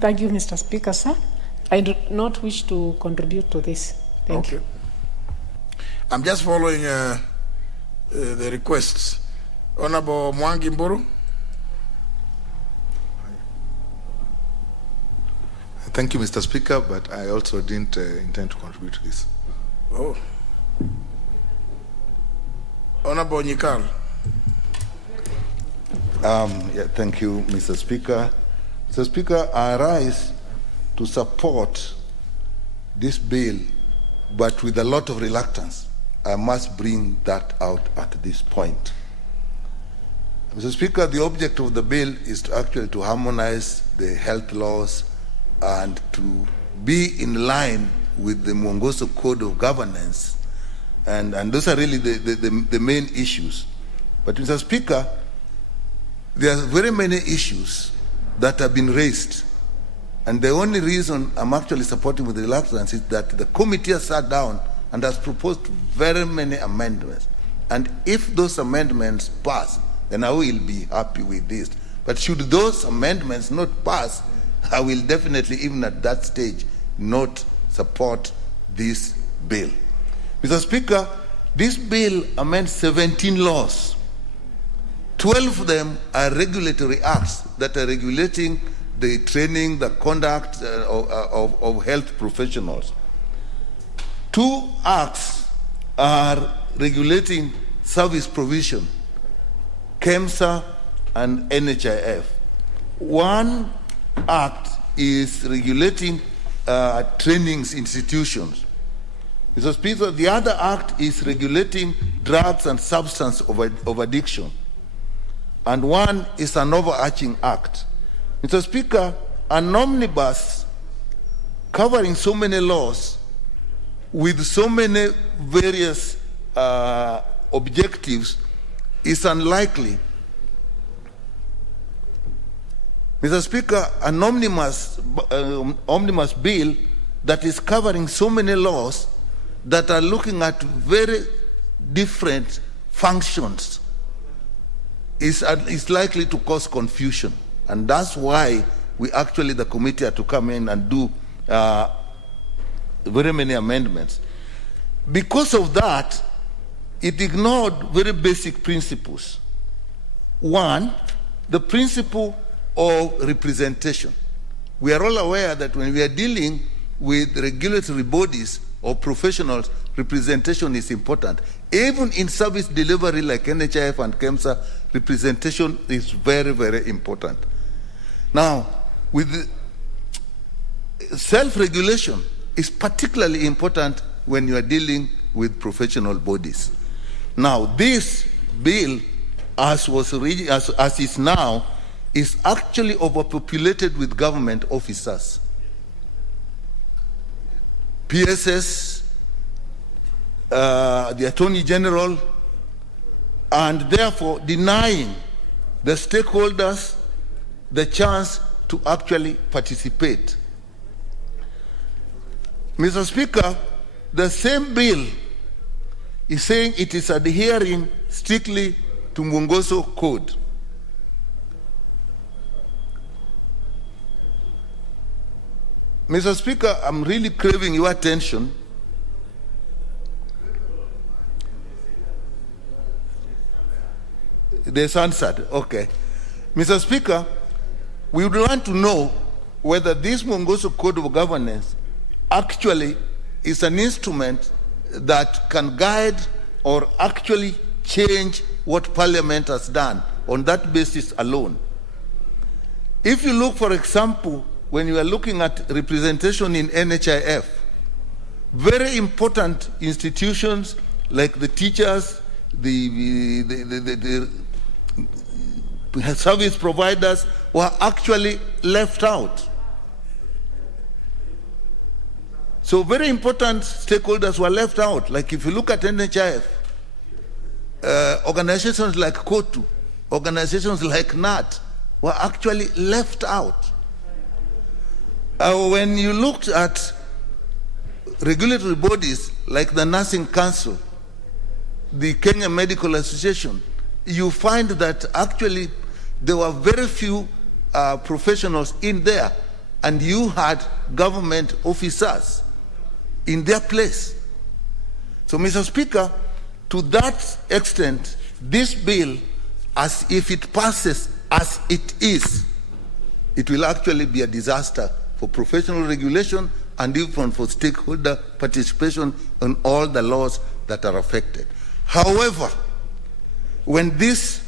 Thank you, Mr. Speaker, sir. I do not wish to contribute to this. Thank you. I'm just following the requests. Honorable Mwangi Mburu. Thank you, Mr. Speaker, but I also didn't intend to contribute to this. Oh. Honorable Nyikal. Yeah, thank you, Mr. Speaker. Mr. Speaker, I rise to support this bill, but with a lot of reluctance. I must bring that out at this point. Mr. Speaker, the object of the bill is to actually to harmonize the health laws and to be in line with the Mwongozo Code of Governance, and those are really the main issues. But Mr. Speaker, there are very many issues that have been raised, and the only reason I'm actually supporting with reluctance is that the committee has sat down and has proposed very many amendments, and if those amendments pass, then I will be happy with this. But should those amendments not pass, I will definitely, even at that stage, not support this bill. Mr. Speaker, this bill amends 17 laws. 12 of them are regulatory acts that are regulating the training, the conduct of health professionals. 2 acts are regulating service provision, KEMSA and NHIF. 1 act is regulating trainings institutions. Mr. Speaker, the other act is regulating drugs and substance of addiction. And 1 is an overarching act. Mr. Speaker, an omnibus covering so many laws with so many various objectives is unlikely. Mr. Speaker, an omnibus bill that is covering so many laws that are looking at very different functions is likely to cause confusion. And that's why we actually, the committee, had to come in and do very many amendments. Because of that, it ignored very basic principles. 1, the principle of representation. We are all aware that when we are dealing with regulatory bodies or professionals, representation is important. Even in service delivery like NHIF and KEMSA, representation is very, very important. Now, with self-regulation is particularly important when you are dealing with professional bodies. Now, this bill, as is now, is actually overpopulated with government officers, PSS, the Attorney General, and therefore denying the stakeholders the chance to actually participate. Mr. Speaker, the same bill is saying it is adhering strictly to Mwongozo Code. Mr. Speaker, I'm really craving your attention. There's answered. Okay. Mr. Speaker, we would want to know whether this Mwongozo Code of Governance actually is an instrument that can guide or actually change what Parliament has done on that basis alone. If you look, for example, when you are looking at representation in NHIF, very important institutions like the teachers, the service providers were actually left out. So very important stakeholders were left out. Like if you look at NHIF, organizations like KOTU, organizations like NAT were actually left out. When you looked at regulatory bodies like the Nursing Council, the Kenya Medical Association, you find that actually there were very few professionals in there, and you had government officers in their place. So, Mr. Speaker, to that extent, this bill, as if it passes as it is, it will actually be a disaster for professional regulation and even for stakeholder participation on all the laws that are affected. However, when this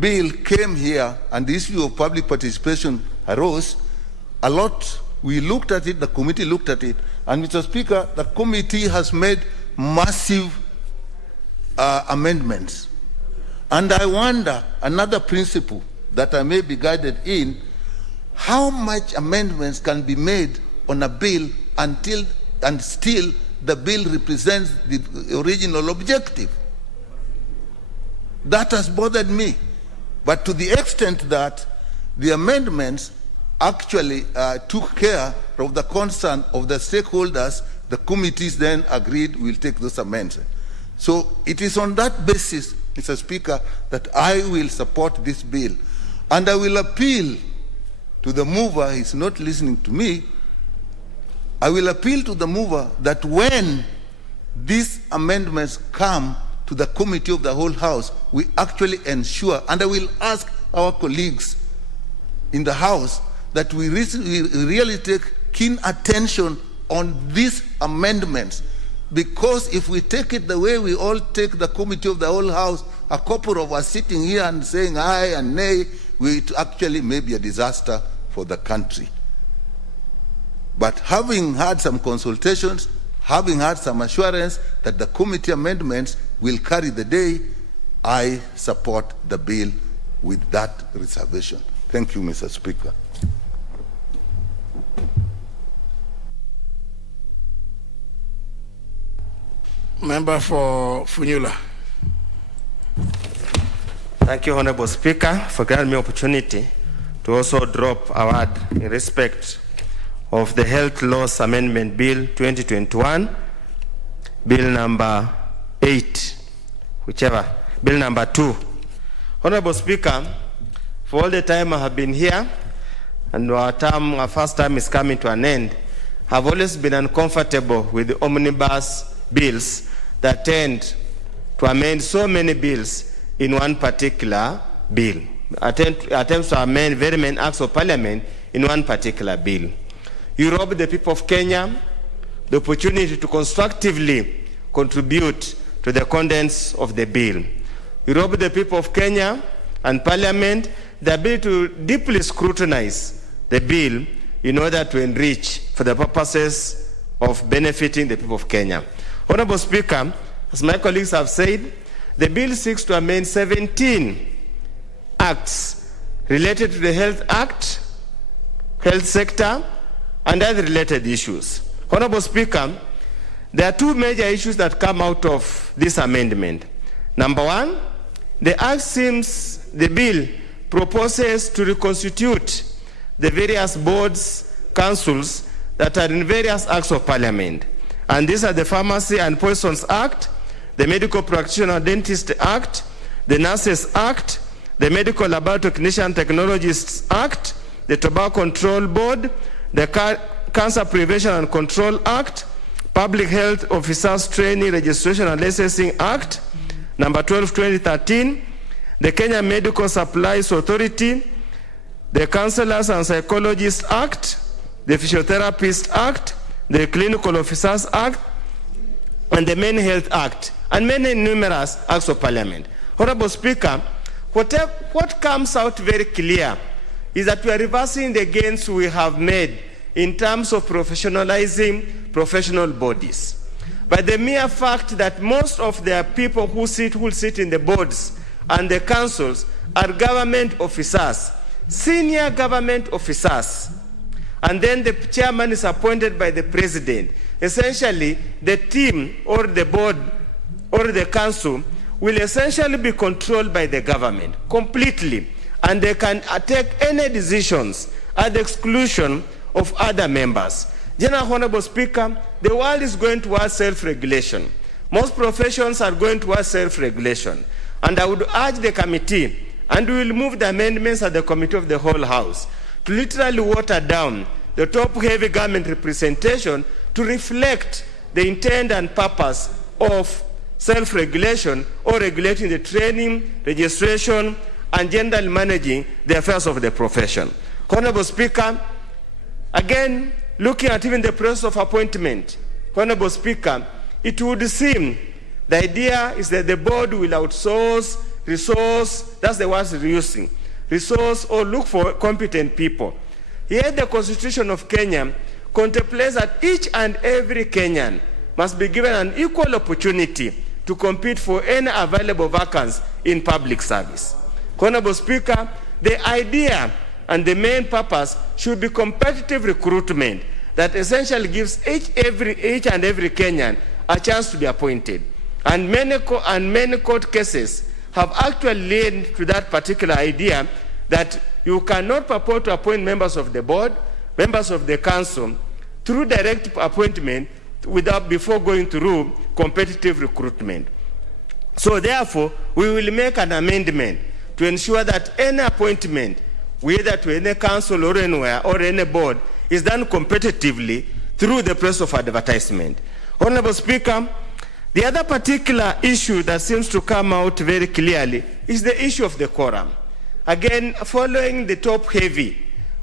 bill came here and the issue of public participation arose, a lot, we looked at it, the committee looked at it, and Mr. Speaker, the committee has made massive amendments. And I wonder, another principle that I may be guided in, how much amendments can be made on a bill and still the bill represents the original objective? That has bothered me. But to the extent that the amendments actually took care of the concern of the stakeholders, the committees then agreed we'll take those amendments. So it is on that basis, Mr. Speaker, that I will support this bill. And I will appeal to the mover, he's not listening to me, I will appeal to the mover that when these amendments come to the committee of the whole House, we actually ensure, and I will ask our colleagues in the House, that we really take keen attention on these amendments, because if we take it the way we all take the committee of the whole House, a couple of us sitting here and saying aye and nay, it actually may be a disaster for the country. But having had some consultations, having had some assurance that the committee amendments will carry the day, I support the bill with that reservation. Thank you, Mr. Speaker. Member for Funyula. Thank you, Honorable Speaker, for granting me opportunity to also drop a word in respect of the Health Laws Amendment Bill 2021, Bill number 8, whichever, Bill number 2. Honorable Speaker, for all the time I have been here, and our first time is coming to an end, I've always been uncomfortable with the omnibus bills that tend to amend so many bills in one particular bill. Attempts to amend very many acts of parliament in one particular bill. You rob the people of Kenya the opportunity to constructively contribute to the contents of the bill. You rob the people of Kenya and Parliament the ability to deeply scrutinize the bill in order to enrich for the purposes of benefiting the people of Kenya. Honorable Speaker, as my colleagues have said, the bill seeks to amend 17 acts related to the Health Act, health sector, and other related issues. Honorable Speaker, there are two major issues that come out of this amendment. Number one, the bill proposes to reconstitute the various boards, councils that are in various acts of parliament. And these are the Pharmacy and Poisons Act, the Medical Practitioner Dentist Act, the Nurses Act, the Medical Laboratory Technician Technologists Act, the Tobacco Control Board, the Cancer Prevention and Control Act, Public Health Officers Training, Registration and Licensing Act, number 12, 2013, the Kenya Medical Supplies Authority, the Counselors and Psychologists Act, the Physiotherapist Act, the Clinical Officers Act, and the Main Health Act, and many numerous acts of parliament. Honorable Speaker, what comes out very clear is that we are reversing the gains we have made in terms of professionalizing professional bodies. But the mere fact that most of the people who sit in the boards and the councils are government officers, senior government officers, and then the chairman is appointed by the president. Essentially, the team or the board or the council will essentially be controlled by the government completely, and they can take any decisions at the exclusion of other members. General Honorable Speaker, the world is going towards self-regulation. Most professions are going towards self-regulation. And I would urge the committee, and we will move the amendments at the committee of the whole House, to literally water down the top-heavy government representation to reflect the intent and purpose of self-regulation or regulating the training, registration, and generally managing the affairs of the profession. Honorable Speaker, again, looking at even the process of appointment, Honorable Speaker, it would seem the idea is that the board will outsource, resource, that's the word we're using, resource or look for competent people. Yet the Constitution of Kenya contemplates that each and every Kenyan must be given an equal opportunity to compete for any available vacancy in public service. Honorable Speaker, the idea and the main purpose should be competitive recruitment that essentially gives each and every Kenyan a chance to be appointed. And many court cases have actually led to that particular idea that you cannot purport to appoint members of the board, members of the council, through direct appointment before going through competitive recruitment. So therefore, we will make an amendment to ensure that any appointment, whether to any council or anywhere or any board, is done competitively through the process of advertisement. Honorable Speaker, the other particular issue that seems to come out very clearly is the issue of the quorum. Again, following the top heavy,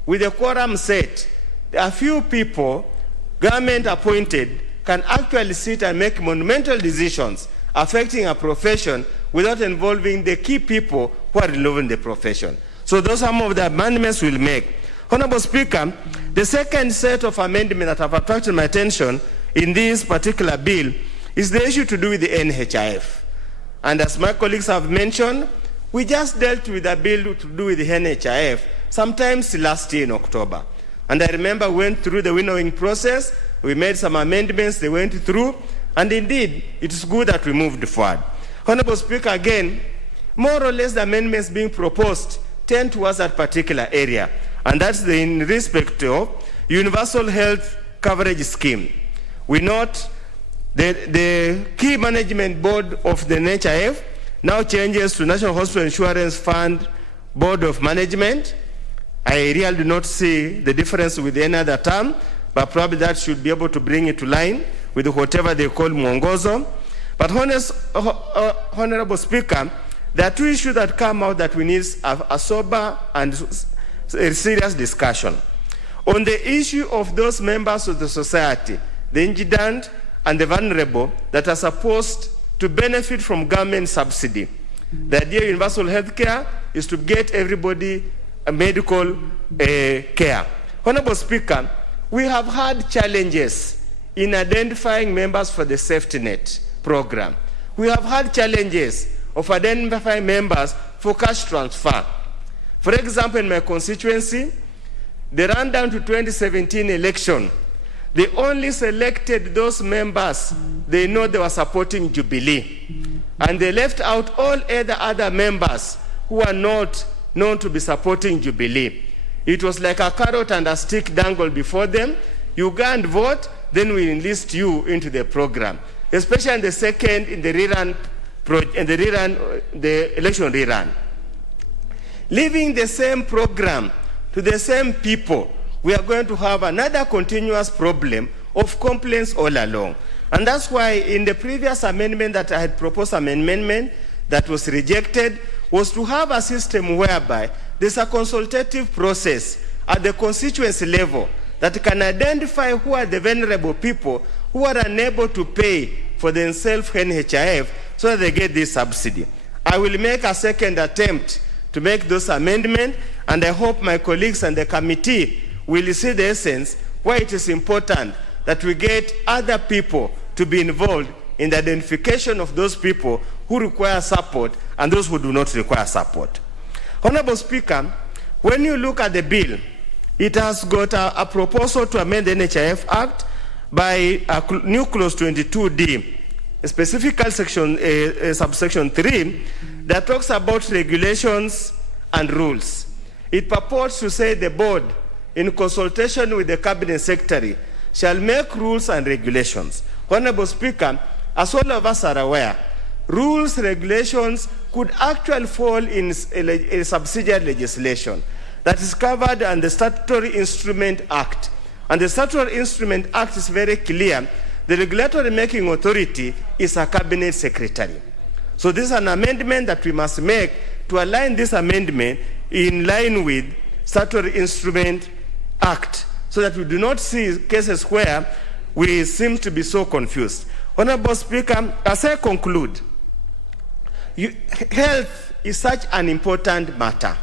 with the quorum set, a few people, government appointed, can actually sit and make monumental decisions affecting a profession without involving the key people who are involved in the profession. So those are some of the amendments we'll make. Honorable Speaker, the second set of amendments that have attracted my attention in this particular bill is the issue to do with the NHIF. And as my colleagues have mentioned, we just dealt with a bill to do with the NHIF sometimes last year in October. And I remember we went through the winnowing process, we made some amendments, they went through, and indeed, it is good that we moved forward. Honorable Speaker, again, more or less the amendments being proposed tend towards that particular area, and that's in respect of universal health coverage scheme. We note the key management board of the NHIF now changes to National Hospital Insurance Fund Board of Management. I really do not see the difference with any other term, but probably that should be able to bring it to line with whatever they call mwongozo. But Honorable Speaker, there are two issues that come out that we need a sober and serious discussion. On the issue of those members of the society, the indigent and the vulnerable, that are supposed to benefit from government subsidy. The idea of universal health care is to get everybody a medical care. Honorable Speaker, we have had challenges in identifying members for the safety net program. We have had challenges of identifying members for cash transfer. For example, in my constituency, the rundown to 2017 election, they only selected those members they know they were supporting Jubilee. And they left out all other members who are not known to be supporting Jubilee. It was like a carrot and a stick dangled before them. You go and vote, then we enlist you into the program. Especially in the second, in the election rerun. Leaving the same program to the same people, we are going to have another continuous problem of complaints all along. And that's why in the previous amendment that I had proposed, amendment that was rejected, was to have a system whereby there's a consultative process at the constituency level that can identify who are the vulnerable people who are unable to pay for themselves NHIF so that they get this subsidy. I will make a second attempt to make those amendments, and I hope my colleagues and the committee will see the essence why it is important that we get other people to be involved in the identification of those people who require support and those who do not require support. Honorable Speaker, when you look at the bill, it has got a proposal to amend the NHIF Act by a new clause 22D, specifically subsection 3, that talks about regulations and rules. It purports to say the board, in consultation with the Cabinet Secretary, shall make rules and regulations. Honorable Speaker, as all of us are aware, rules, regulations could actually fall in a subsidiary legislation that is covered under the Statutory Instrument Act. And the Statutory Instrument Act is very clear. The regulatory making authority is a Cabinet Secretary. So this is an amendment that we must make to align this amendment in line with Statutory Instrument Act, so that we do not see cases where we seem to be so confused. Honorable Speaker, as I conclude, health is such an important matter.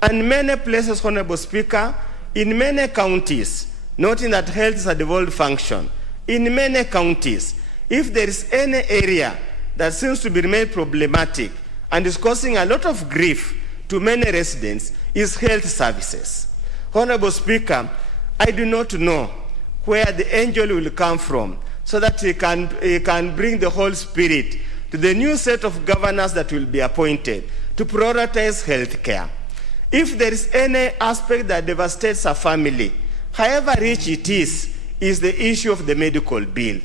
And many places, Honorable Speaker, in many counties, noting that health is a devolved function, in many counties, if there is any area that seems to be made problematic and is causing a lot of grief to many residents, is health services. Honorable Speaker, I do not know where the angel will come from so that he can bring the Holy Spirit to the new set of governors that will be appointed to prioritize health care. If there is any aspect that devastates a family, however rich it is the issue of the medical bill.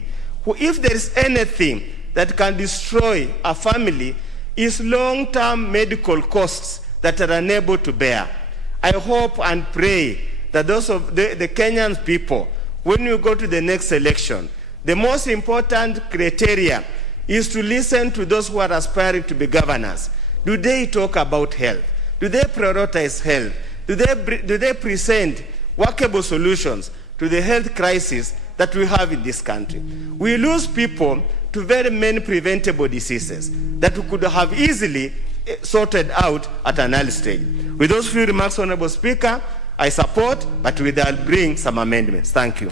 If there is anything that can destroy a family, is long-term medical costs that are unable to bear. I hope and pray that those of the Kenyan people, when you go to the next election, the most important criteria is to listen to those who are aspiring to be governors. Do they talk about health? Do they prioritize health? Do they present workable solutions to the health crisis that we have in this country? We lose people to very many preventable diseases that we could have easily sorted out at an early stage. With those few remarks, Honorable Speaker, I support, but I'll bring some amendments. Thank you.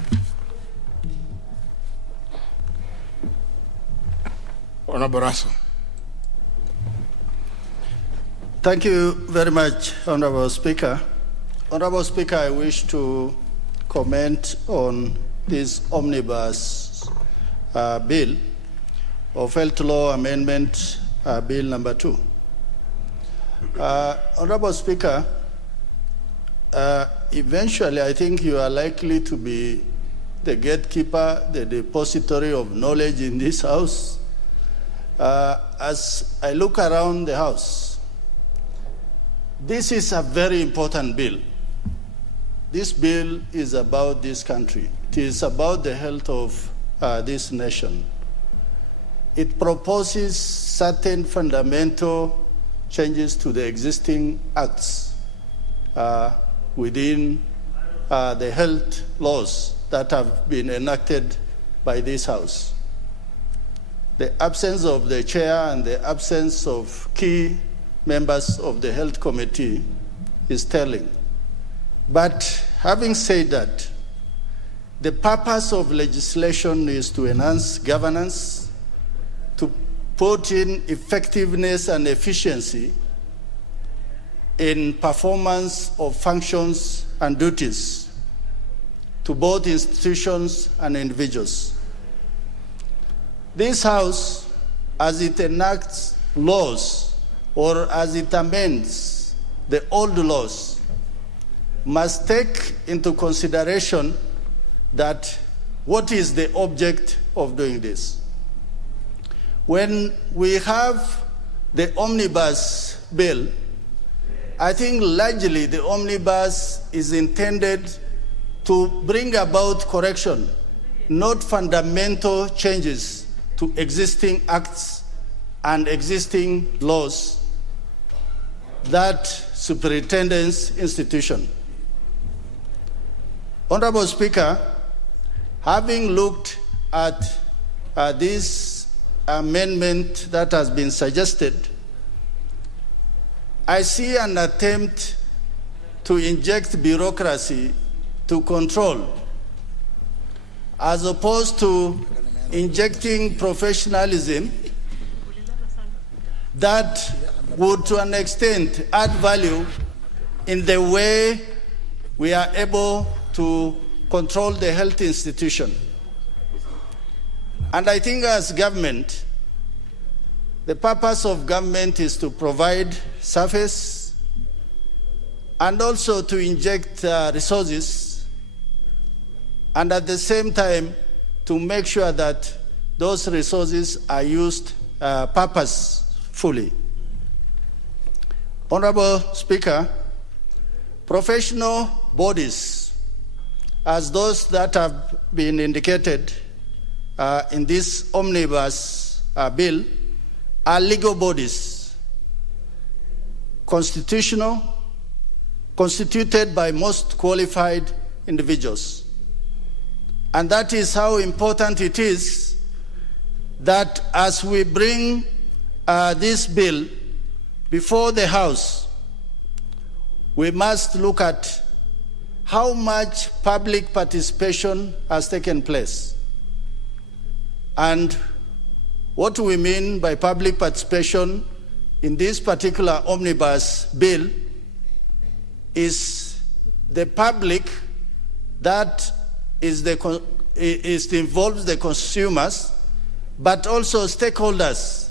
Honorable Russell. Thank you very much, Honorable Speaker. Honorable Speaker, I wish to comment on this omnibus bill of Health Law Amendment Bill number 2. Honorable Speaker, eventually I think you are likely to be the gatekeeper, the depository of knowledge in this House. As I look around the House, this is a very important bill. This bill is about this country. It is about the health of this nation. It proposes certain fundamental changes to the existing acts within the health laws that have been enacted by this House. The absence of the chair and the absence of key members of the Health Committee is telling. But having said that, the purpose of legislation is to enhance governance, to put in effectiveness and efficiency in performance of functions and duties to both institutions and individuals. This House, as it enacts laws or as it amends the old laws, must take into consideration that what is the object of doing this. When we have the omnibus bill, I think largely the omnibus is intended to bring about correction, not fundamental changes to existing acts and existing laws that superintendent's institution. Honorable Speaker, having looked at this amendment that has been suggested, I see an attempt to inject bureaucracy to control, as opposed to injecting professionalism that would, to an extent, add value in the way we are able to control the health institution. And I think as government, the purpose of government is to provide service and also to inject resources, and at the same time to make sure that those resources are used purposefully. Honorable Speaker, professional bodies, as those that have been indicated in this omnibus bill, are legal bodies, constitutional, constituted by most qualified individuals. And that is how important it is that as we bring this bill before the House, we must look at how much public participation has taken place. And what we mean by public participation in this particular omnibus bill is the public that involves the consumers, but also stakeholders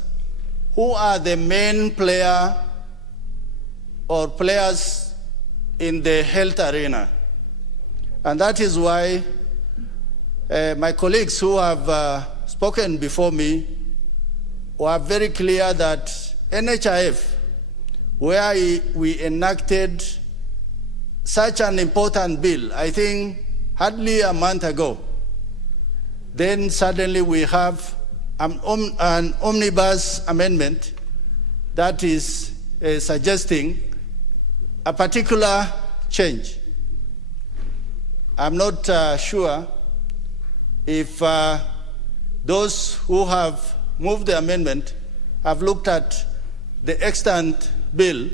who are the main player or players in the health arena. And that is why my colleagues who have spoken before me were very clear that NHIF, where we enacted such an important bill, I think hardly a month ago, then suddenly we have an omnibus amendment that is suggesting a particular change. I'm not sure if those who have moved the amendment have looked at the extant bill,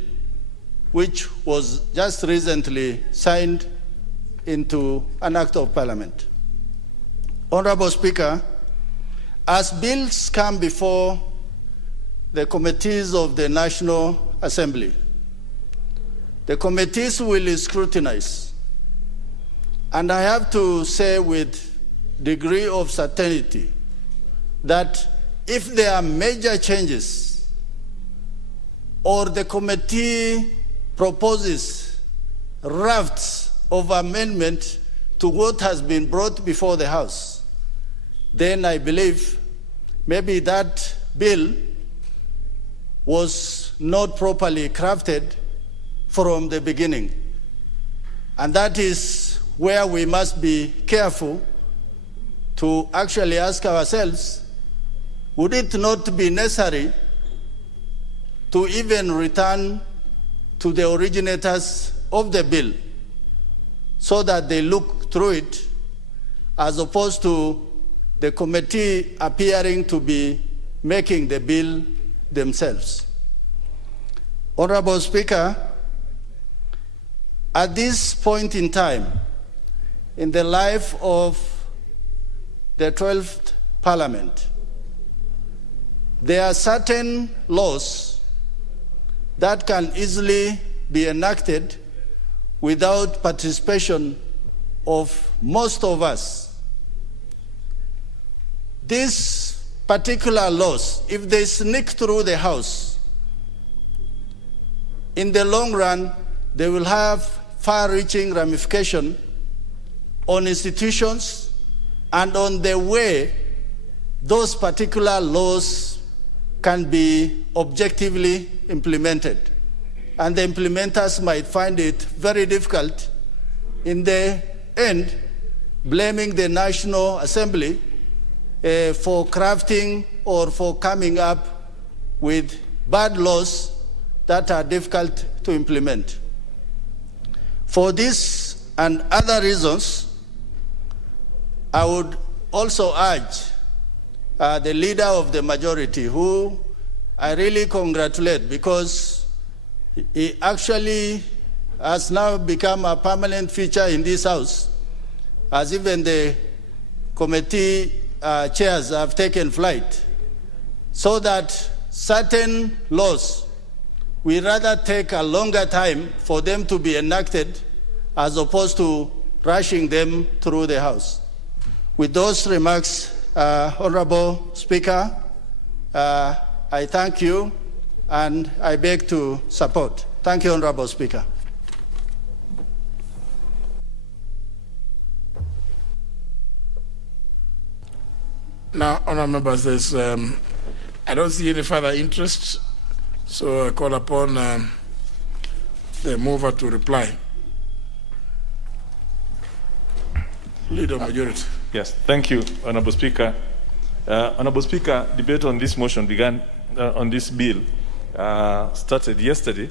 which was just recently signed into an act of parliament. Honorable Speaker, as bills come before the committees of the National Assembly, the committees will scrutinize. And I have to say with degree of certainty that if there are major changes or the committee proposes drafts of amendment to what has been brought before the House, then I believe maybe that bill was not properly crafted from the beginning. And that is where we must be careful to actually ask ourselves, would it not be necessary to even return to the originators of the bill so that they look through it, as opposed to the committee appearing to be making the bill themselves? Honorable Speaker, at this point in time in the life of the 12th Parliament, there are certain laws that can easily be enacted without participation of most of us. These particular laws, if they sneak through the House, in the long run, they will have far-reaching ramifications on institutions and on the way those particular laws can be objectively implemented. And the implementers might find it very difficult in the end, blaming the National Assembly for crafting or for coming up with bad laws that are difficult to implement. For this and other reasons, I would also urge the leader of the majority, who I really congratulate because he actually has now become a permanent feature in this House, as even the committee chairs have taken flight, so that certain laws, we rather take a longer time for them to be enacted as opposed to rushing them through the House. With those remarks, Honorable Speaker, I thank you and I beg to support. Thank you, Honorable Speaker. Now, honourable members, there's, I don't see any further interest, so I call upon the mover to reply. Leader Majority. Yes, thank you, Honourable Speaker. Honourable Speaker, debate on this motion began, on this bill, started yesterday,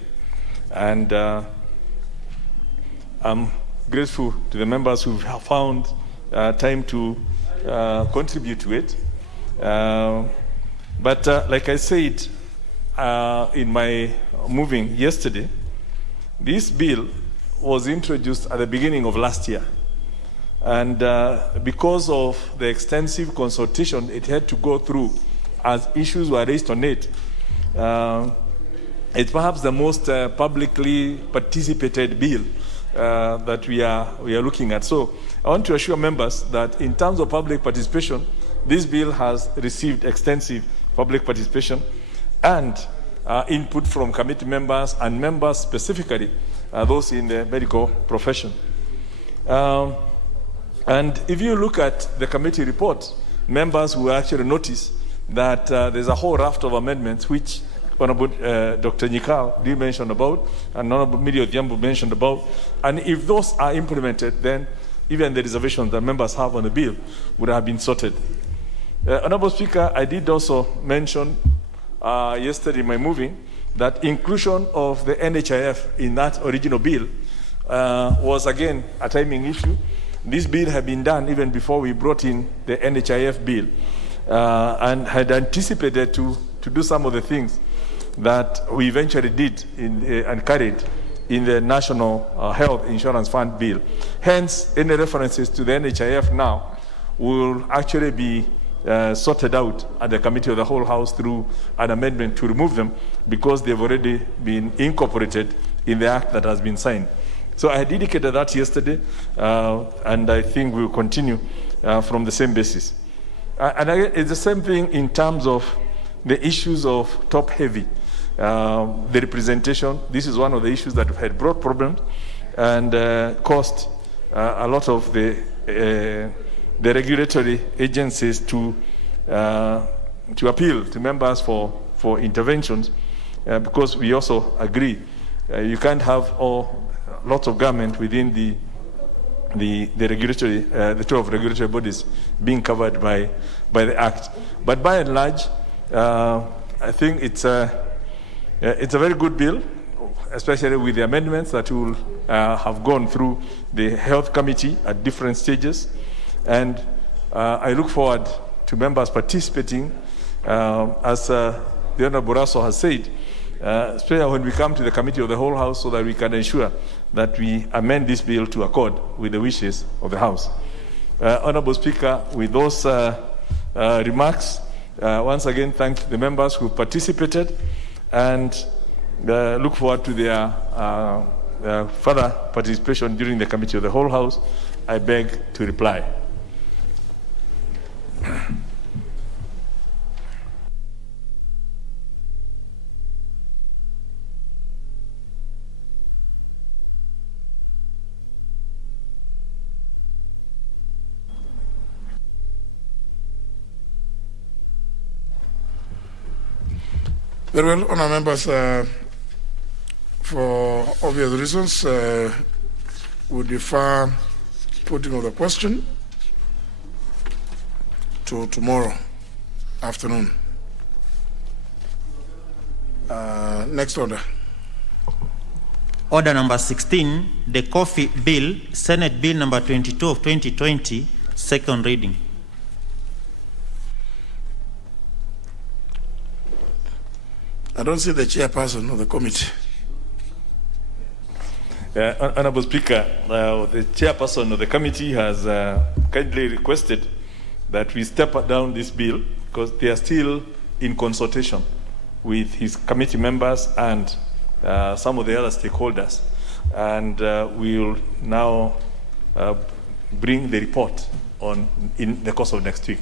and I'm grateful to the members who have found time to contribute to it. But like I said in my moving yesterday, this bill was introduced at the beginning of last year. And because of the extensive consultation it had to go through as issues were raised on it, it's perhaps the most publicly participated bill that we are looking at. So I want to assure members that in terms of public participation, this bill has received extensive public participation and input from committee members and members specifically, those in the medical profession. And if you look at the committee report, members will actually notice that there's a whole raft of amendments which Honorable Dr. Nyikal did mention about, and Honorable Miri Odhiambo mentioned about. And if those are implemented, then even the reservations that members have on the bill would have been sorted. Honorable Speaker, I did also mention yesterday in my moving that inclusion of the NHIF in that original bill was again a timing issue. This bill had been done even before we brought in the NHIF bill and had anticipated to do some of the things that we eventually did and carried in the National Health Insurance Fund bill. Hence, any references to the NHIF now will actually be sorted out at the Committee of the Whole House through an amendment to remove them because they've already been incorporated in the act that has been signed. So I dedicated that yesterday, and I think we will continue from the same basis. And it's the same thing in terms of the issues of top-heavy, the representation. This is one of the issues that had brought problems and caused a lot of the regulatory agencies to appeal to members for interventions, because we also agree you can't have lots of government within the regulatory, the 12 regulatory bodies being covered by the Act. But by and large, I think it's a very good bill, especially with the amendments that will have gone through the Health Committee at different stages. And I look forward to members participating, as the Honorable Raso has said, especially when we come to the Committee of the Whole House, so that we can ensure that we amend this bill to accord with the wishes of the House. Honorable Speaker, with those remarks, once again thank the members who participated and look forward to their further participation during the Committee of the Whole House. I beg to reply. Very well, honour members, for obvious reasons, we defer putting of the question to tomorrow afternoon. Next order. Order number 16, the Coffee Bill, Senate Bill number 22 of 2020, second reading. I don't see the chairperson of the committee. Honorable Speaker, the chairperson of the committee has kindly requested that we step down this bill because they are still in consultation with his committee members and some of the other stakeholders. And we'll now bring the report in the course of next week,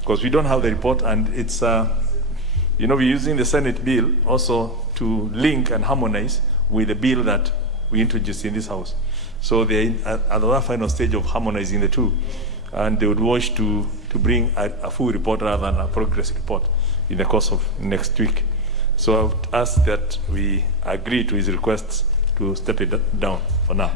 because we don't have the report, and it's we're using the Senate bill also to link and harmonize with the bill that we introduced in this House. So they're at the final stage of harmonizing the two, and they would wish to bring a full report rather than a progress report in the course of next week. So I would ask that we agree to his requests to step it down for now.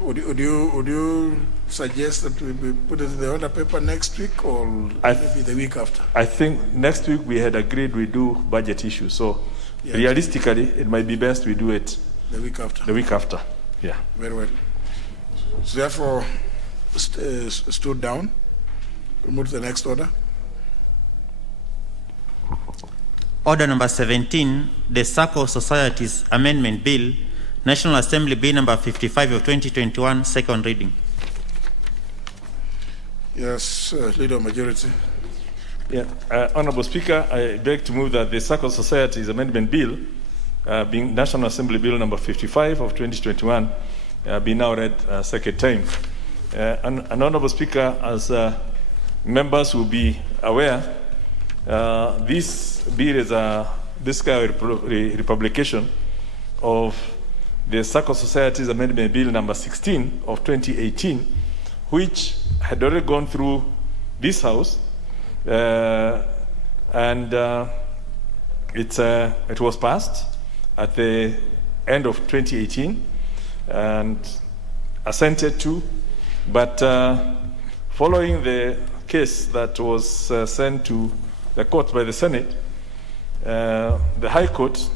Would you suggest that we put it in the order paper next week or maybe the week after? I think next week we had agreed we do budget issues. So realistically, it might be best we do it the week after. The week after, yeah. Very well. So therefore, stood down. We'll move to the next order. Order number 17, the Circle Societies Amendment Bill, National Assembly Bill number 55 of 2021, second reading. Yes, Leader of Majority. Yeah, Honorable Speaker, I beg to move that the Circle Societies Amendment Bill, being National Assembly Bill number 55 of 2021, be now read a second time. And Honorable Speaker, as members will be aware, this bill is this kind of republication of the Circle Societies Amendment Bill number 16 of 2018, which had already gone through this House, and it was passed at the end of 2018 and assented to, but following the case that was sent to the court by the Senate, the High Court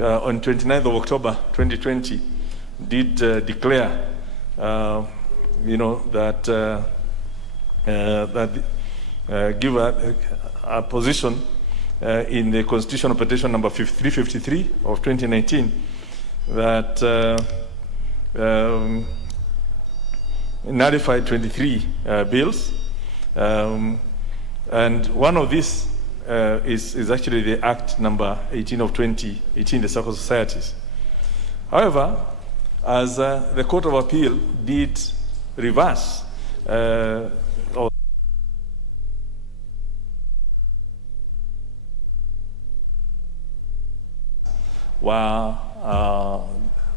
on 29th of October 2020 did declare, that give a position in the Constitutional Petition number 353 of 2019 that nullified 23 bills, and one of these is actually the Act number 18 of 2018, the Circle Societies. However, as the Court of Appeal did reverse were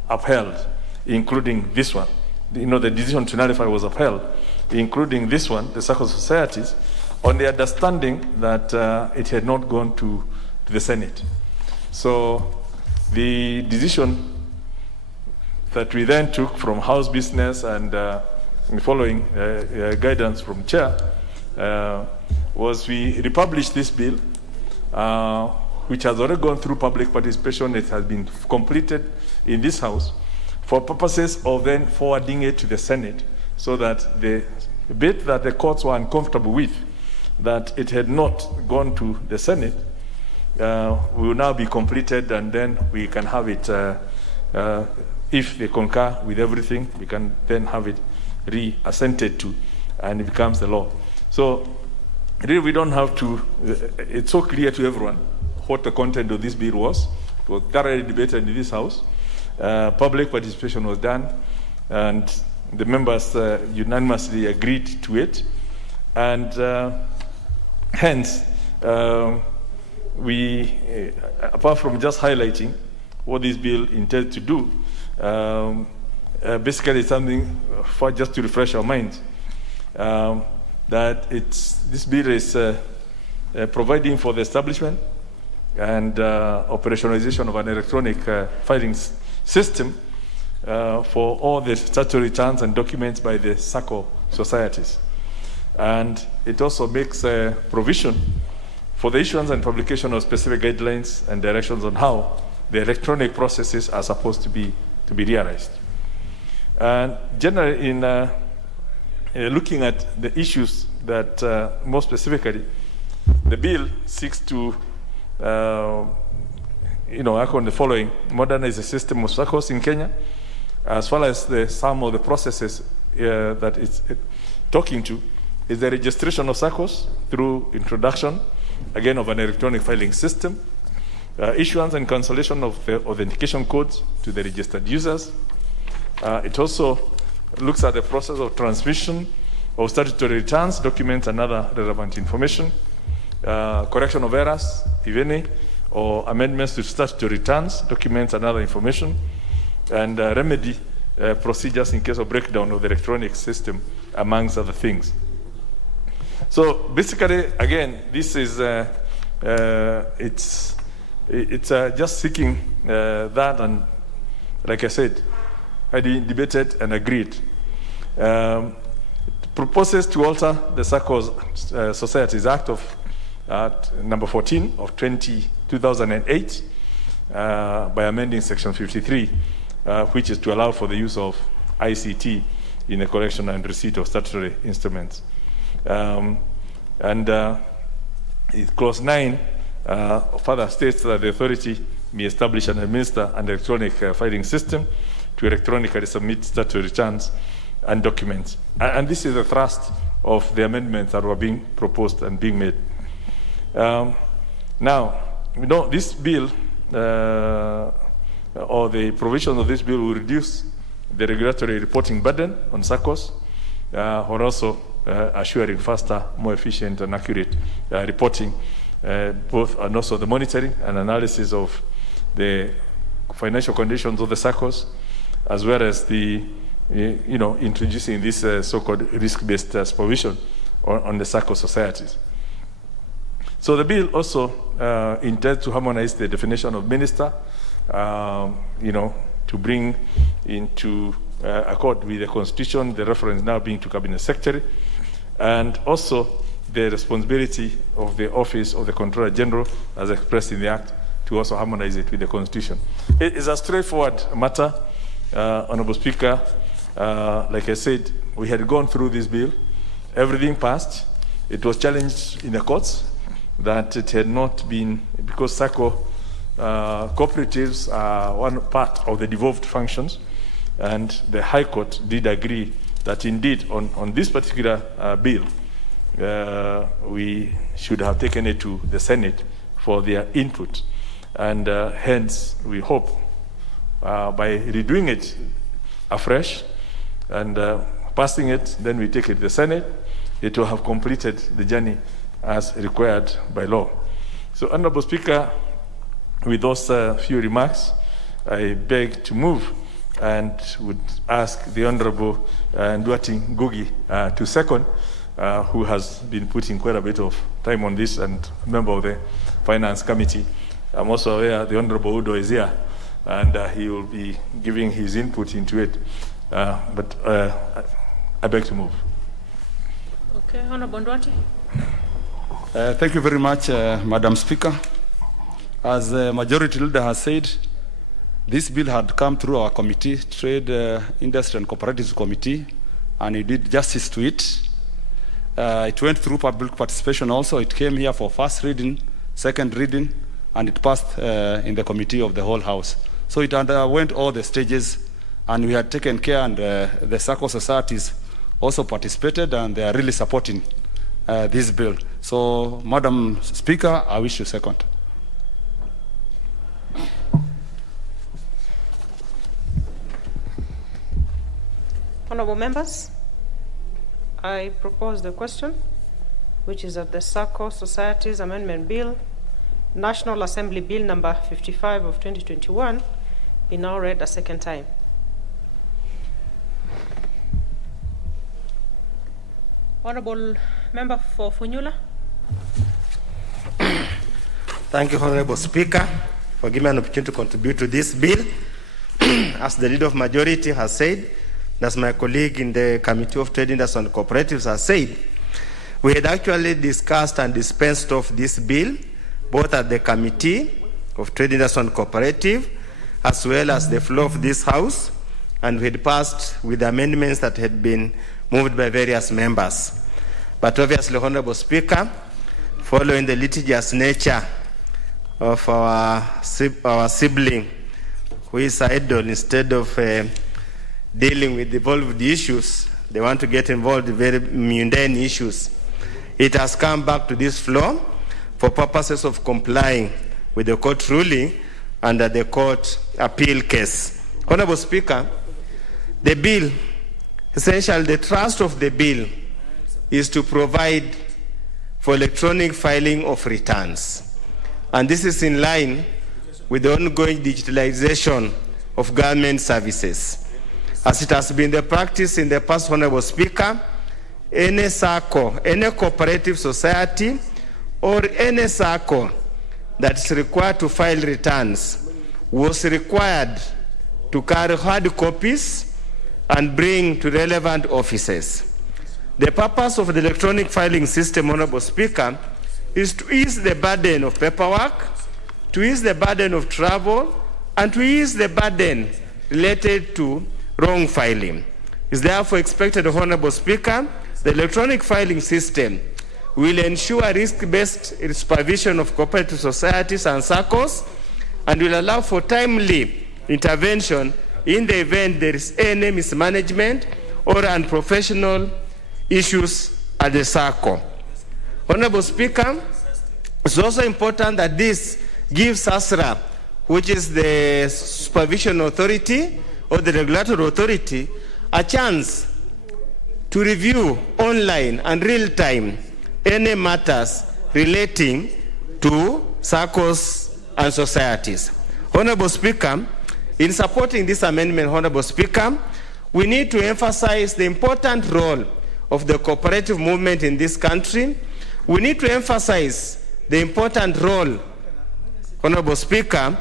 upheld, including this one. The decision to nullify was upheld, including this one, the Circle Societies, on the understanding that it had not gone to the Senate. So the decision that we then took from House Business and following guidance from Chair was we republished this bill, which has already gone through public participation. It has been completed in this House for purposes of then forwarding it to the Senate, so that the bit that the courts were uncomfortable with, that it had not gone to the Senate, will now be completed, and then we can have it, if they concur with everything, we can then have it re-assented to, and it becomes the law. So really we don't have to, it's so clear to everyone what the content of this bill was. It was thoroughly debated in this House. Public participation was done, and the members unanimously agreed to it. And hence, we, apart from just highlighting what this bill intends to do, basically it's something for just to refresh our minds, that this bill is providing for the establishment and operationalization of an electronic filing system for all the statutory returns and documents by the Circle Societies. And it also makes a provision for the issuance and publication of specific guidelines and directions on how the electronic processes are supposed to be realized. And generally, in looking at the issues that more specifically, the bill seeks to act on the following: modernize the system of circles in Kenya, as well as some of the processes that it's talking to, is the registration of SACCOs through introduction, again, of an electronic filing system, issuance and cancellation of the authentication codes to the registered users. It also looks at the process of transmission of statutory returns, documents, and other relevant information, correction of errors, if any, or amendments to statutory returns, documents, and other information, and remedy procedures in case of breakdown of the electronic system, amongst other things. So basically, again, this is it's just seeking that, and like I said, I debated and agreed. Proposes to alter the SACCO Societies Act of number 14 of 2008 by amending Section 53, which is to allow for the use of ICT in the collection and receipt of statutory instruments. Clause 9 further states that the authority may establish and administer an electronic filing system to electronically submit statutory returns and documents. And this is the thrust of the amendments that were being proposed and being made. Now, you know, this bill, or the provisions of this bill, will reduce the regulatory reporting burden on SACCOs, or also assuring faster, more efficient, and accurate reporting, both, and also the monitoring and analysis of the financial conditions of the SACCOs, as well as the, introducing this so-called risk-based supervision on the SACCO societies. So the bill also intends to harmonize the definition of minister, to bring into accord with the Constitution, the reference now being to Cabinet Secretary, and also the responsibility of the Office of the Comptroller General, as expressed in the Act, to also harmonize it with the Constitution. It is a straightforward matter, Honorable Speaker. Like I said, we had gone through this bill. Everything passed. It was challenged in the courts that it had not been, because SACCO cooperatives are one part of the devolved functions, and the High Court did agree that indeed on this particular bill, we should have taken it to the Senate for their input. And hence, we hope by redoing it afresh and passing it, then we take it to the Senate, it will have completed the journey as required by law. So, Honorable Speaker, with those few remarks, I beg to move and would ask the Honorable Nduati Ngugi to second, who has been putting quite a bit of time on this and a member of the Finance Committee. I'm also aware the Honorable Udo is here, and he will be giving his input into it. But I beg to move. Okay, Honorable Nduati. Thank you very much, Madam Speaker. As the Majority Leader has said, this bill had come through our committee, Trade, Industry and Cooperatives Committee, and he did justice to it. It went through public participation also. It came here for first reading, second reading, and it passed in the committee of the whole House. So it underwent all the stages, and we had taken care, and the SACCO societies also participated, and they are really supporting this bill. So, Madam Speaker, I wish to second. Honorable members, I propose the question, which is that the SACCO Societies Amendment Bill, National Assembly Bill number 55 of 2021, be now read a second time. Honorable Member for Funyula. Thank you, Honorable Speaker, for giving me an opportunity to contribute to this bill. As the Leader of Majority has said, as my colleague in the Committee of Trade, Industry and Cooperatives has said, we had actually discussed and dispensed of this bill, both at the Committee of Trade, Industry and Cooperative, as well as the floor of this House, and we had passed with amendments that had been moved by various members. But obviously, Honorable Speaker, following the litigious nature of our sibling, who is idle, instead of dealing with devolved issues, they want to get involved in very mundane issues. It has come back to this floor for purposes of complying with the court ruling under the court appeal case. Honorable Speaker, the bill, essentially the thrust of the bill is to provide for electronic filing of returns. And this is in line with the ongoing digitalization of government services. As it has been the practice in the past, Honorable Speaker, any SACCO, any cooperative society, or any SACCO that is required to file returns was required to carry hard copies and bring to relevant offices. The purpose of the electronic filing system, Honorable Speaker, is to ease the burden of paperwork, to ease the burden of travel, and to ease the burden related to wrong filing. It is therefore expected, Honorable Speaker, the electronic filing system will ensure risk-based supervision of cooperative societies and SACCOs and will allow for timely intervention in the event there is any mismanagement or unprofessional issues at the SACCO. Honorable Speaker, it's also important that this gives ASRA, which is the supervision authority or the regulatory authority, a chance to review online and real-time any matters relating to SACCOs and societies. Honorable Speaker, in supporting this amendment, Honorable Speaker, we need to emphasize the important role of the cooperative movement in this country. We need to emphasize the important role, Honorable Speaker,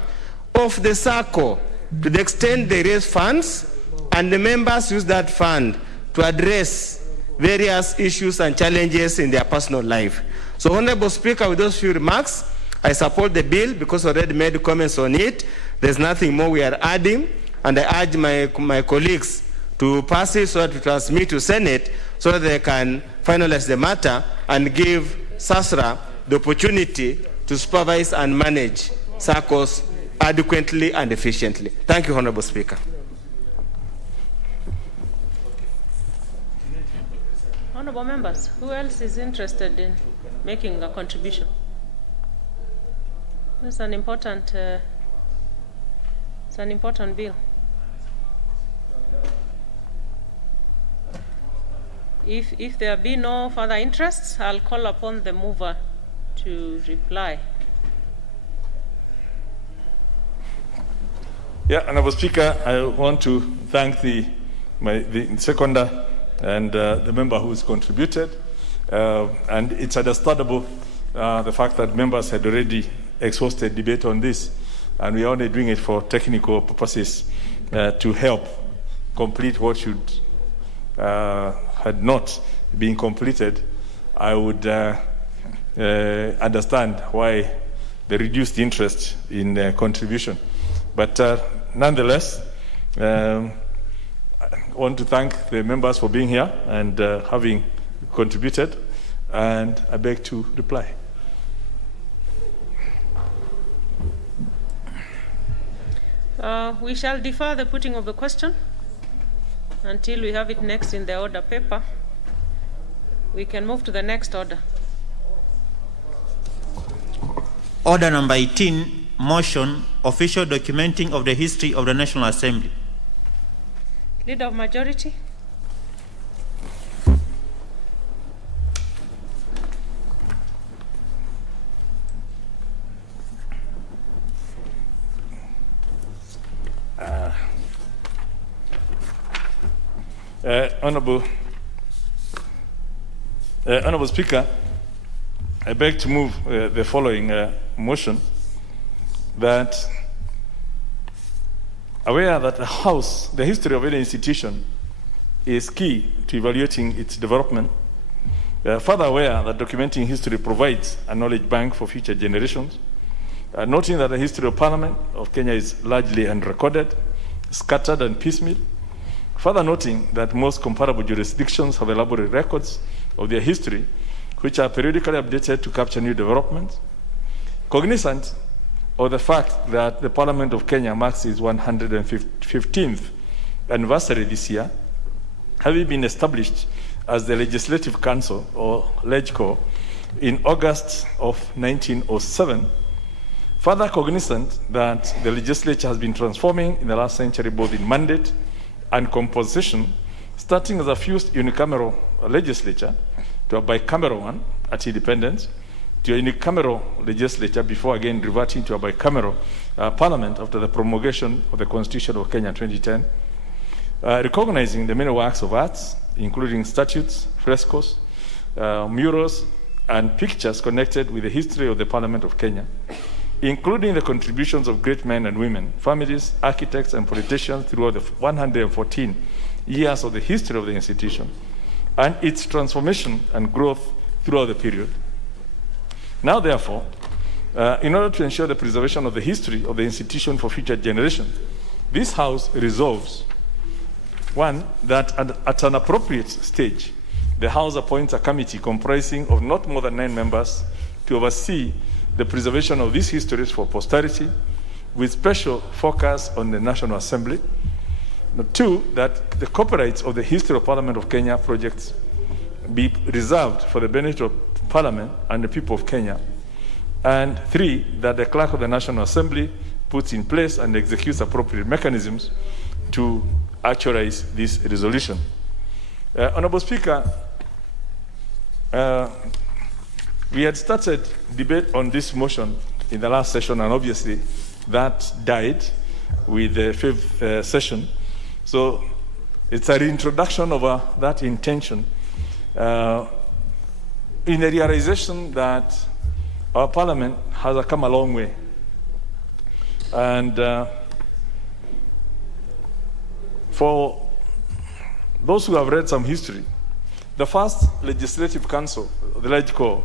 of the SACCO to the extent they raise funds and the members use that fund to address various issues and challenges in their personal life. So, Honorable Speaker, with those few remarks, I support the bill because I already made comments on it. There's nothing more we are adding, and I urge my colleagues to pass it so that we transmit to Senate so that they can finalize the matter and give SASRA the opportunity to supervise and manage SACCOs adequately and efficiently. Thank you, Honorable Speaker. Honorable members, who else is interested in making a contribution? It's an important bill. If there be no further interests, I'll call upon the mover to reply. Yeah, Honorable Speaker, I want to thank the seconder and the member who has contributed. And it's understandable the fact that members had already exhausted debate on this, and we are only doing it for technical purposes to help complete what should had not been completed. I would understand why the reduced interest in contribution. But nonetheless, I want to thank the members for being here and having contributed, and I beg to reply. We shall defer the putting of the question until we have it next in the order paper. We can move to the next order. Order number 18, motion, official documenting of the history of the National Assembly. Leader of Majority. Honorable Speaker, I beg to move the following motion, that aware that the House, the history of any institution is key to evaluating its development, further aware that documenting history provides a knowledge bank for future generations, noting that the history of Parliament of Kenya is largely unrecorded, scattered and piecemeal, further noting that most comparable jurisdictions have elaborate records of their history, which are periodically updated to capture new developments, cognizant of the fact that the Parliament of Kenya marks its 115th anniversary this year, having been established as the Legislative Council, or LegCo, in August of 1907, further cognizant that the legislature has been transforming in the last century both in mandate and composition, starting as a first unicameral legislature to a bicameral one at independence, to a unicameral legislature before again reverting to a bicameral parliament after the promulgation of the Constitution of Kenya in 2010, recognizing the many works of arts, including statues, frescoes, murals, and pictures connected with the history of the Parliament of Kenya, including the contributions of great men and women, families, architects, and politicians throughout the 114 years of the history of the institution, and its transformation and growth throughout the period. Now, therefore, in order to ensure the preservation of the history of the institution for future generations, this House resolves, one, that at an appropriate stage, the House appoints a committee comprising of not more than 9 members to oversee the preservation of these histories for posterity, with special focus on the National Assembly. 2, that the copyrights of the History of Parliament of Kenya projects be reserved for the benefit of Parliament and the people of Kenya. And 3, that the Clerk of the National Assembly puts in place and executes appropriate mechanisms to actualize this resolution. Honorable Speaker, we had started debate on this motion in the last session, and obviously that died with the 5th session. So it's a reintroduction of that intention in the realization that our Parliament has come a long way. And for those who have read some history, the first Legislative Council, the LegCo,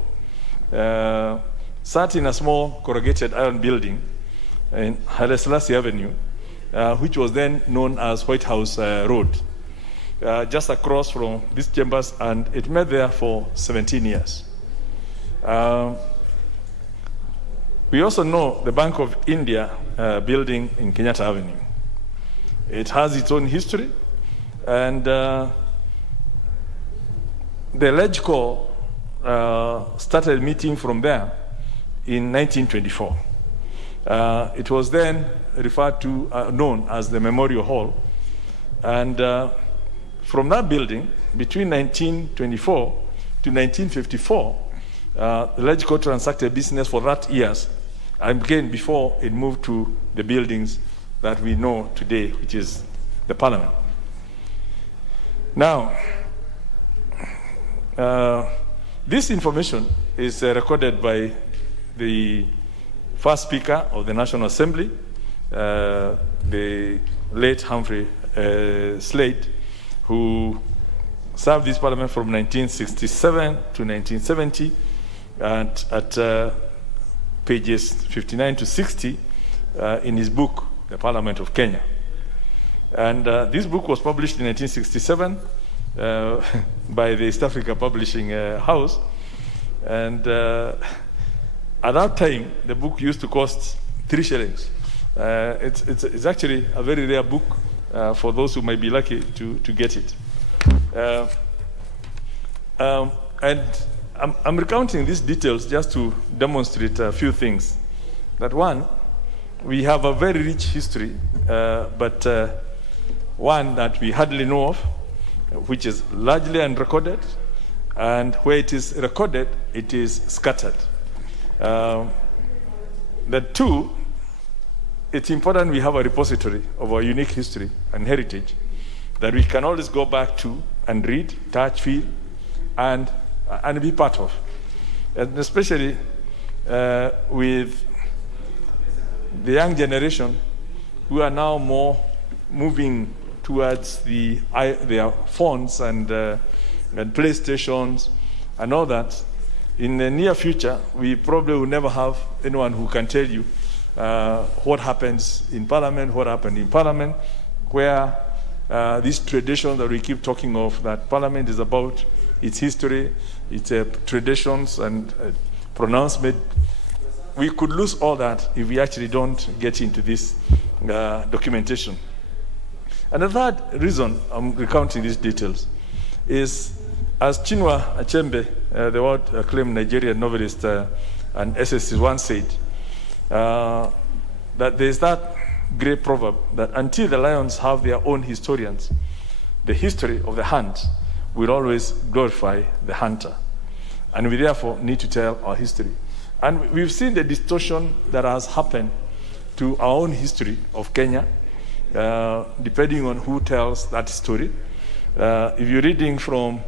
sat in a small corrugated iron building in Haile Selassie Avenue, which was then known as White House Road, just across from these chambers, and it met there for 17 years. We also know the Bank of India building in Kenyatta Avenue. It has its own history, and the LegCo started meeting from there in 1924. It was then referred to, known as the Memorial Hall. And from that building, between 1924 to 1954, the LegCo transacted business for that years, and again before it moved to the buildings that we know today, which is the Parliament. Now, this information is recorded by the first Speaker of the National Assembly, the late Humphrey Slade, who served this Parliament from 1967 to 1970, and at pages 59 to 60 in his book, The Parliament of Kenya. And this book was published in 1967 by the East Africa Publishing House. And at that time, the book used to cost 3 shillings. It's actually a very rare book for those who might be lucky to get it. And I'm recounting these details just to demonstrate a few things. That one, we have a very rich history, but one that we hardly know of, which is largely unrecorded, and where it is recorded, it is scattered. The 2, it's important we have a repository of our unique history and heritage that we can always go back to and read, touch, feel, and be part of. And especially with the young generation who are now more moving towards their phones and PlayStations and all that. In the near future, we probably will never have anyone who can tell you what happens in Parliament, what happened in Parliament, where these traditions that we keep talking of, that Parliament is about its history, its traditions and pronouncement. We could lose all that if we actually don't get into this documentation. And the third reason I'm recounting these details is, as Chinua Achebe, the world-acclaimed Nigerian novelist and essayist once said, that there's that great proverb that until the lions have their own historians, the history of the hunt will always glorify the hunter. And we therefore need to tell our history. And we've seen the distortion that has happened to our own history of Kenya, depending on who tells that story. If you're reading from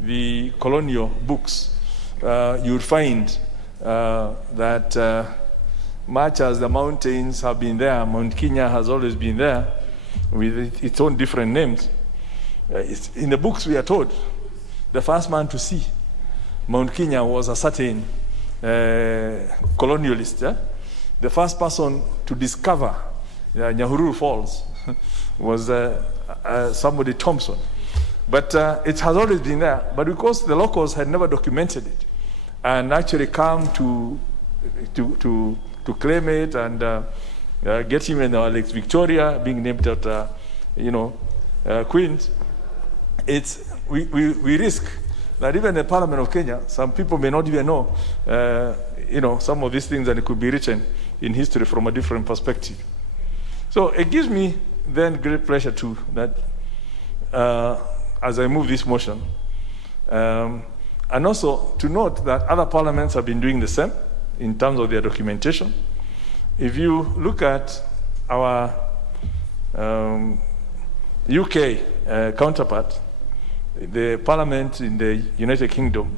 the colonial books, you'll find that much as the mountains have been there, Mount Kenya has always been there with its own different names. In the books we are told, the first man to see Mount Kenya was a certain colonialist. The first person to discover Nyahururu Falls was somebody Thompson. But it has always been there. But because the locals had never documented it and actually come to claim it and get him in Lake Victoria, being named after, Queens, we risk that even the Parliament of Kenya, some people may not even know, some of these things, and it could be written in history from a different perspective. So it gives me then great pleasure too that as I move this motion, and also to note that other parliaments have been doing the same in terms of their documentation. If you look at our UK counterpart, the parliament in the United Kingdom,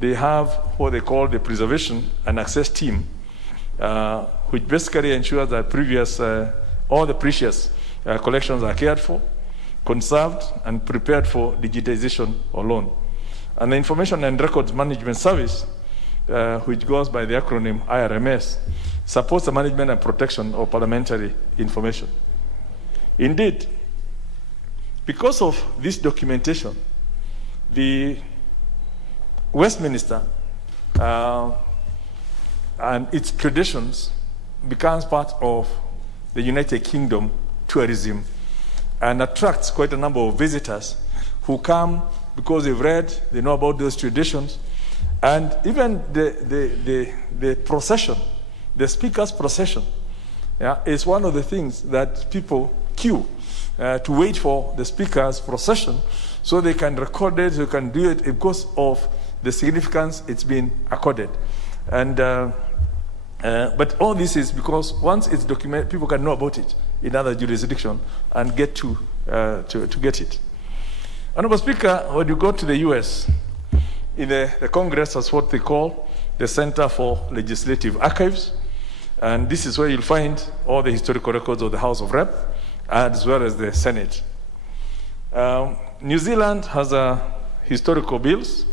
they have what they call the preservation and access team, which basically ensures that all the precious collections are cared for, conserved, and prepared for digitization or loan. And the Information and Records Management Service, which goes by the acronym IRMS, supports the management and protection of parliamentary information. Indeed, because of this documentation, the Westminster and its traditions becomes part of the United Kingdom tourism and attracts quite a number of visitors who come because they've read, they know about those traditions, and even the procession, the speaker's procession, is one of the things that people queue to wait for the speaker's procession so they can record it, they can do it because of the significance it's been accorded. And but all this is because once it's documented, people can know about it in other jurisdictions and get to get it. Honorable Speaker, when you go to the US, in the Congress has what they call the Center for Legislative Archives, and this is where you'll find all the historical records of the House of Rep, as well as the Senate. New Zealand has historical bills,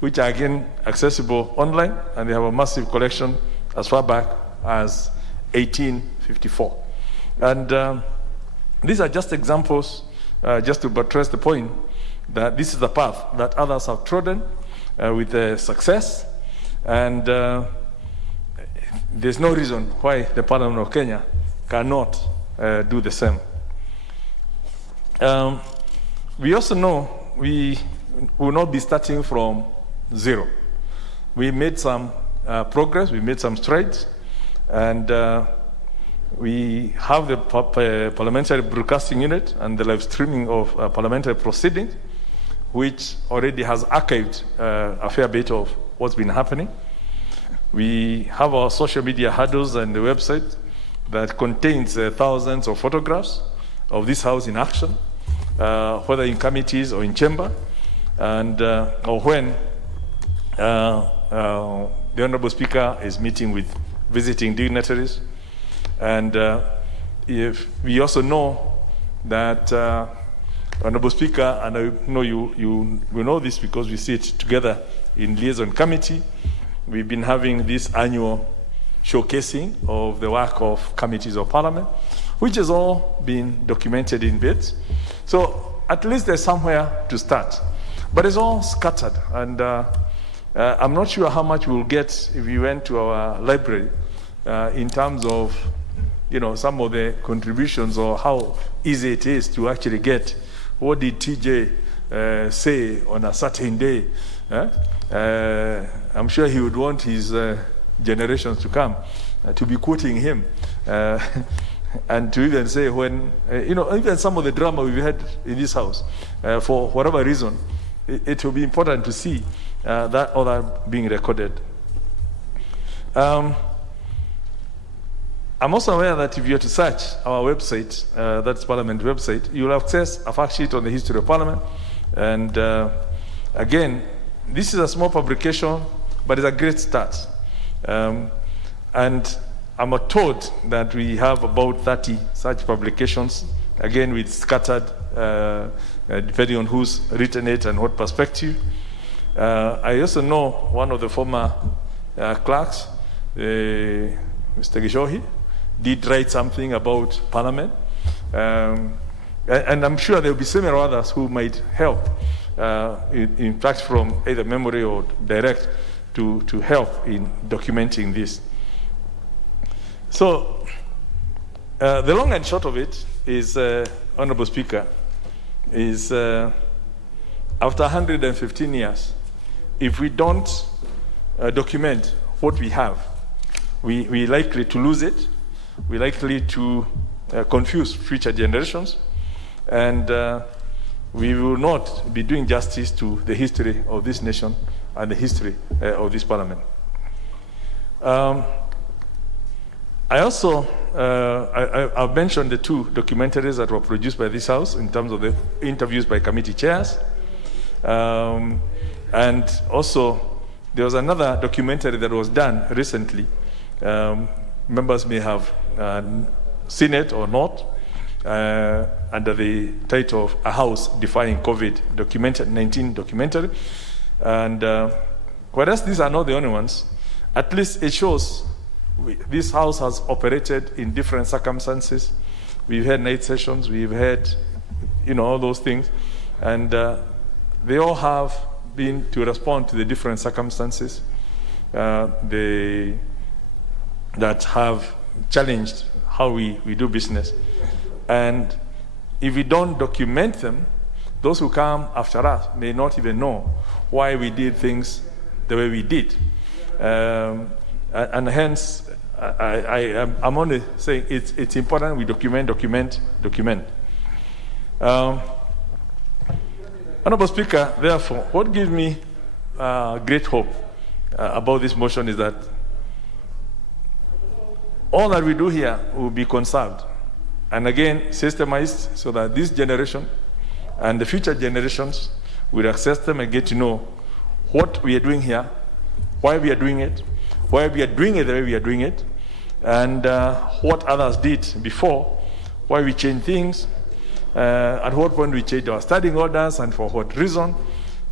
which are again accessible online, and they have a massive collection as far back as 1854. And these are just examples, just to buttress the point that this is the path that others have trodden with success, and there's no reason why the Parliament of Kenya cannot do the same. We also know we will not be starting from zero. We made some progress, we made some strides, and we have the Parliamentary Broadcasting Unit and the live streaming of parliamentary proceedings, which already has archived a fair bit of what's been happening. We have our social media handles and the website that contains thousands of photographs of this House in action, whether in committees or in chamber, and or when the Honorable Speaker is meeting with visiting dignitaries. And if we also know that Honorable Speaker, and I know you will know this because we sit together in liaison committee, we've been having this annual showcasing of the work of committees of Parliament, which has all been documented in bits. So at least there's somewhere to start. But it's all scattered, and I'm not sure how much we'll get if we went to our library in terms of some of the contributions or how easy it is to actually get. What did TJ say on a certain day? I'm sure he would want his generations to come to be quoting him. And to even say when, even some of the drama we've had in this house, for whatever reason, it will be important to see that all that being recorded. I'm also aware that if you are to search our website, that's Parliament website, you will access a fact sheet on the history of Parliament. And again, this is a small publication, but it's a great start. And I'm told that we have about 30 such publications, again with scattered, depending on who's written it and what perspective. I also know one of the former clerks, Mr. Gishohi, did write something about Parliament. And I'm sure there will be several others who might help, in fact, from either memory or direct to help in documenting this. So, the long and short of it is, Honorable Speaker, is after 115 years, if we don't document what we have, we're likely to lose it, we're likely to confuse future generations, and we will not be doing justice to the history of this nation and the history of this Parliament. I also, I've mentioned the two documentaries that were produced by this House in terms of the interviews by committee chairs. And also, there was another documentary that was done recently. Members may have seen it or not, under the title of A House Defying COVID-19 documentary. And whereas these are not the only ones, at least it shows this House has operated in different circumstances. We've had night sessions, we've had, all those things. And they all have been to respond to the different circumstances that have challenged how we do business. And if we don't document them, those who come after us may not even know why we did things the way we did. And hence, I'm only saying it's important we document. Honorable Speaker, therefore, what gives me great hope about this motion is that all that we do here will be conserved. And again, systemized so that this generation and the future generations will access them and get to know what we are doing here, why we are doing it, why we are doing it the way we are doing it, and what others did before, why we changed things, at what point we changed our standing orders, and for what reason.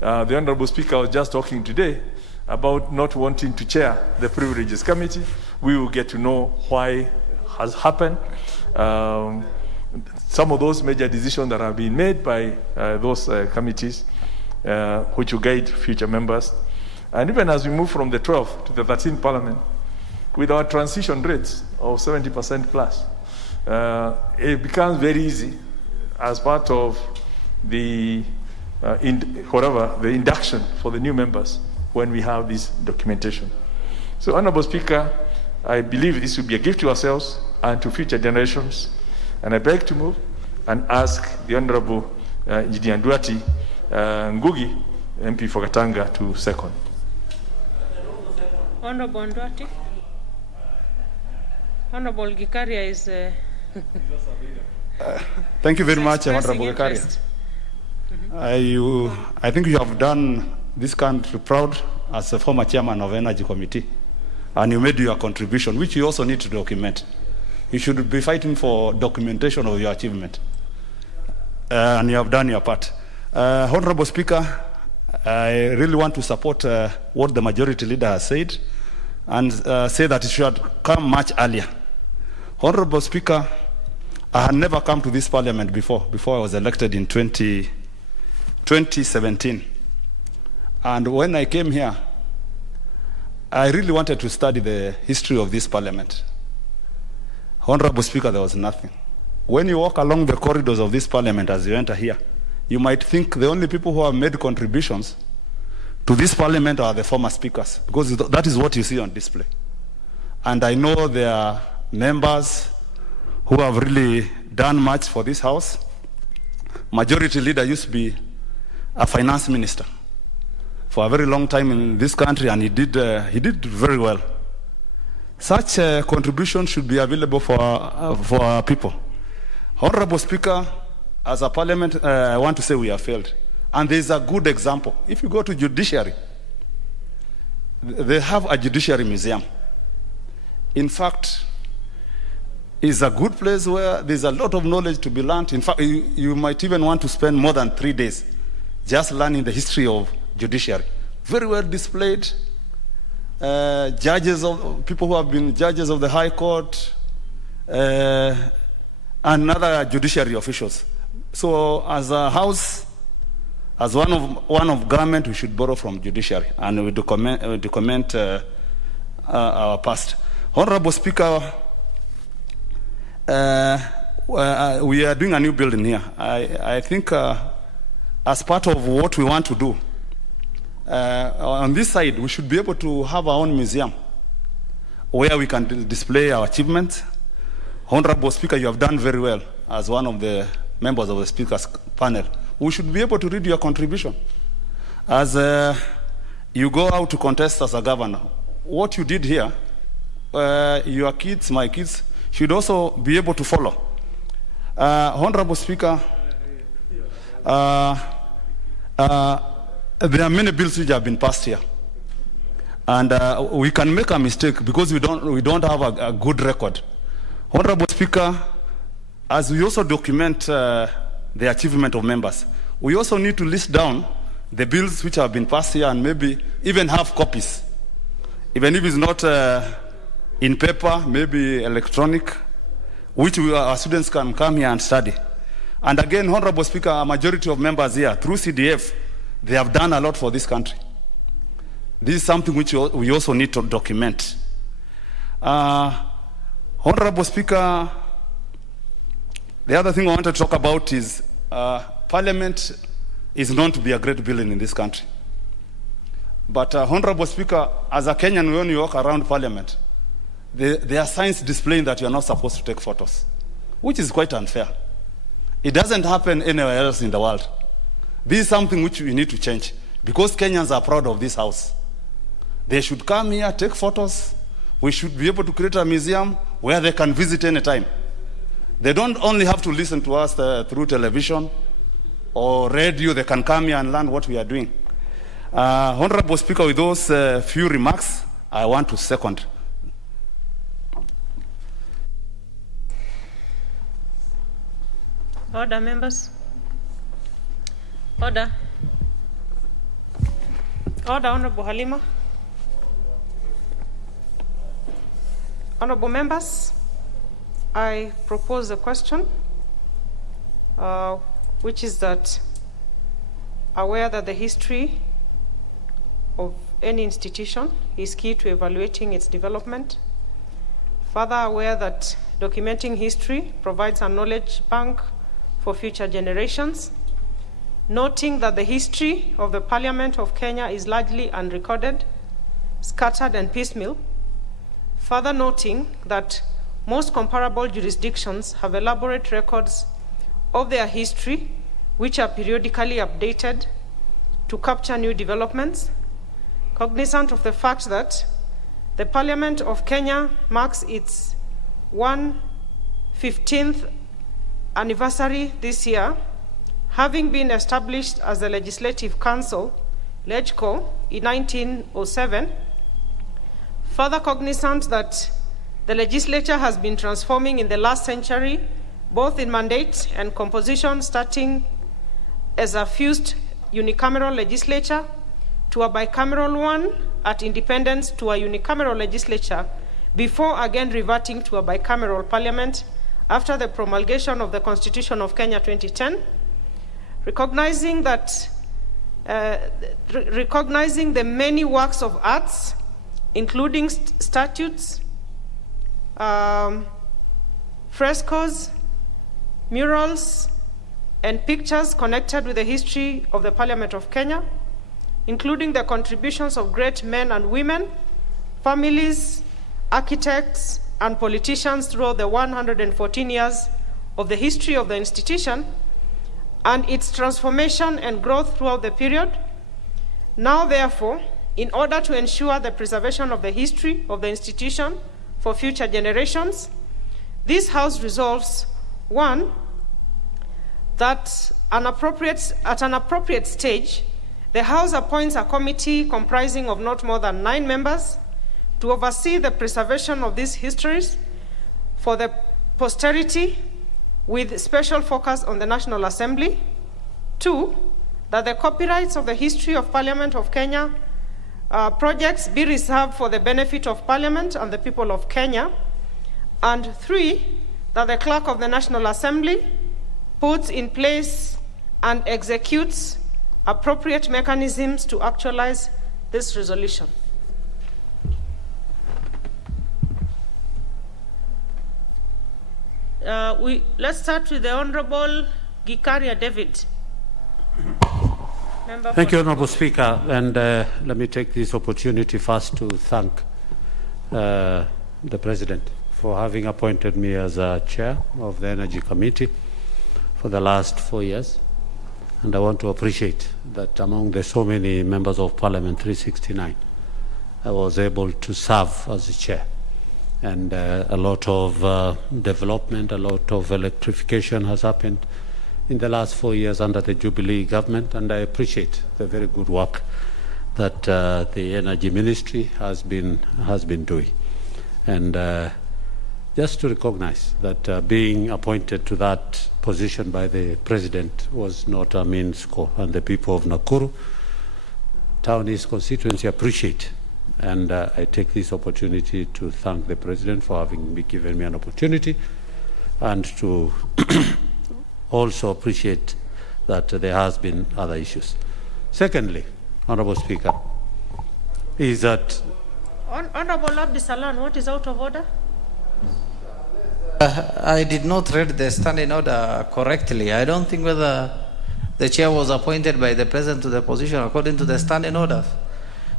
The Honorable Speaker was just talking today about not wanting to chair the Privileges Committee. We will get to know why has happened. Some of those major decisions that have been made by those committees, which will guide future members. And even as we move from the 12th to the 13th Parliament, with our transition rates of 70% plus, it becomes very easy as part of the the induction for the new members when we have this documentation. So, Honorable Speaker, I believe this will be a gift to ourselves and to future generations. And I beg to move and ask the Honorable Engineer Nduati Ngugi, MP for Katanga, to second. Honorable Nduati. Honorable Gikaria is... Thank you very much, Honorable Gikaria. I think you have done this country proud as a former chairman of Energy Committee, and you made your contribution, which you also need to document. You should be fighting for documentation of your achievement, and you have done your part. Honorable Speaker, I really want to support what the majority leader has said, and say that it should come much earlier. Honorable Speaker, I had never come to this Parliament before I was elected in 2017. And when I came here, I really wanted to study the history of this Parliament. Honorable Speaker, there was nothing. When you walk along the corridors of this parliament as you enter here, you might think the only people who have made contributions to this parliament are the former speakers, because that is what you see on display. And I know there are members who have really done much for this house. Majority leader used to be a finance minister for a very long time in this country, and he did very well. Such a contribution should be available for our people. Honorable Speaker, as a parliament, I want to say we have failed. And there's a good example. If you go to judiciary, they have a judiciary museum. In fact, it's a good place where there's a lot of knowledge to be learned. In fact, you might even want to spend more than 3 days just learning the history of judiciary. Very well displayed. People who have been judges of the High Court, and other judiciary officials. So as a house, as one of government, we should borrow from judiciary, and we document our past. Honorable Speaker, we are doing a new building here. I think as part of what we want to do, on this side, we should be able to have our own museum where we can display our achievements. Honorable Speaker, you have done very well as one of the members of the Speaker's panel. We should be able to read your contribution. As you go out to contest as a governor, what you did here, your kids, my kids, should also be able to follow. Honorable Speaker, there are many bills which have been passed here. And we can make a mistake because we don't have a good record. Honorable Speaker, as we also document the achievement of members, we also need to list down the bills which have been passed here and maybe even have copies. Even if it's not in paper, maybe electronic, which our students can come here and study. And again, Honorable Speaker, a majority of members here, through CDF, they have done a lot for this country. This is something which we also need to document. Honorable Speaker, the other thing I want to talk about is Parliament is known to be a great building in this country. But Honorable Speaker, as a Kenyan, when you walk around Parliament, there are signs displaying that you are not supposed to take photos, which is quite unfair. It doesn't happen anywhere else in the world. This is something which we need to change because Kenyans are proud of this house. They should come here, take photos. We should be able to create a museum where they can visit anytime. They don't only have to listen to us through television or radio. They can come here and learn what we are doing. Honorable Speaker, with those few remarks, I want to second. Order, members. Order. Order, Honorable Halima. Honorable members, I propose a question, which is that aware that the history of any institution is key to evaluating its development. Further aware that documenting history provides a knowledge bank for future generations. Noting that the history of the Parliament of Kenya is largely unrecorded, scattered and piecemeal. Further noting that most comparable jurisdictions have elaborate records of their history, which are periodically updated to capture new developments. Cognizant of the fact that the Parliament of Kenya marks its 115th anniversary this year, having been established as the Legislative Council, LegCo, in 1907, further cognizant that the legislature has been transforming in the last century, both in mandate and composition, starting as a fused unicameral legislature to a bicameral one at independence to a unicameral legislature, before again reverting to a bicameral parliament after the promulgation of the Constitution of Kenya 2010, recognizing the many works of arts, including statutes, frescoes, murals, and pictures connected with the history of the Parliament of Kenya, including the contributions of great men and women, families, architects, and politicians throughout the 114 years of the history of the institution and its transformation and growth throughout the period. Now, therefore, in order to ensure the preservation of the history of the institution for future generations, this House resolves, 1, that at an appropriate stage, the House appoints a committee comprising of not more than 9 members to oversee the preservation of these histories for the posterity with special focus on the National Assembly. 2, that the copyrights of the history of Parliament of Kenya projects be reserved for the benefit of Parliament and the people of Kenya. And 3, that the Clerk of the National Assembly puts in place and executes appropriate mechanisms to actualize this resolution. Let's start with the Honorable Gikaria David. Thank you, Honorable Speaker. And let me take this opportunity first to thank the President for having appointed me as chair of the Energy Committee for the last 4 years. And I want to appreciate that among the so many members of Parliament, 369, I was able to serve as the chair. And a lot of development, a lot of electrification has happened in the last 4 years under the Jubilee government, and I appreciate the very good work that the Energy Ministry has been doing. And just to recognize that being appointed to that position by the President was not a mean score, and the people of Nakuru Town East constituency appreciate. And I take this opportunity to thank the President for having given me an opportunity, and to also appreciate that there has been other issues. Secondly, Honorable Speaker, is that... Honorable Abdisalan, what is out of order? I did not read the standing order correctly. I don't think whether the chair was appointed by the President to the position according to the standing order.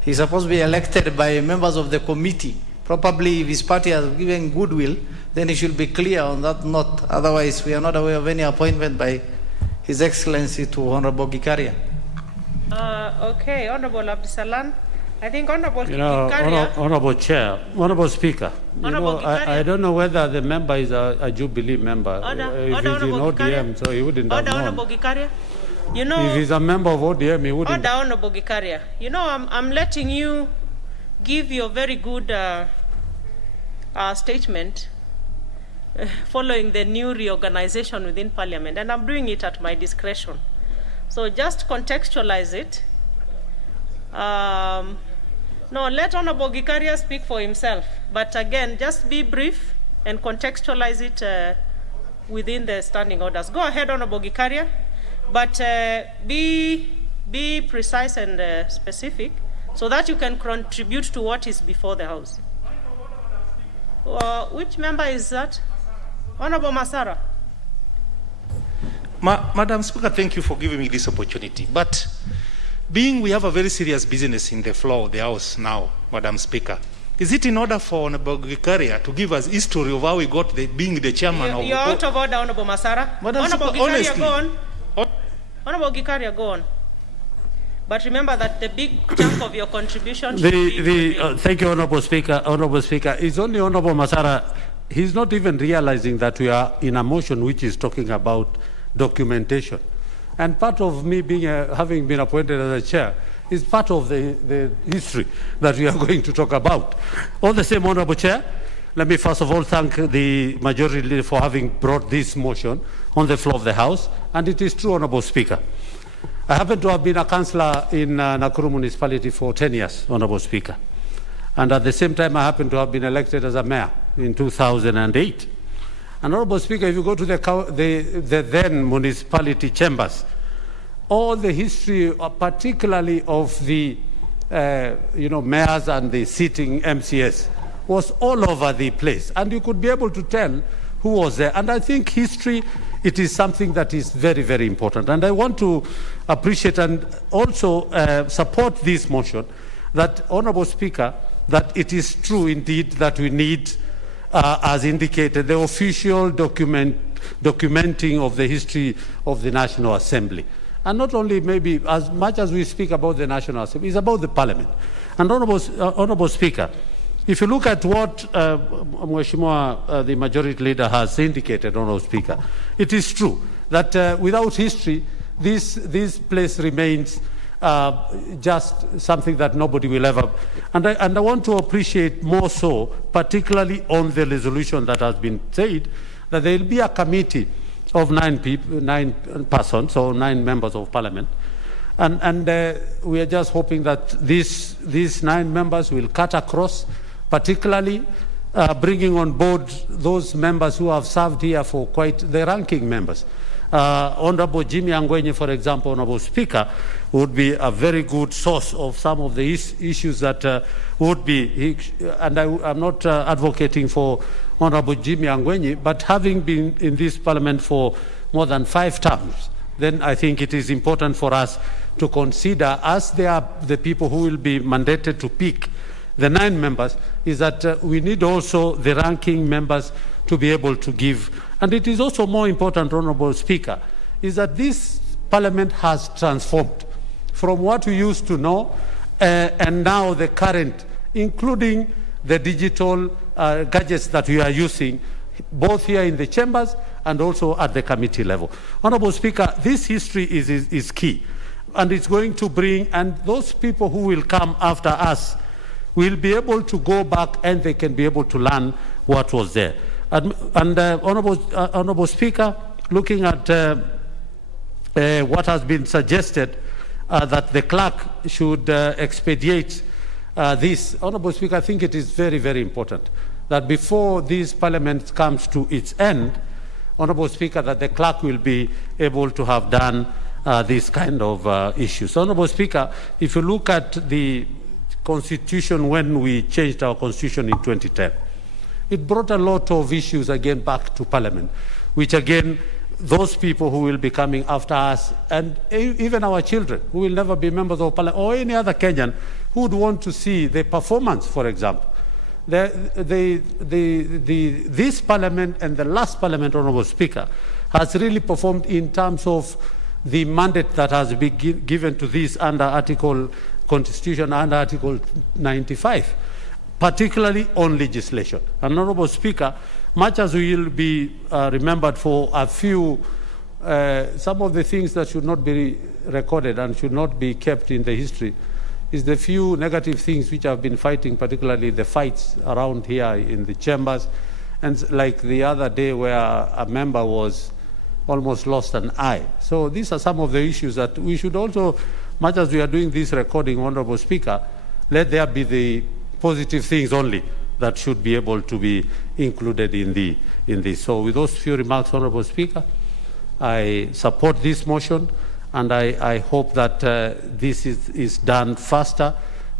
He's supposed to be elected by members of the committee. Probably if his party has given goodwill, then he should be clear on that note. Otherwise, we are not aware of any appointment by His Excellency to Honorable Gikaria. Okay, Honorable Abdisalan. I think Honorable Gikaria... Honorable Chair, Honorable Speaker, I don't know whether the member is a Jubilee member. If he's in ODM, so he wouldn't have known. Honorable Gikaria. You know, if he's a member of ODM, he wouldn't. Honorable Gikaria, you know, I'm letting you give your very good statement following the new reorganization within Parliament, and I'm doing it at my discretion. So just contextualize it. No, let Honorable Gikaria speak for himself. But again, just be brief and contextualize it within the standing orders. Go ahead, Honorable Gikaria. But be precise and specific so that you can contribute to what is before the House. Which member is that? Honorable Masara. Madam Speaker, thank you for giving me this opportunity. But being we have a very serious business in the floor of the House now, Madam Speaker, is it in order for Honorable Gikaria to give us history of how we got being the chairman of... You're out of order, Honorable Masara. Madam Honorable Speaker, Gikaria, honestly, go on. Honorable Gikaria, go on. But remember that the big chunk of your contribution should be... Thank you, Honorable Speaker. Honorable Speaker, it's only Honorable Masara. He's not even realizing that we are in a motion which is talking about documentation. And part of me being having been appointed as a chair is part of the history that we are going to talk about. All the same, Honorable Chair, let me first of all thank the majority leader for having brought this motion on the floor of the House. And it is true, Honorable Speaker. I happen to have been a councillor in Nakuru municipality for 10 years, Honorable Speaker. And at the same time, I happen to have been elected as a mayor in 2008. And Honorable Speaker, if you go to the then municipality chambers, all the history, particularly of the mayors and the sitting MCS, was all over the place. And you could be able to tell who was there. And I think history, it is something that is very, very important. And I want to appreciate and also support this motion that, Honorable Speaker, that it is true indeed that we need, as indicated, the official documenting of the history of the National Assembly. And not only maybe, as much as we speak about the National Assembly, it's about the Parliament. And Honorable Speaker, if you look at what Mheshimiwa, the Majority Leader, has indicated, Honorable Speaker, it is true that without history, this place remains just something that nobody will ever. And I want to appreciate more so, particularly on the resolution that has been said, that there will be a committee of 9 persons, so 9 members of Parliament. And we are just hoping that these 9 members will cut across, particularly bringing on board those members who have served here for quite the ranking members. Honorable Jimmy Angwenye, for example, Honorable Speaker, would be a very good source of some of the issues that would be, and I'm not advocating for Honorable Jimmy Angwenye, but having been in this Parliament for more than 5 terms, then I think it is important for us to consider, as they are the people who will be mandated to pick the 9 members, is that we need also the ranking members to be able to give. And it is also more important, Honorable Speaker, is that this Parliament has transformed from what we used to know and now the current, including the digital gadgets that we are using, both here in the chambers and also at the committee level. Honorable Speaker, this history is key, and it's going to bring, and those people who will come after us will be able to go back and they can be able to learn what was there. And Honorable Speaker, looking at what has been suggested, that the clerk should expedite this. Honorable Speaker, I think it is very, very important that before this Parliament comes to its end, Honorable Speaker, that the clerk will be able to have done this kind of issues. Honorable Speaker, if you look at the Constitution when we changed our Constitution in 2010, it brought a lot of issues again back to Parliament, which again, those people who will be coming after us, and even our children who will never be members of Parliament, or any other Kenyan who would want to see the performance, for example. This Parliament and the last Parliament, Honorable Speaker, has really performed in terms of the mandate that has been given to this under Constitution under Article 95, particularly on legislation. And Honorable Speaker, much as we will be remembered for a few, some of the things that should not be recorded and should not be kept in the history is the few negative things which have been fighting, particularly the fights around here in the chambers, and like the other day where a member was almost lost an eye. So these are some of the issues that we should also, much as we are doing this recording, Honorable Speaker, let there be the positive things only that should be able to be included in this. So with those few remarks, Honorable Speaker, I support this motion, and I hope that this is done faster,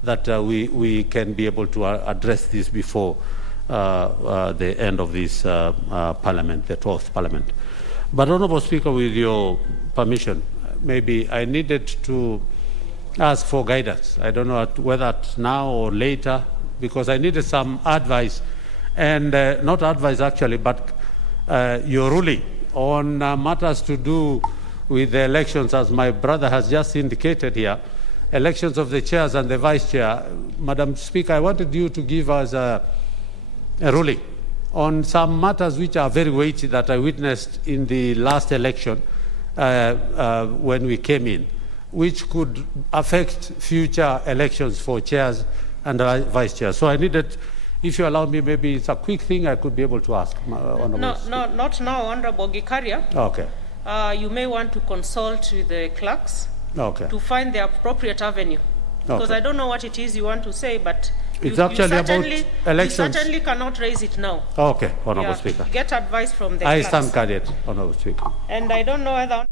that we can be able to address this before the end of this Parliament, the 12th Parliament. But Honorable Speaker, with your permission, maybe I needed to ask for guidance. I don't know whether it's now or later, because I needed some advice, and not advice actually, but your ruling on matters to do with the elections, as my brother has just indicated here, elections of the chairs and the vice chair. Madam Speaker, I wanted you to give us a ruling on some matters which are very weighty that I witnessed in the last election when we came in, which could affect future elections for chairs and vice chairs. So I needed, if you allow me, maybe it's a quick thing I could be able to ask. No, not now, Honorable Gikaria. Okay. You may want to consult with the clerks to find the appropriate avenue. Because I don't know what it is you want to say, but it's actually about elections. You certainly cannot raise it now. Okay, Honorable Speaker. Get advice from the I clerks. stand corrected, Honorable Speaker. And I don't know whether